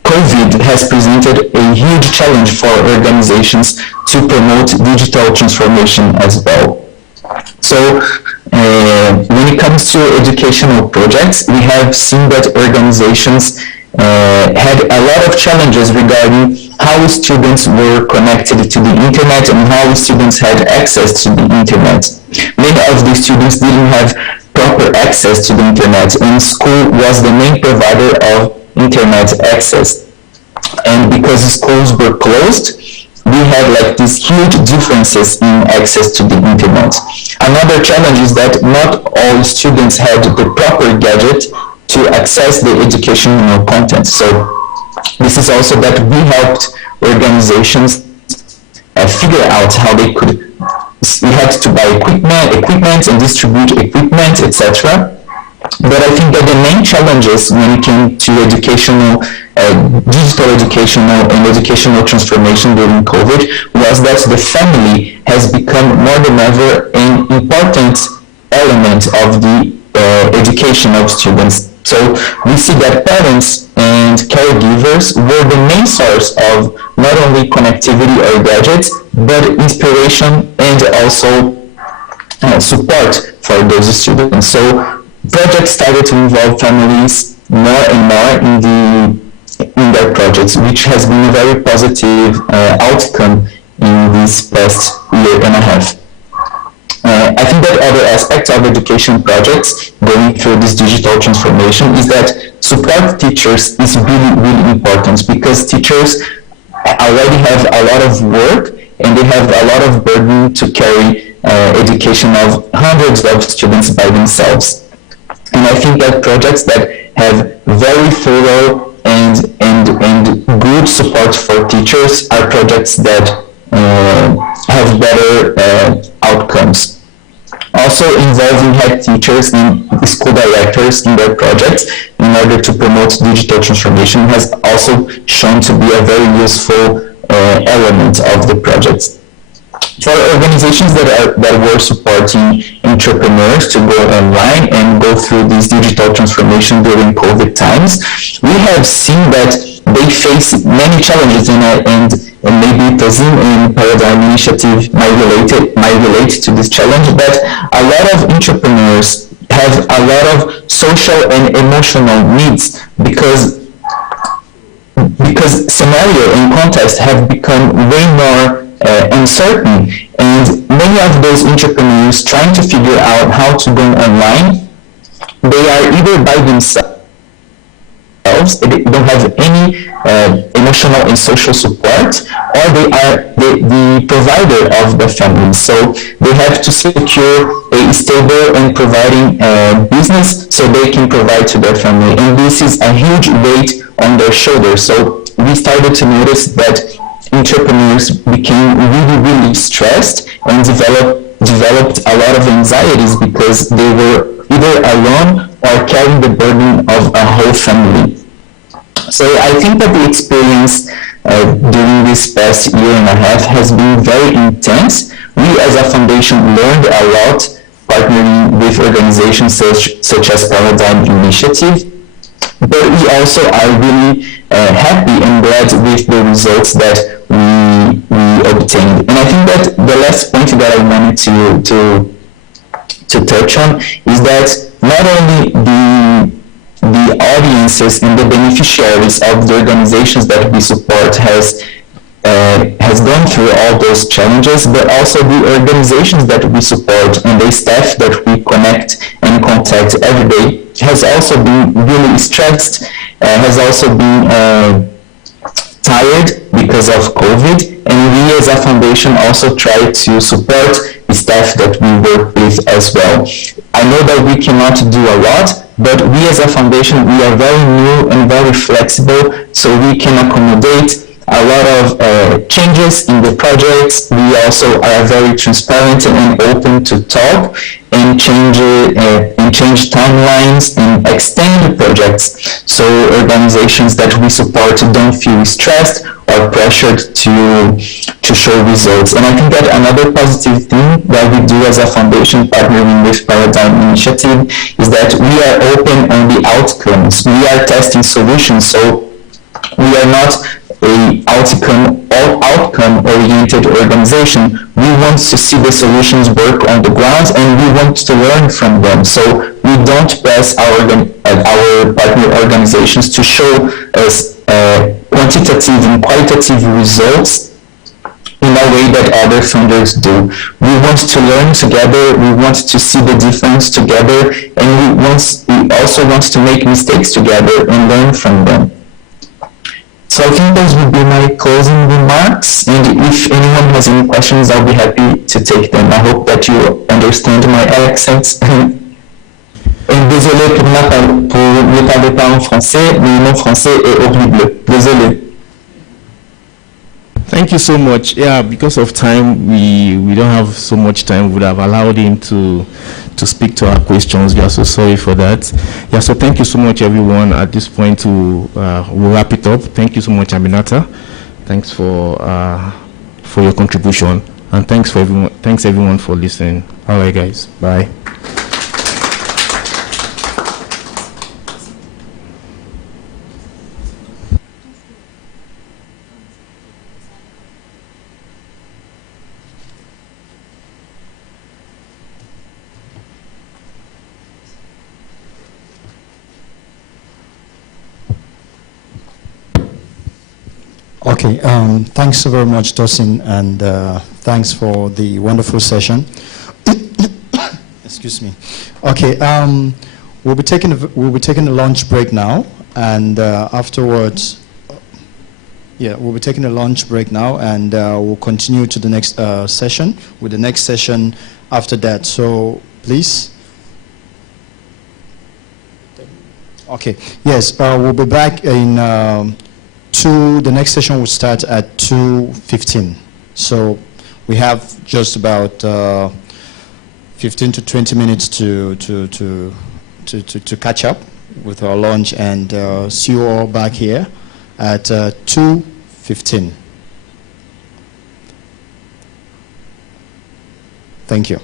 COVID has presented a huge challenge for organizations to promote digital transformation as well. So when it comes to educational projects, we have seen that organizations had a lot of challenges regarding how students were connected to the internet and how students had access to the internet. Many of the students didn't have proper access to the internet, and school was the main provider of internet access. And because the schools were closed, we had like these huge differences in access to the internet. Another challenge is that not all students had the proper gadget to access the educational content. So this is also that we helped organizations figure out how they could. We had to buy equipment and distribute equipment, etc. But I think that the main challenges when it came to educational, digital educational and educational transformation during COVID was that the family has become more than ever an important element of the education of students. So we see that parents and caregivers were the main source of not only connectivity or gadgets, but inspiration and also support for those students. So projects started to involve families more and more in their projects, which has been a very positive outcome in this past year and a half. I think that other aspects of education projects going through this digital transformation is that support teachers is really, really important, because teachers already have a lot of work and they have a lot of burden to carry education of hundreds of students by themselves. And I think that projects that have very thorough and good support for teachers are projects that have better outcomes. Also involving head teachers and school directors in their projects in order to promote digital transformation has also shown to be a very useful element of the projects. For organizations that were supporting entrepreneurs to go online and go through this digital transformation during COVID times, we have seen that they face many challenges, and maybe Tazim and Paradigm Initiative might relate to this challenge, but a lot of entrepreneurs have a lot of social and emotional needs because scenario and context have become way more uncertain, and many of those entrepreneurs trying to figure out how to go online, they are either by themselves, they don't have any emotional and social support, or they are the provider of the family. So they have to secure a stable and providing business so they can provide to their family. And this is a huge weight on their shoulders. So we started to notice that entrepreneurs became really, really stressed and developed a lot of anxieties because they were either alone or carrying the burden of a whole family. So I think that the experience during this past year and a half has been very intense. We as a foundation learned a lot partnering with organizations such as Paradigm Initiative, but we also are really happy and glad with the results that we obtained. And I think that the last point that I wanted to touch on is that not only the audiences and the beneficiaries of the organizations that we support has gone through all those challenges, but also the organizations that we support and the staff that we connect and contact every day has also been really stressed, has also been tired because of COVID, and we as a foundation also try to support the staff that we work with as well. I know that we cannot do a lot, but we as a foundation, we are very new and very flexible, so we can accommodate a lot of changes in the projects. We also are very transparent and open to talk and change timelines and extend the projects, so organizations that we support don't feel stressed or pressured to show results. And I think that another positive thing that we do as a foundation partnering with Paradigm Initiative is that we are open on the outcomes. We are testing solutions, so we are not a outcome-oriented organization. We want to see the solutions work on the ground, and we want to learn from them. So we don't press our partner organizations to show us quantitative and qualitative results in a way that other funders do. We want to learn together, we want to see the difference together, and we also want to make mistakes together and learn from them. So I think those would be my closing remarks, and if anyone has any questions, I'll be happy to take them. I hope that you understand my accents. Et désolé pour ne parler pas en français, mais mon français est horrible. Désolé. Thank you so much. Yeah, because of time, we don't have so much time. We would have allowed him to speak to our questions. We are so sorry for that. Yeah, so thank you so much, everyone. At this point, we'll wrap it up. Thank you so much, Aminata. Thanks for your contribution, and thanks everyone for listening. All right, guys. Bye. Okay, thanks so very much, Tosin, and thanks for the wonderful session. Excuse me. Okay, we'll be taking a lunch break now, and afterwards, we'll be taking a lunch break now, and we'll continue to the next session with the next session after that. So please. Okay. Yes, we'll be back in. The next session will start at 2:15. So we have just about 15 to 20 minutes to catch up with our lunch, and see you all back here at 2:15. Thank you.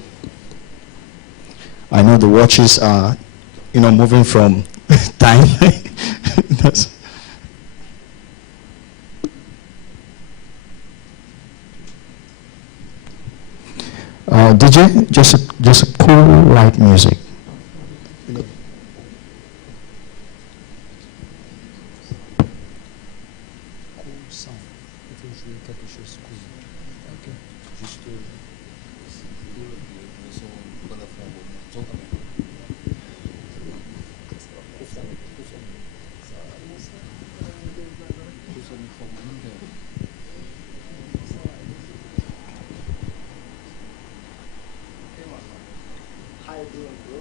I know the watches are, moving from time. DJ, just a cool light music. What are you doing, bro?